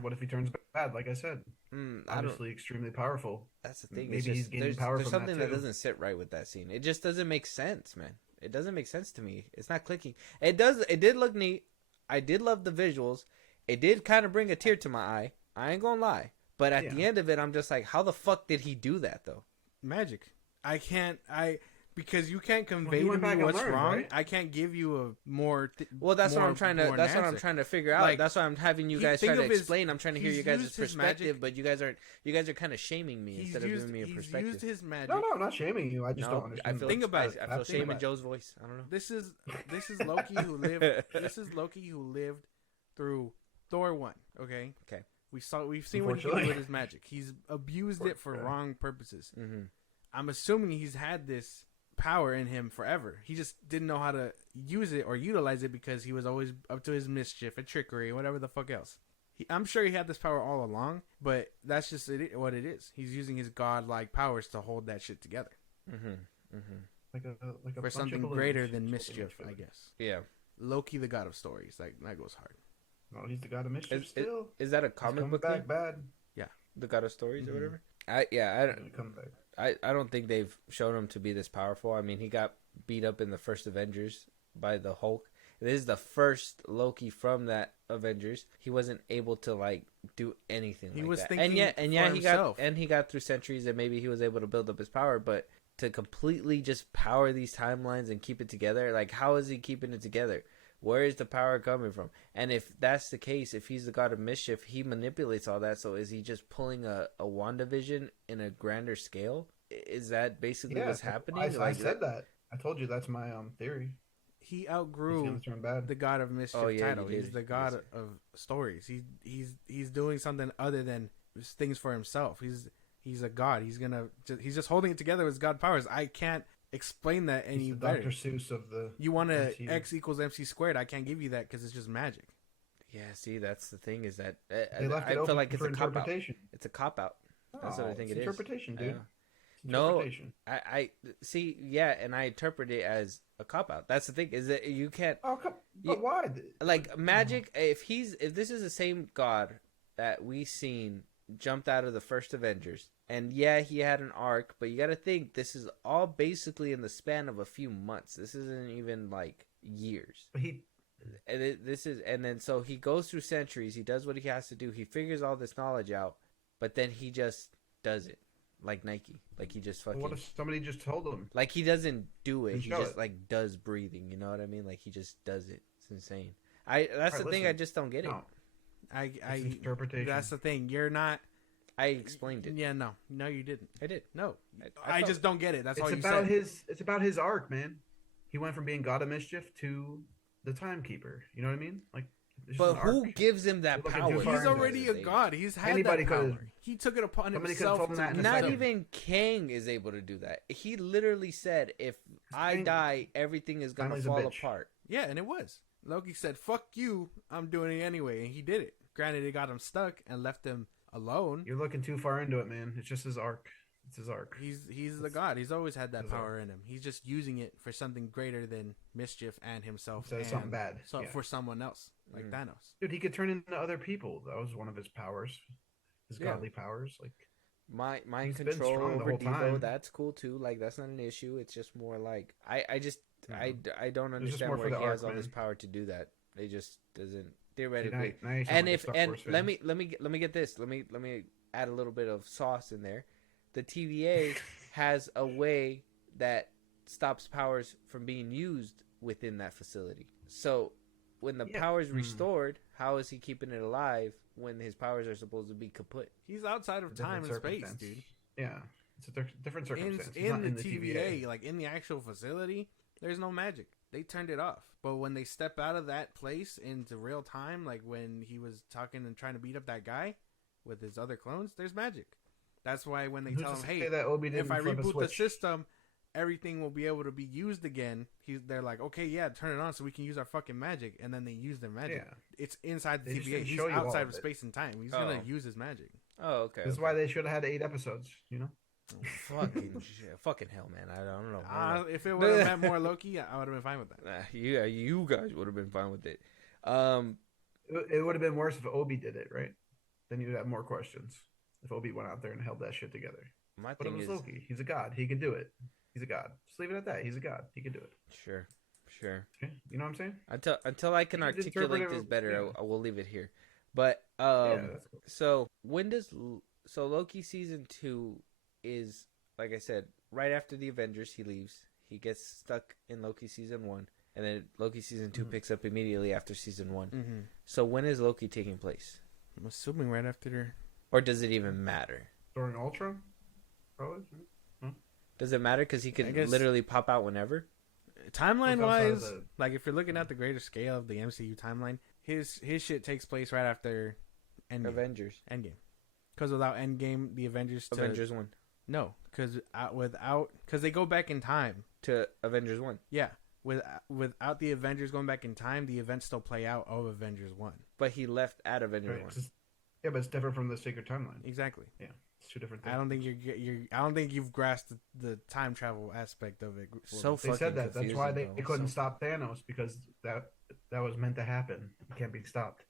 What if he turns bad? Like I said, I don't. obviously extremely powerful. That's the thing. Maybe It's just, he's gaining there's, power there's from something that that too. doesn't sit right with that scene. It just doesn't make sense, man. It doesn't make sense to me. It's not clicking. It does. It did look neat. I did love the visuals. It did kind of bring a tear to my eye. I ain't gonna lie. But at the end of it, I'm just like, how the fuck did he do that though? Magic. Because you can't convey he to went me back and what's learned, wrong. right? I can't give you a more. Well, that's what more- I'm trying to. more That's what I'm answer. trying to figure out. Like, That's why I'm having you he- guys think try to of his- explain. I'm trying to hear he's you guys' used his perspective, magic- but you guys are kind of shaming me instead of giving me a He's perspective. used his magic. No, I'm not shaming you. I just don't No, understand. I feel. Think about I it. feel Think shame in about it. Joe's voice. I don't know. This is Loki who lived. This is Loki who lived through Thor 1. Okay. Okay. We've seen what he can do Unfortunately. with his magic. He's abused it for Yeah. wrong purposes. Mm-hmm. I'm assuming he's had this power in him forever. He just didn't know how to use it or utilize it because he was always up to his mischief and trickery and whatever the fuck else. I'm sure he had this power all along, but that's just what it is. He's using his godlike powers to hold that shit together Mm-hmm. Mm-hmm. like a for bunch something of greater balloons. than That's what they mischief, make I for it. guess. Yeah. Loki, the god of stories, that goes hard. Oh, he's the god of mischief still. Is that a He's comic coming book back thing? bad. The God of Stories Mhm. or whatever? I He's coming back. I don't think they've shown him to be this powerful. I mean, he got beat up in the first Avengers by the Hulk. This is the first Loki from that Avengers. He wasn't able to like do anything. He like was that. thinking and for himself. he got through centuries, and maybe he was able to build up his power. But to completely just power these timelines and keep it together, like how is he keeping it together? Where is the power coming from? And if that's the case, if he's the god of mischief, he manipulates all that. So is he just pulling a WandaVision in a grander scale? Is that basically what's happening? I said that. I told you that's my theory. He He's outgrew gonna turn bad. the god of mischief Oh, yeah, title. you did. He's the You god did. of stories. He's doing something other than just things for himself. He's a god. He's just holding it together with his god powers. I can't explain that any He's the better. Dr. Seuss of the. You want to MCU. X equals MC squared? I can't give you that because it's just magic. Yeah, see, that's the thing is that They left I it feel open like it's for a cop out. interpretation. It's a cop out. That's what I think it's it is. interpretation, I dude. know. It's No, interpretation. I see. Yeah, and I interpret it as a cop out. That's the thing is that you can't Oh, but You- why? like magic. If this is the same god that we seen jumped out of the first Avengers, and yeah, he had an arc, but you got to think this is all basically in the span of a few months. This isn't even like years. But and then so he goes through centuries. He does what he has to do. He figures all this knowledge out, but then he just does it like Nike. Like he just fucking. What if somebody just told him? Like he doesn't do it. And He show just it. like does breathing. You know what I mean? Like he just does it. It's insane. That's the thing. I just don't get it. No, I it's interpretation. That's the thing. You're not. I explained it. Yeah, no, you didn't. I did. No, I I felt just don't get it. That's all It's you about said. it's about his arc, man. He went from being God of Mischief to the Timekeeper. You know what I mean? Like, it's just But an who arc. gives him that You're looking power? too far He's into already a god. He's had Anybody that power. could've- He took it upon Somebody could've himself. told him that in a Not second. even Kang is able to do that. He literally said, "If I Kang- die, everything is gonna Kang is a fall bitch. apart." Yeah, and it was. Loki said, "Fuck you, I'm doing it anyway," and he did it. Granted, it got him stuck and left him alone. You're looking too far into it, man. It's just his arc. It's his arc. He's the god. He's always had that His power in him. He's just using it for something greater than mischief and himself. Instead of and something bad. So Yeah. for someone else, like Thanos. Dude, he could turn into other people. That was one of his powers. His Yeah. godly powers. Like, Mind He's been control strong the over whole Debo, time. that's cool too. Like that's not an issue. It's just more like I Yeah. don't It was just understand more where for he the has arc, all this man. power to do that. It just doesn't see, theoretically. now you sound And like a if Star and Wars let fan. me get this. Let me add a little bit of sauce in there. The TVA has a way that stops powers from being used within that facility. So when the Yeah. power is restored, how is he keeping it alive when his powers are supposed to be kaput? He's outside of time and space, circumstance. dude. Yeah. It's a different In, circumstance. He's not in the TVA, like in the actual facility, there's no magic. They turned it off. But when they step out of that place into real time, like when he was talking and trying to beat up that guy with his other clones, there's magic. That's why when they Who's tell to him, say "Hey, that Obi didn't if I flip a reboot the switch? system, everything will be able to be used again," they're like, "Okay, yeah, turn it on so we can use our fucking magic." And then they use their magic. Yeah. It's inside the They just TVA. didn't He's show you all outside of of it. space and time. He's Oh. gonna use his magic. Oh, okay. This is why they should have had 8 episodes, you know? fucking shit. Fucking hell, man. I don't know. If it would have meant more Loki, I would have been fine with that. Yeah, you guys would have been fine with it. It would have been worse if Obi did it, right? Then you'd have more questions. If Obi went out there and held that shit together. My But it thing was is, Loki. He's a god. He can do it. He's a god. Just leave it at that. He's a god. He can do it. sure. Okay? You know what I'm saying? Until I can You can articulate interpret this it, better, yeah. I will leave it here. But Yeah, that's cool. so when does Loki season 2 is, like I said, right after the Avengers. He leaves. He gets stuck in Loki season 1, and then Loki season 2 picks up immediately after season 1. Mm-hmm. So when is Loki taking place, I'm assuming right after. or does it even matter? During Ultron? Probably. Does it matter because he I could guess- literally pop out whenever? Timeline Outside of wise, the- like if you're looking at the greater scale of the MCU timeline, his shit takes place right after Endgame. Avengers. Because without Endgame, the Avengers. Avengers 1 No, because because they go back in time. to Avengers 1. Yeah, without the Avengers going back in time, the events still play out of Avengers 1. But he left at Avengers Right, 1. 'cause yeah, but it's different from the Sacred Timeline. Exactly. Yeah, it's two different things. I don't think I don't think you've grasped the time travel aspect of it. So They said fucking that. That's why confusing, they though. couldn't stop Thanos, because that was meant to happen. It can't be stopped.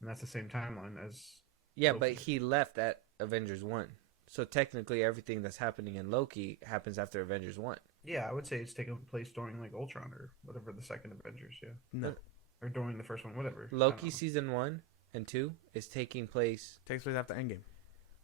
And that's the same timeline as Yeah, Loki. but he left at Avengers 1. So technically everything that's happening in Loki happens after Avengers 1. yeah, I would say it's taking place during like Ultron or whatever, the second Avengers, yeah. No, Or during the first one, whatever. I don't Loki know. season 1 and 2 is taking place. takes place after Endgame.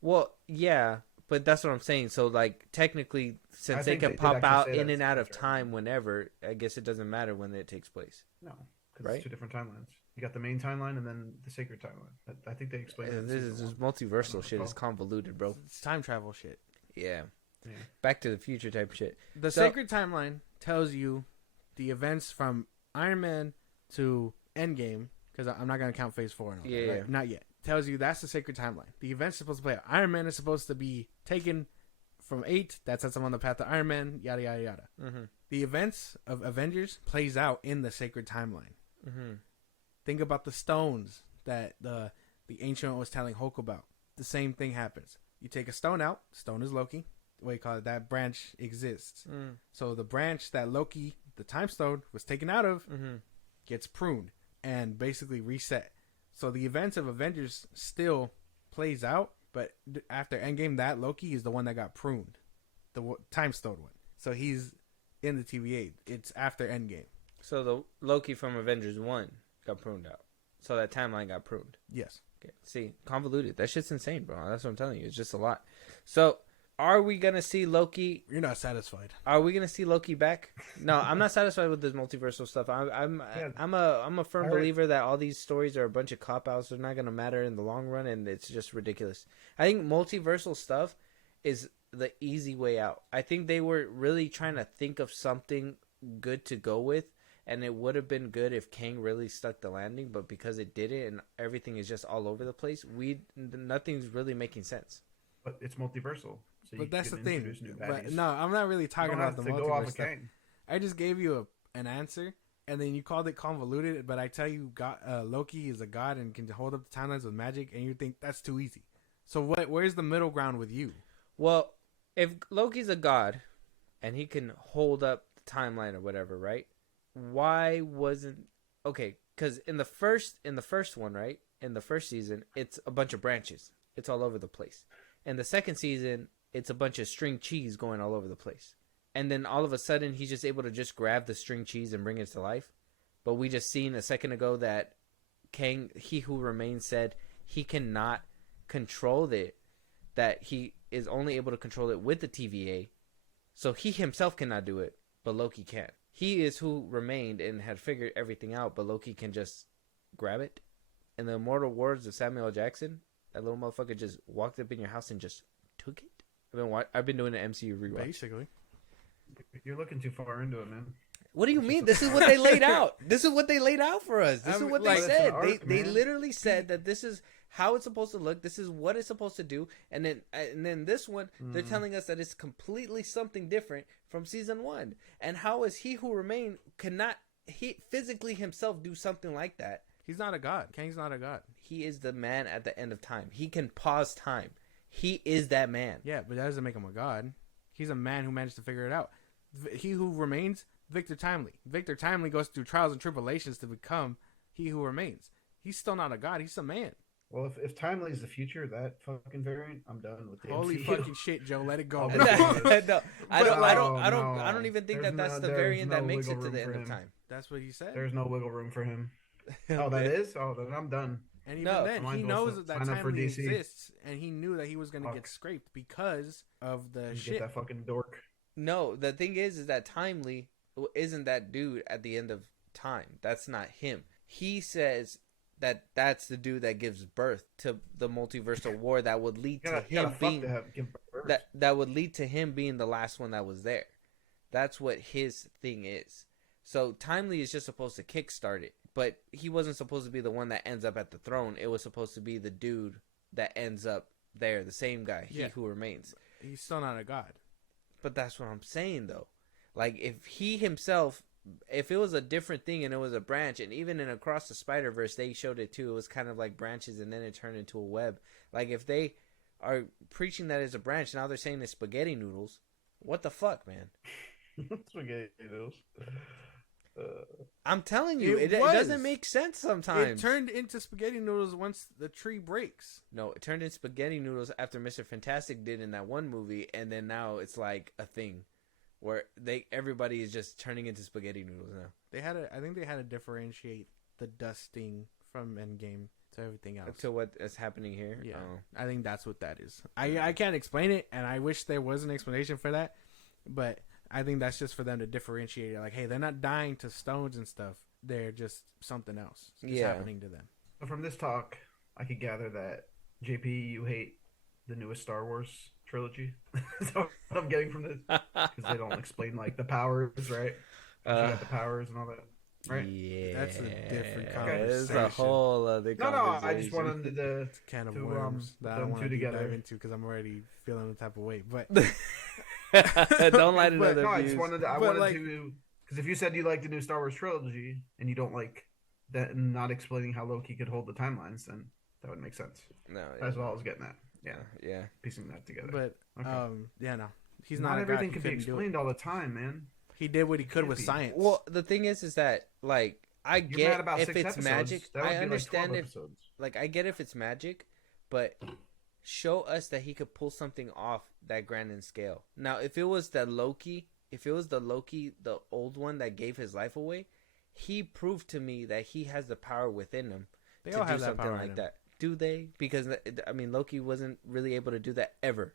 Well, yeah, but that's what I'm saying. So like technically since I they think can they did pop actually out say in that and out of after time whenever, I guess it doesn't matter when it takes place. No, because Right? it's two different timelines. You got the main timeline and then the sacred timeline. I think they explained it in This season is one. multiversal I shit. don't It's convoluted, bro. It's time travel shit. Yeah. Yeah. Back to the future type shit. The So- sacred timeline tells you the events from Iron Man to Endgame, because I'm not going to count Phase 4 and all Yeah, that, right? yeah. Not yet. Tells you that's the sacred timeline. The event's supposed to play out. Iron Man is supposed to be taken from 8. That sets him on the path to Iron Man, yada, yada, yada. Mm-hmm. The events of Avengers plays out in the sacred timeline. Mm-hmm. Think about the stones that the Ancient One was telling Hulk about. The same thing happens. You take a stone out. Stone is Loki. What do you call it? That branch exists. Mm. So the branch that Loki, the time stone, was taken out of Mm-hmm. gets pruned and basically reset. So the events of Avengers still plays out, but after Endgame, that Loki is the one that got pruned, the time stone one. So he's in the TVA. It's after Endgame. So the Loki from Avengers 1 got pruned out. So that timeline got pruned. Yes. Okay. See, convoluted. That shit's insane, bro. That's what I'm telling you. It's just a lot. So, are we gonna see Loki? You're not satisfied. Are we gonna see Loki back? No, I'm not satisfied with this multiversal stuff. I'm a firm believer that all these stories are a bunch of cop outs. They're not gonna matter in the long run, and it's just ridiculous. I think multiversal stuff is the easy way out. I think they were really trying to think of something good to go with, and it would have been good if Kang really stuck the landing, but because it didn't and everything is just all over the place, nothing's really making sense. But it's multiversal. So But that's the thing. But But no, I'm not really talking about the go off multiverse of stuff. Kang. I just gave you an answer, and then you called it convoluted. But I tell you, Loki is a god and can hold up the timelines with magic, and you think that's too easy. So where's the middle ground with you? Well, if Loki's a god and he can hold up the timeline or whatever, right? Why wasn't because in the first one, right? In the first season, it's a bunch of branches. It's all over the place. In the second season, it's a bunch of string cheese going all over the place. And then all of a sudden, he's just able to just grab the string cheese and bring it to life. But we just seen a second ago that Kang, he who remains, said he cannot control it. That he is only able to control it with the TVA. So he himself cannot do it, but Loki can. He is who remained and had figured everything out, but Loki can just grab it. In the immortal words of Samuel L. Jackson, that little motherfucker just walked up in your house and just took it. I've been doing an MCU rewatch. Basically, You're looking too far into it, man. What do you mean? This is what they laid out. This is what they laid out for us. This is what they said. They literally said that this is how it's supposed to look. This is what it's supposed to do. And then this one, they're telling us that it's completely something different from season 1. And how is he who remained cannot he physically himself do something like that? he's not a god. Kang's not a god. He is the man at the end of time. He can pause time. He is that man. Yeah, but that doesn't make him a god. He's a man who managed to figure it out. He who remains, Victor Timely. Victor Timely goes through trials and tribulations to become he who remains. He's still not a god. He's a man. Well, if Timely is the future, that fucking variant, I'm done with the Holy MCU. fucking shit, Joe. Let it go. No, I No. don't even think There's that's no- the there's variant that no makes it wiggle to the room end for of him. time. That's what he said. There's no wiggle room for him. Oh, that is? Oh, then I'm done. And even No. then, Might he as well knows that sign up for Timely DC. exists, and he knew that he was going to get Fuck. scraped because of the Get shit. that fucking dork. No, the thing is that Timely isn't that dude at the end of time. That's not him. He says that that's the dude that gives birth to the multiversal war that would lead to him being that would lead to him being the last one that was there. That's what his thing is. So Timely is just supposed to kickstart it, but he wasn't supposed to be the one that ends up at the throne. It was supposed to be the dude that ends up there, the same guy, he who remains. He's still not a god. But that's what I'm saying, though. Like, if he himself, if it was a different thing and it was a branch, and even in Across the Spider-Verse, they showed it too. It was kind of like branches and then it turned into a web. Like, if they are preaching that as a branch, now they're saying it's spaghetti noodles. What the fuck, man? Spaghetti noodles. I'm telling you, it was. doesn't make sense sometimes. It turned into spaghetti noodles once the tree breaks. No, it turned into spaghetti noodles after Mr. Fantastic did in that one movie, and then now it's like a thing where everybody is just turning into spaghetti noodles now. I think they had to differentiate the dusting from Endgame to everything else. To what is happening here. Yeah, Oh. I think that's what that is. I can't explain it, and I wish there was an explanation for that, but I think that's just for them to differentiate it. Like, hey, they're not dying to stones and stuff. They're just something else. It's happening to them. So from this talk, I could gather that JP, you hate the newest Star Wars trilogy. That's what I'm getting from this, because they don't explain like the powers, right? You got the powers and all that, right? Yeah, That's a different It's a conversation. whole other No, conversation. I just wanted to Can of To, worms that I them don't want two to together. dive into because I'm already feeling the type of way. But don't light But another no, I views. just wanted to, because if you said you like the new Star Wars trilogy and you don't like that, not explaining how Loki could hold the timelines, then that would make sense. No, That's what I was getting at. Yeah, yeah. piecing that together. but Okay. yeah, no, he's not not a god. everything He can be couldn't do it. explained all the time, man. He did what he could Can't with be. science. Well, the thing is that like I You're get mad about if 6 it's episodes. magic. That would I be understand like 12 if episodes. like I get if it's magic, but show us that he could pull something off that grand in scale. Now, if it was the Loki, the old one that gave his life away, he proved to me that he has the power within him They to all do have that something power in like them. that. Do they? Because I mean, Loki wasn't really able to do that ever,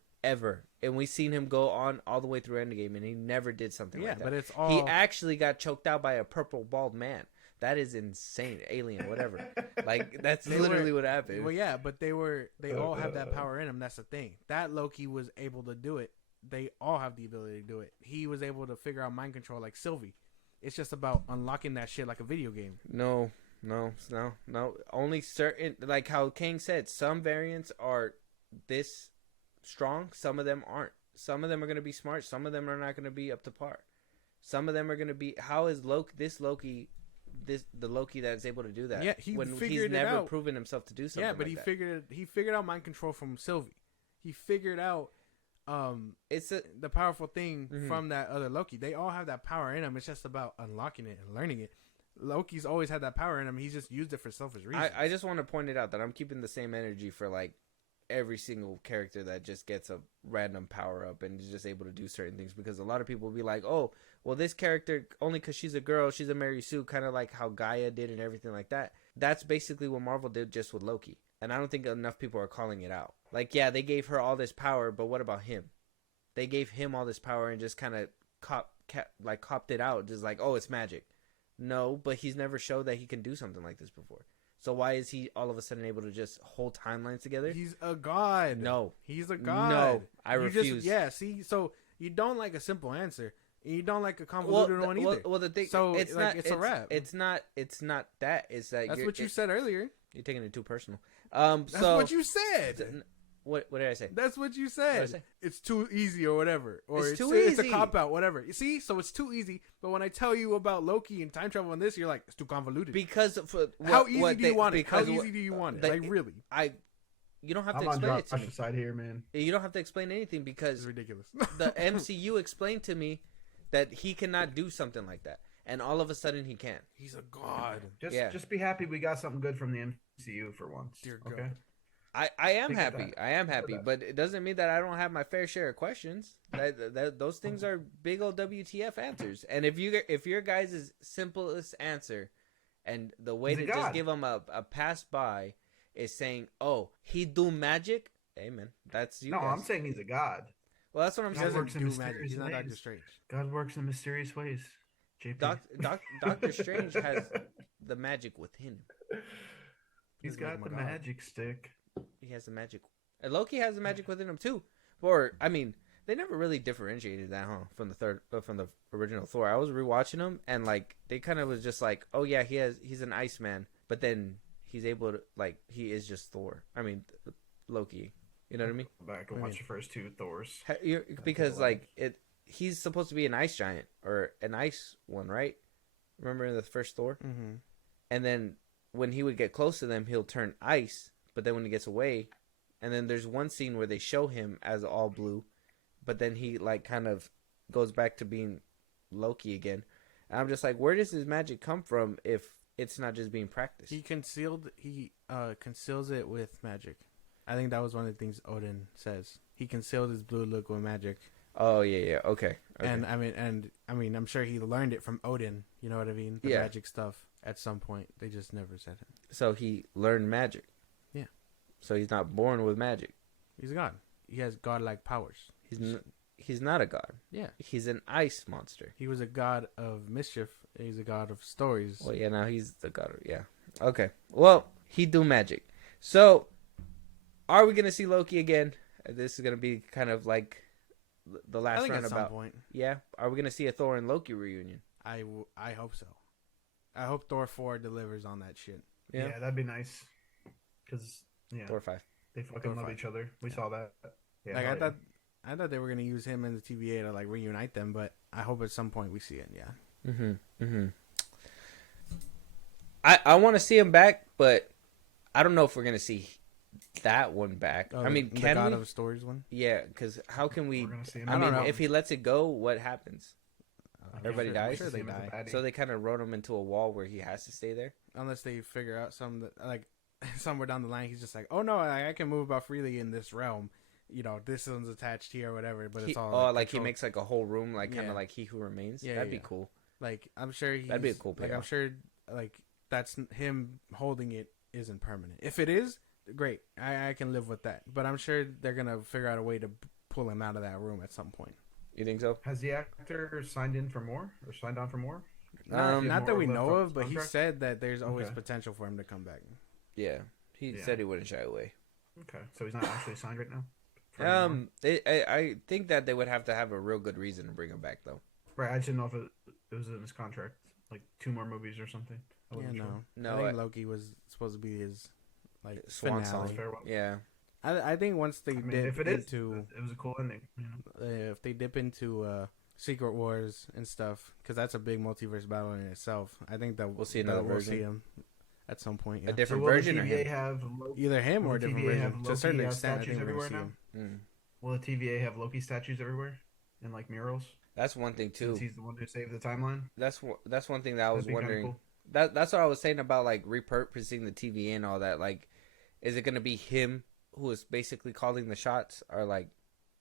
and we seen him go on all the way through Endgame, and he never did something Yeah, like that. but it's all. He actually got choked out by a purple bald man. That is insane, alien, whatever. Like that's They literally were- what happened. Well, yeah, but they all have that power in them. That's the thing. That Loki was able to do it. They all have the ability to do it. He was able to figure out mind control like Sylvie. It's just about unlocking that shit like a video game. No. Only certain, like how Kang said, some variants are this strong. Some of them aren't. Some of them are going to be smart. Some of them are not going to be up to par. Some of them are going to be. How is Loki, the Loki that's able to do that? Yeah, he when figured he's it never out. proven himself to do something. Yeah, but like he figured out mind control from Sylvie. He figured out it's the powerful thing Mhm. from that other Loki. They all have that power in them. It's just about unlocking it and learning it. Loki's always had that power in him. He's just used it for selfish reasons. I just want to point it out that I'm keeping the same energy for like every single character that just gets a random power up and is just able to do certain things, because a lot of people will be like, oh, well, this character, only because she's a girl, she's a Mary Sue, kind of like how Gaia did and everything like that. That's basically what Marvel did just with Loki. And I don't think enough people are calling it out. Like, yeah, they gave her all this power, but what about him? They gave him all this power and just kind of copped it out. Just like, oh, it's magic. No, but he's never showed that he can do something like this before. So why is he all of a sudden able to just hold timelines together? He's a god. No. He's a god. No, I You refuse. see, so you don't like a simple answer. And you don't like a convoluted one either. Well, the thing, So, it's like, not. it's a wrap. It's not that. It's that. That's what you said earlier. You're taking it too personal. That's So what you said. What did I say? That's what you What'd I said. say? It's too easy or whatever. Or It's too it's a easy. cop out, whatever. You see? So it's too easy. But when I tell you about Loki and time travel and this, you're like, it's too convoluted. Because How easy do you want it? How easy do you want it? they- Like, really? You don't have I'm to on explain it to me. Josh's side here, man. You don't have to explain anything It's because ridiculous. the MCU explained to me that he cannot do something like that, and all of a sudden he can. He's a god. Just be happy we got something good from the MCU for once. Dear God. Okay. I am Think of happy. that. I am happy, that. but it doesn't mean that I don't have my fair share of questions. Those things are big old WTF answers. And if your guys' simplest answer, and the way He's a to just god. give him a pass by is saying, "Oh, he do magic." Amen. That's you. No, guys. I'm saying he's a god. Well, that's what I'm He God saying. works doesn't in do magic. mysterious He's not Doctor ways. Strange. God works in mysterious ways. JP. Doctor Strange has the magic within him. He's Doesn't make got him the a god. magic stick. He has the magic. And Loki has the magic within him too. Or I mean, they never really differentiated that, huh? From the original Thor. I was rewatching them, and like they kind of was just like, oh yeah, he's an Iceman, but then he's able to like he is just Thor. I mean, Loki. You know what I mean? Go back and watch the first two Thors. Because like he's supposed to be an ice giant or an ice one, right? Remember in the first Thor? Mm-hmm. And then when he would get close to them, he'll turn ice. But then when he gets away, and then there's one scene where they show him as all blue, but then he like kind of goes back to being Loki again. And I'm just like, where does his magic come from if it's not just being practiced? He conceals it with magic. I think that was one of the things Odin says. He concealed his blue look with magic. Oh yeah, okay. And I mean, I'm sure he learned it from Odin. You know what I mean? The Yeah. magic stuff. At some point, they just never said it. So he learned magic. Yeah. So he's not born with magic. He's a god. He has godlike powers. He's not a god. Yeah. He's an ice monster. He was a god of mischief. He's a god of stories. Well, yeah, now he's the god. Yeah. Okay. Well, he do magic. So, are we gonna see Loki again? This is gonna be kind of like the I last think at roundabout. some point. Yeah. Are we gonna see a Thor and Loki reunion? I hope so. I hope Thor 4 delivers on that shit. Yeah. Yeah, that'd be nice. Because Thor 5. they fucking Thor love 5. each other. We saw that. Yeah, Like hell I thought they were gonna use him and the TVA to like reunite them, but I hope at some point we see it. Yeah. I want to see him back, but I don't know if we're gonna see that one back. I mean, the can God we? of Stories one. Yeah, because how can we? We're gonna see him. I I don't mean, know. if he lets it go, what happens? Everybody I'm dies? Sure they See him as a die. baddie. So they kind of wrote him into a wall where he has to stay there. Unless they figure out like somewhere down the line, he's just like, oh no, I can move about freely in this realm. You know, this one's attached here or whatever. But it's all Like he controlled. makes like a whole room, like kind Yeah. of like He Who Remains. Yeah, That'd be yeah. cool. Like I'm sure he's, That'd be a cool like I'm payoff. sure like that's him holding it isn't permanent. If it is, great. I can live with that. But I'm sure they're gonna figure out a way to pull him out of that room at some point. You think so? Has the actor signed in for more or signed on for more? Not that we know of, but he contract? said that there's always Okay. potential for him to come back. Yeah. He Yeah. said he wouldn't shy away. Okay, so he's not actually signed right now. for anymore? I think that they would have to have a real good reason to bring him back, though. Right, I just didn't know if it was in his contract, like 2 more movies or something. I Yeah, wasn't sure. No, I think Loki was supposed to be his like Swan finale. song. Farewell. Yeah. I think once they I mean, dip if it is, into it was a cool ending. You know? if they dip into Secret Wars and stuff, because that's a big multiverse battle in itself. I think that We'll see another we'll version. see him at some point. A Yeah. different will the version or TVA him? have Either him will or a the different TVA have version. To a certain Loki, extent, I statues think we're gonna everywhere see now? him. Will the TVA have Loki statues everywhere in like murals? That's one thing too. Since he's the one who saved the timeline. That's one thing that I was That'd be kinda wondering. cool. That's what I was saying about like repurposing the TVA and all that. Like, is it gonna be him who is basically calling the shots, or like,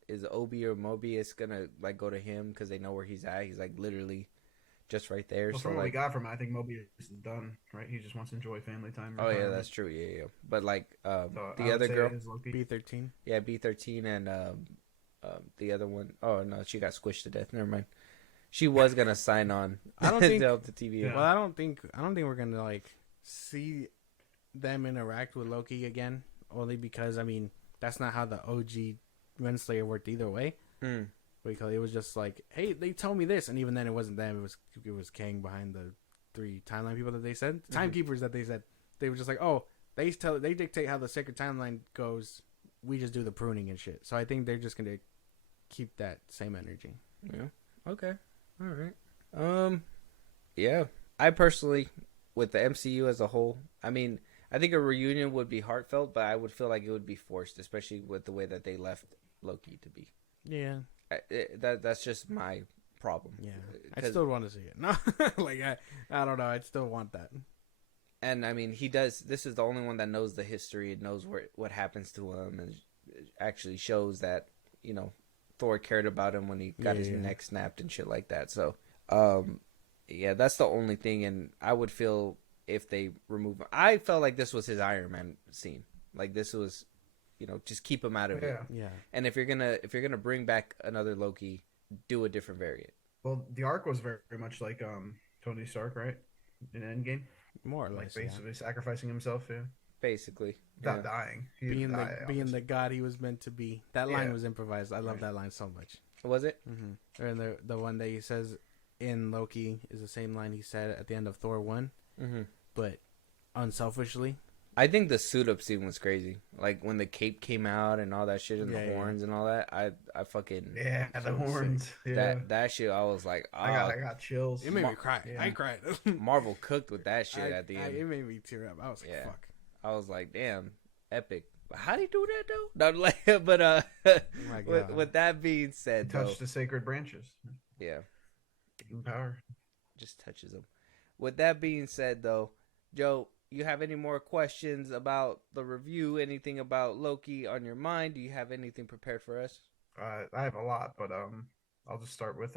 is Obi or Mobius gonna like go to him because they know where he's at? He's like literally just right there. Well, So from what we like, got from it, I think Mobius is done. Right, he just wants to enjoy family time. oh yeah, retirement. that's true. Yeah. But like, So I the would other say girl, it is Loki. B-13. yeah, B13, and the other one, oh no, she got squished to death. Never mind. She was gonna sign on. I don't think- to help the TVA. Yeah. Well, I don't think we're gonna like see them interact with Loki again. Only because I mean that's not how the OG Renslayer worked either way. Hmm. Because it was just like, hey, they told me this, and even then it wasn't them. It was Kang behind the 3 timeline people that they said, timekeepers that they said. They were just like, oh, they dictate how the sacred timeline goes. We just do the pruning and shit. So I think they're just gonna keep that same energy. Yeah. Okay. All right. Yeah. I personally, with the MCU as a whole, I mean, I think a reunion would be heartfelt, but I would feel like it would be forced, especially with the way that they left Loki to be. Yeah, That's just my problem. yeah. I 'Cause- still want to see it. No, like I don't know. I'd still want that. And I mean, he does. This is the only one that knows the history and knows what happens to him, and actually shows that Thor cared about him when he got his Yeah. neck snapped and shit like that. So, yeah, that's the only thing. And I would feel if they remove. I felt like this was his Iron Man scene. Like this was, just keep him out of it. Yeah. Yeah, And if you're gonna bring back another Loki, do a different variant. Well, the arc was very, very much like Tony Stark, right? In Endgame, more or like less. Yeah. basically sacrificing himself, Basically, not yeah. dying. He didn't Being die, the obviously. god he was meant to be. That line Yeah. was improvised. I love Right. that line so much. Was it? Mm-hmm. And the one that he says in Loki is the same line he said at the end of Thor 1, Mm-hmm. but unselfishly. I think the suit up scene was crazy. Like when the cape came out and all that shit and Yeah, the yeah. horns and all that. I fucking Yeah, the so horns. sick. Yeah, That shit. I was like, I got chills. It made me cry. yeah. I cried. Marvel cooked with that shit at the end. It made me tear up. I was like, Yeah. fuck. I was like, damn, epic. But how do you do that though? No, like, but my with, God. with that being said, though, Touch the sacred branches. yeah, Give him power. just touches them. With that being said, though, Joe, you have any more questions about the review? Anything about Loki on your mind? Do you have anything prepared for us? I have a lot, but I'll just start with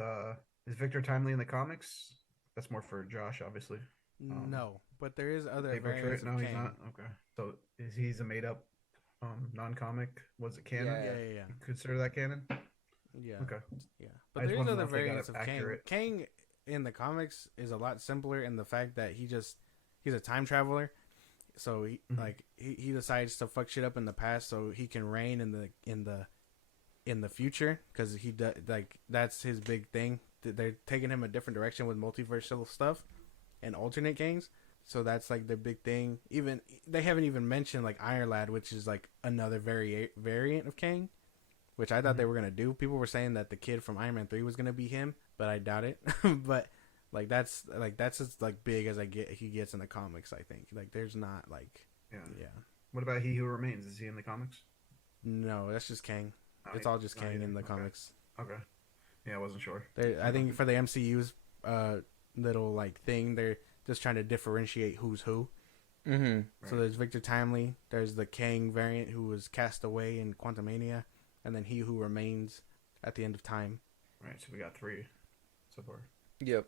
is Victor timely in the comics? That's more for Josh, obviously. No, but there is other Paper variants Trick? of No, he's Kang. not. Okay, so he's a made up non-comic? Was it canon? Yeah. Yeah. You consider that canon? Yeah. Okay. Yeah. I But just there's wanna know other if they got variants it of Kang. accurate. Kang in the comics is a lot simpler in the fact that he's a time traveler. So he decides to fuck shit up in the past so he can reign in the future, because he does, like, that's his big thing. They're taking him a different direction with multiversal stuff and alternate Kangs. So that's like the big thing. Even they haven't even mentioned like Iron Lad, which is like another variant of Kang, which I thought they were gonna do. People were saying that the kid from Iron Man 3 was gonna be him, but I doubt it. But that's as like big as he gets in the comics. I think like there's not like yeah. What about He Who Remains? Is he in the comics? No, that's just Kang. Oh, It's all just oh, Kang yeah, in the okay. comics. Okay. Yeah, I wasn't sure. I think for the MCU's little like thing, they're just trying to differentiate who's who. Mm-hmm. So there's Victor Timely, there's the Kang variant who was cast away in Quantumania, and then He Who Remains at the end of time. Right, so we got 3 so far. Yep.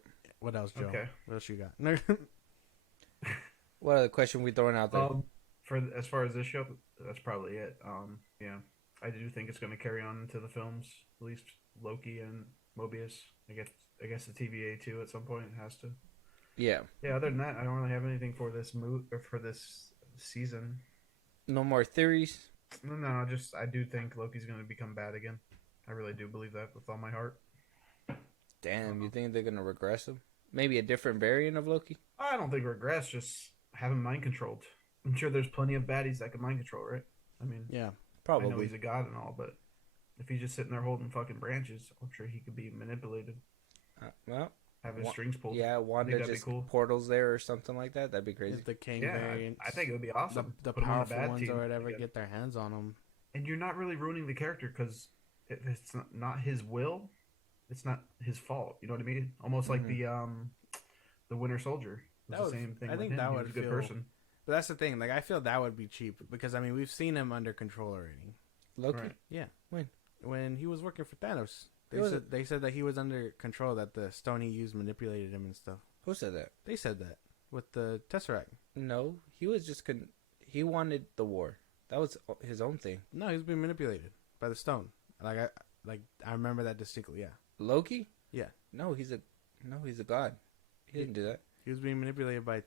What else, Joe? Okay. What else you got? What other question we throwing out there? For as far as this show, that's probably it. Yeah, I do think it's going to carry on into the films, at least Loki and Mobius. I guess the TVA too at some point it has to. Yeah. Yeah. Other than that, I don't really have anything for this or for this season. No more theories. No, I do think Loki's going to become bad again. I really do believe that with all my heart. Damn, you think they're gonna regress him? Maybe a different variant of Loki? I don't think regress, just have him mind controlled. I'm sure there's plenty of baddies that can mind control, right? I mean, Yeah, I know Probably. he's a god and all, but if he's just sitting there holding fucking branches, I'm sure he could be manipulated, Well, have his Wa- strings pulled. yeah, Wanda that'd be just cool. portals there or something like that. That'd be crazy. if the King Yeah, variants, I think it would be awesome. the Put him on powerful bad ones team. or whatever Yeah. get their hands on them. And you're not really ruining the character because it's not his will. It's not his fault. You know what I mean? Almost like the Winter Soldier. It That was would- the same thing. I with think him. that He would was a good feel- person. But that's the thing. Like, I feel that would be cheap because I mean we've seen him under control already. Loki? Right. Yeah, When? when he was working for Thanos, He was- they said that he was under control. That the stone he used manipulated him and stuff. Who said that? They said that with the Tesseract. No, he was just he wanted the war. That was his own thing. No, he was being manipulated by the stone. I remember that distinctly. Yeah, Loki? yeah, No, he's a god. He didn't do that. he was being manipulated by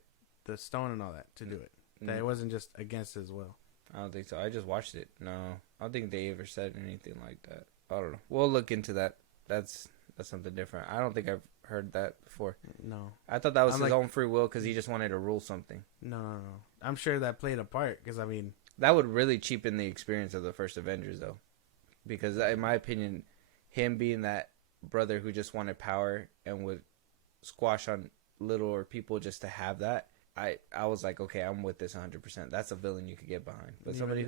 the stone and all that to do it. That it wasn't just against his will. I don't think so. I just watched it. No, I don't think they ever said anything like that. I don't know. We'll look into that. That's something different. I don't think I've heard that before. No, I thought that was I'm his like- own free will because he just wanted to rule something. no. I'm sure that played a part because I mean, That would really cheapen the experience of the first Avengers, though, because in my opinion, him being that brother who just wanted power and would squash on littler people just to have that, I was like, okay, I'm with this 100%. That's a villain you could get behind. But somebody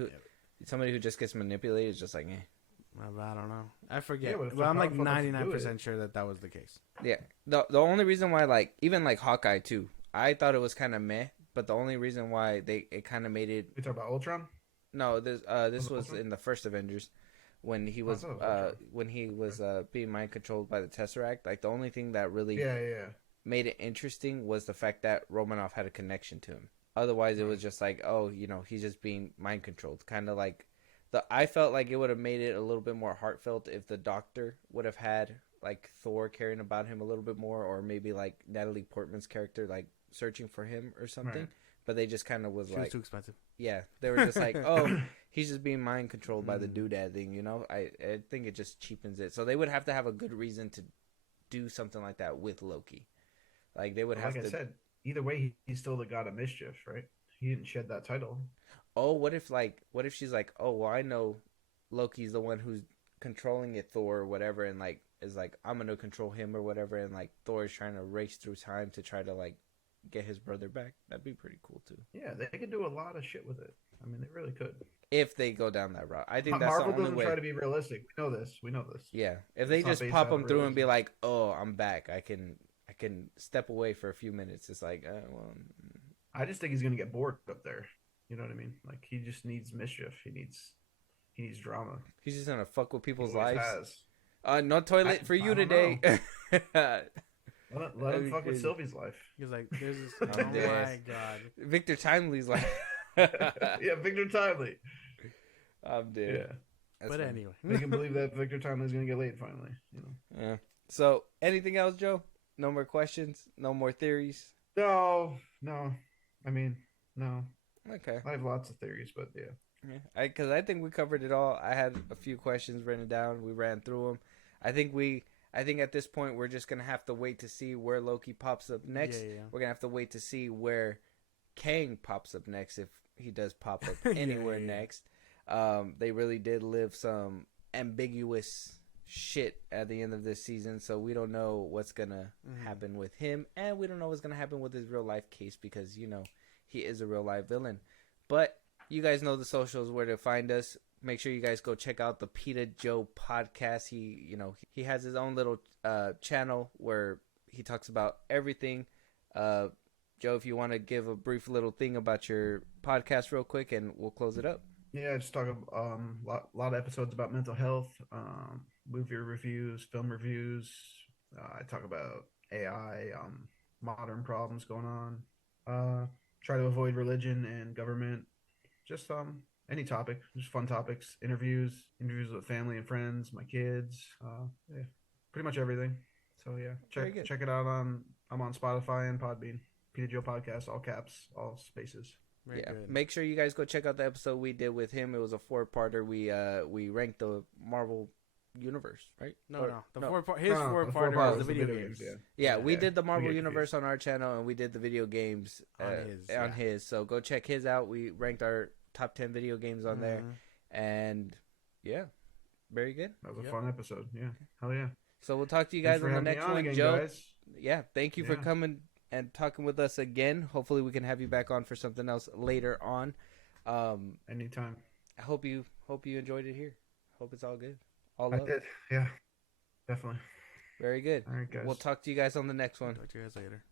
who just gets manipulated is just like, eh. I don't know. I forget. Yeah, but if but they're I'm like powerful enough to do 99% sure that was the case. Yeah. The only reason why, like, even like Hawkeye too, I thought it was kind of meh. But the only reason why it kind of made it, You talk about Ultron? no, this was Ultron? in the first Avengers when he was thought it was being mind controlled by the Tesseract. Like the only thing that really Yeah. made it interesting was the fact that Romanoff had a connection to him. Otherwise, it was just like, oh, he's just being mind controlled. Kind of like I felt like it would have made it a little bit more heartfelt if the Doctor would have had like Thor caring about him a little bit more, or maybe like Natalie Portman's character like searching for him or something. Right. But they just kind of was She like, was too expensive. yeah, they were just like, oh, he's just being mind controlled by the doodad thing, I think it just cheapens it. So they would have to have a good reason to do something like that with Loki. Like they would have Like to. I said, either way, he's still the god of mischief, right? He didn't shed that title. Oh, what if she's like, oh, well, I know Loki's the one who's controlling it, Thor or whatever, and like is like, I'm gonna control him or whatever, and like Thor is trying to race through time to try to like get his brother back. That'd be pretty cool too. Yeah, they could do a lot of shit with it. I mean, they really could. If they go down that route, I think that's Marvel the only doesn't way. try to be realistic. We know this. Yeah, if they It's not just based pop out of them through and be realism. like, "Oh, I'm back. I can step away for a few minutes." It's like, well, I just think he's gonna get bored up there. You know what I mean? Like he just needs mischief. He needs drama. he's just gonna fuck with He people's always lives. has. No toilet for I you don't today. Let That'd him be fuck with crazy. Sylvie's life. He's like, "There's this." I'm Oh dead. my god! Victor Timely's like, Yeah, Victor Timely. I'm dead. Yeah, That's But funny. anyway, make him believe that Victor Timely's gonna get laid finally. You know. Yeah. So, anything else, Joe? No more questions. No more theories. No. I mean, no. Okay. I have lots of theories, but yeah. Yeah. Because I think we covered it all. I had a few questions written down. We ran through them. I think at this point we're just gonna have to wait to see where Loki pops up next. Yeah. We're gonna have to wait to see where Kang pops up next, if he does pop up Yeah, anywhere yeah. next. They really did live some ambiguous shit at the end of this season, so we don't know what's gonna happen with him, and we don't know what's gonna happen with his real life case because he is a real life villain. But you guys know the socials, where to find us. Make sure you guys go check out the PITA Joe podcast. He has his own little channel where he talks about everything. Joe, if you want to give a brief little thing about your podcast real quick, and we'll close it up. Yeah, I just talk lot of episodes about mental health, movie reviews, film reviews. I talk about AI, modern problems going on. Try to avoid religion and government. Just any topic, just fun topics, interviews with family and friends, my kids, yeah, pretty much everything. So yeah, Very good. check it out on I'm on Spotify and Podbean. PITA Joe podcast, all caps, all spaces. Very Yeah, good. make sure you guys go check out the episode we did with him. It was a 4-parter. We ranked the Marvel universe, right? No. No. His No, four the parter part was the video games. Yeah. Yeah, we Yeah, did the we Marvel get universe on our channel, and we did the video games On his. So go check his out. We ranked our top 10 video games on there, and yeah, very good. That was a fun episode. Yeah, hell yeah. So we'll talk to you Thanks guys for on the having me next on one, again, Joe. guys. Yeah, thank you for Yeah. coming and talking with us again. Hopefully, we can have you back on for something else later on. Anytime. I hope you enjoyed it here. Hope it's all good. All I love. did. Yeah, definitely. Very good. All right, guys. We'll talk to you guys on the next one. Talk to you guys later.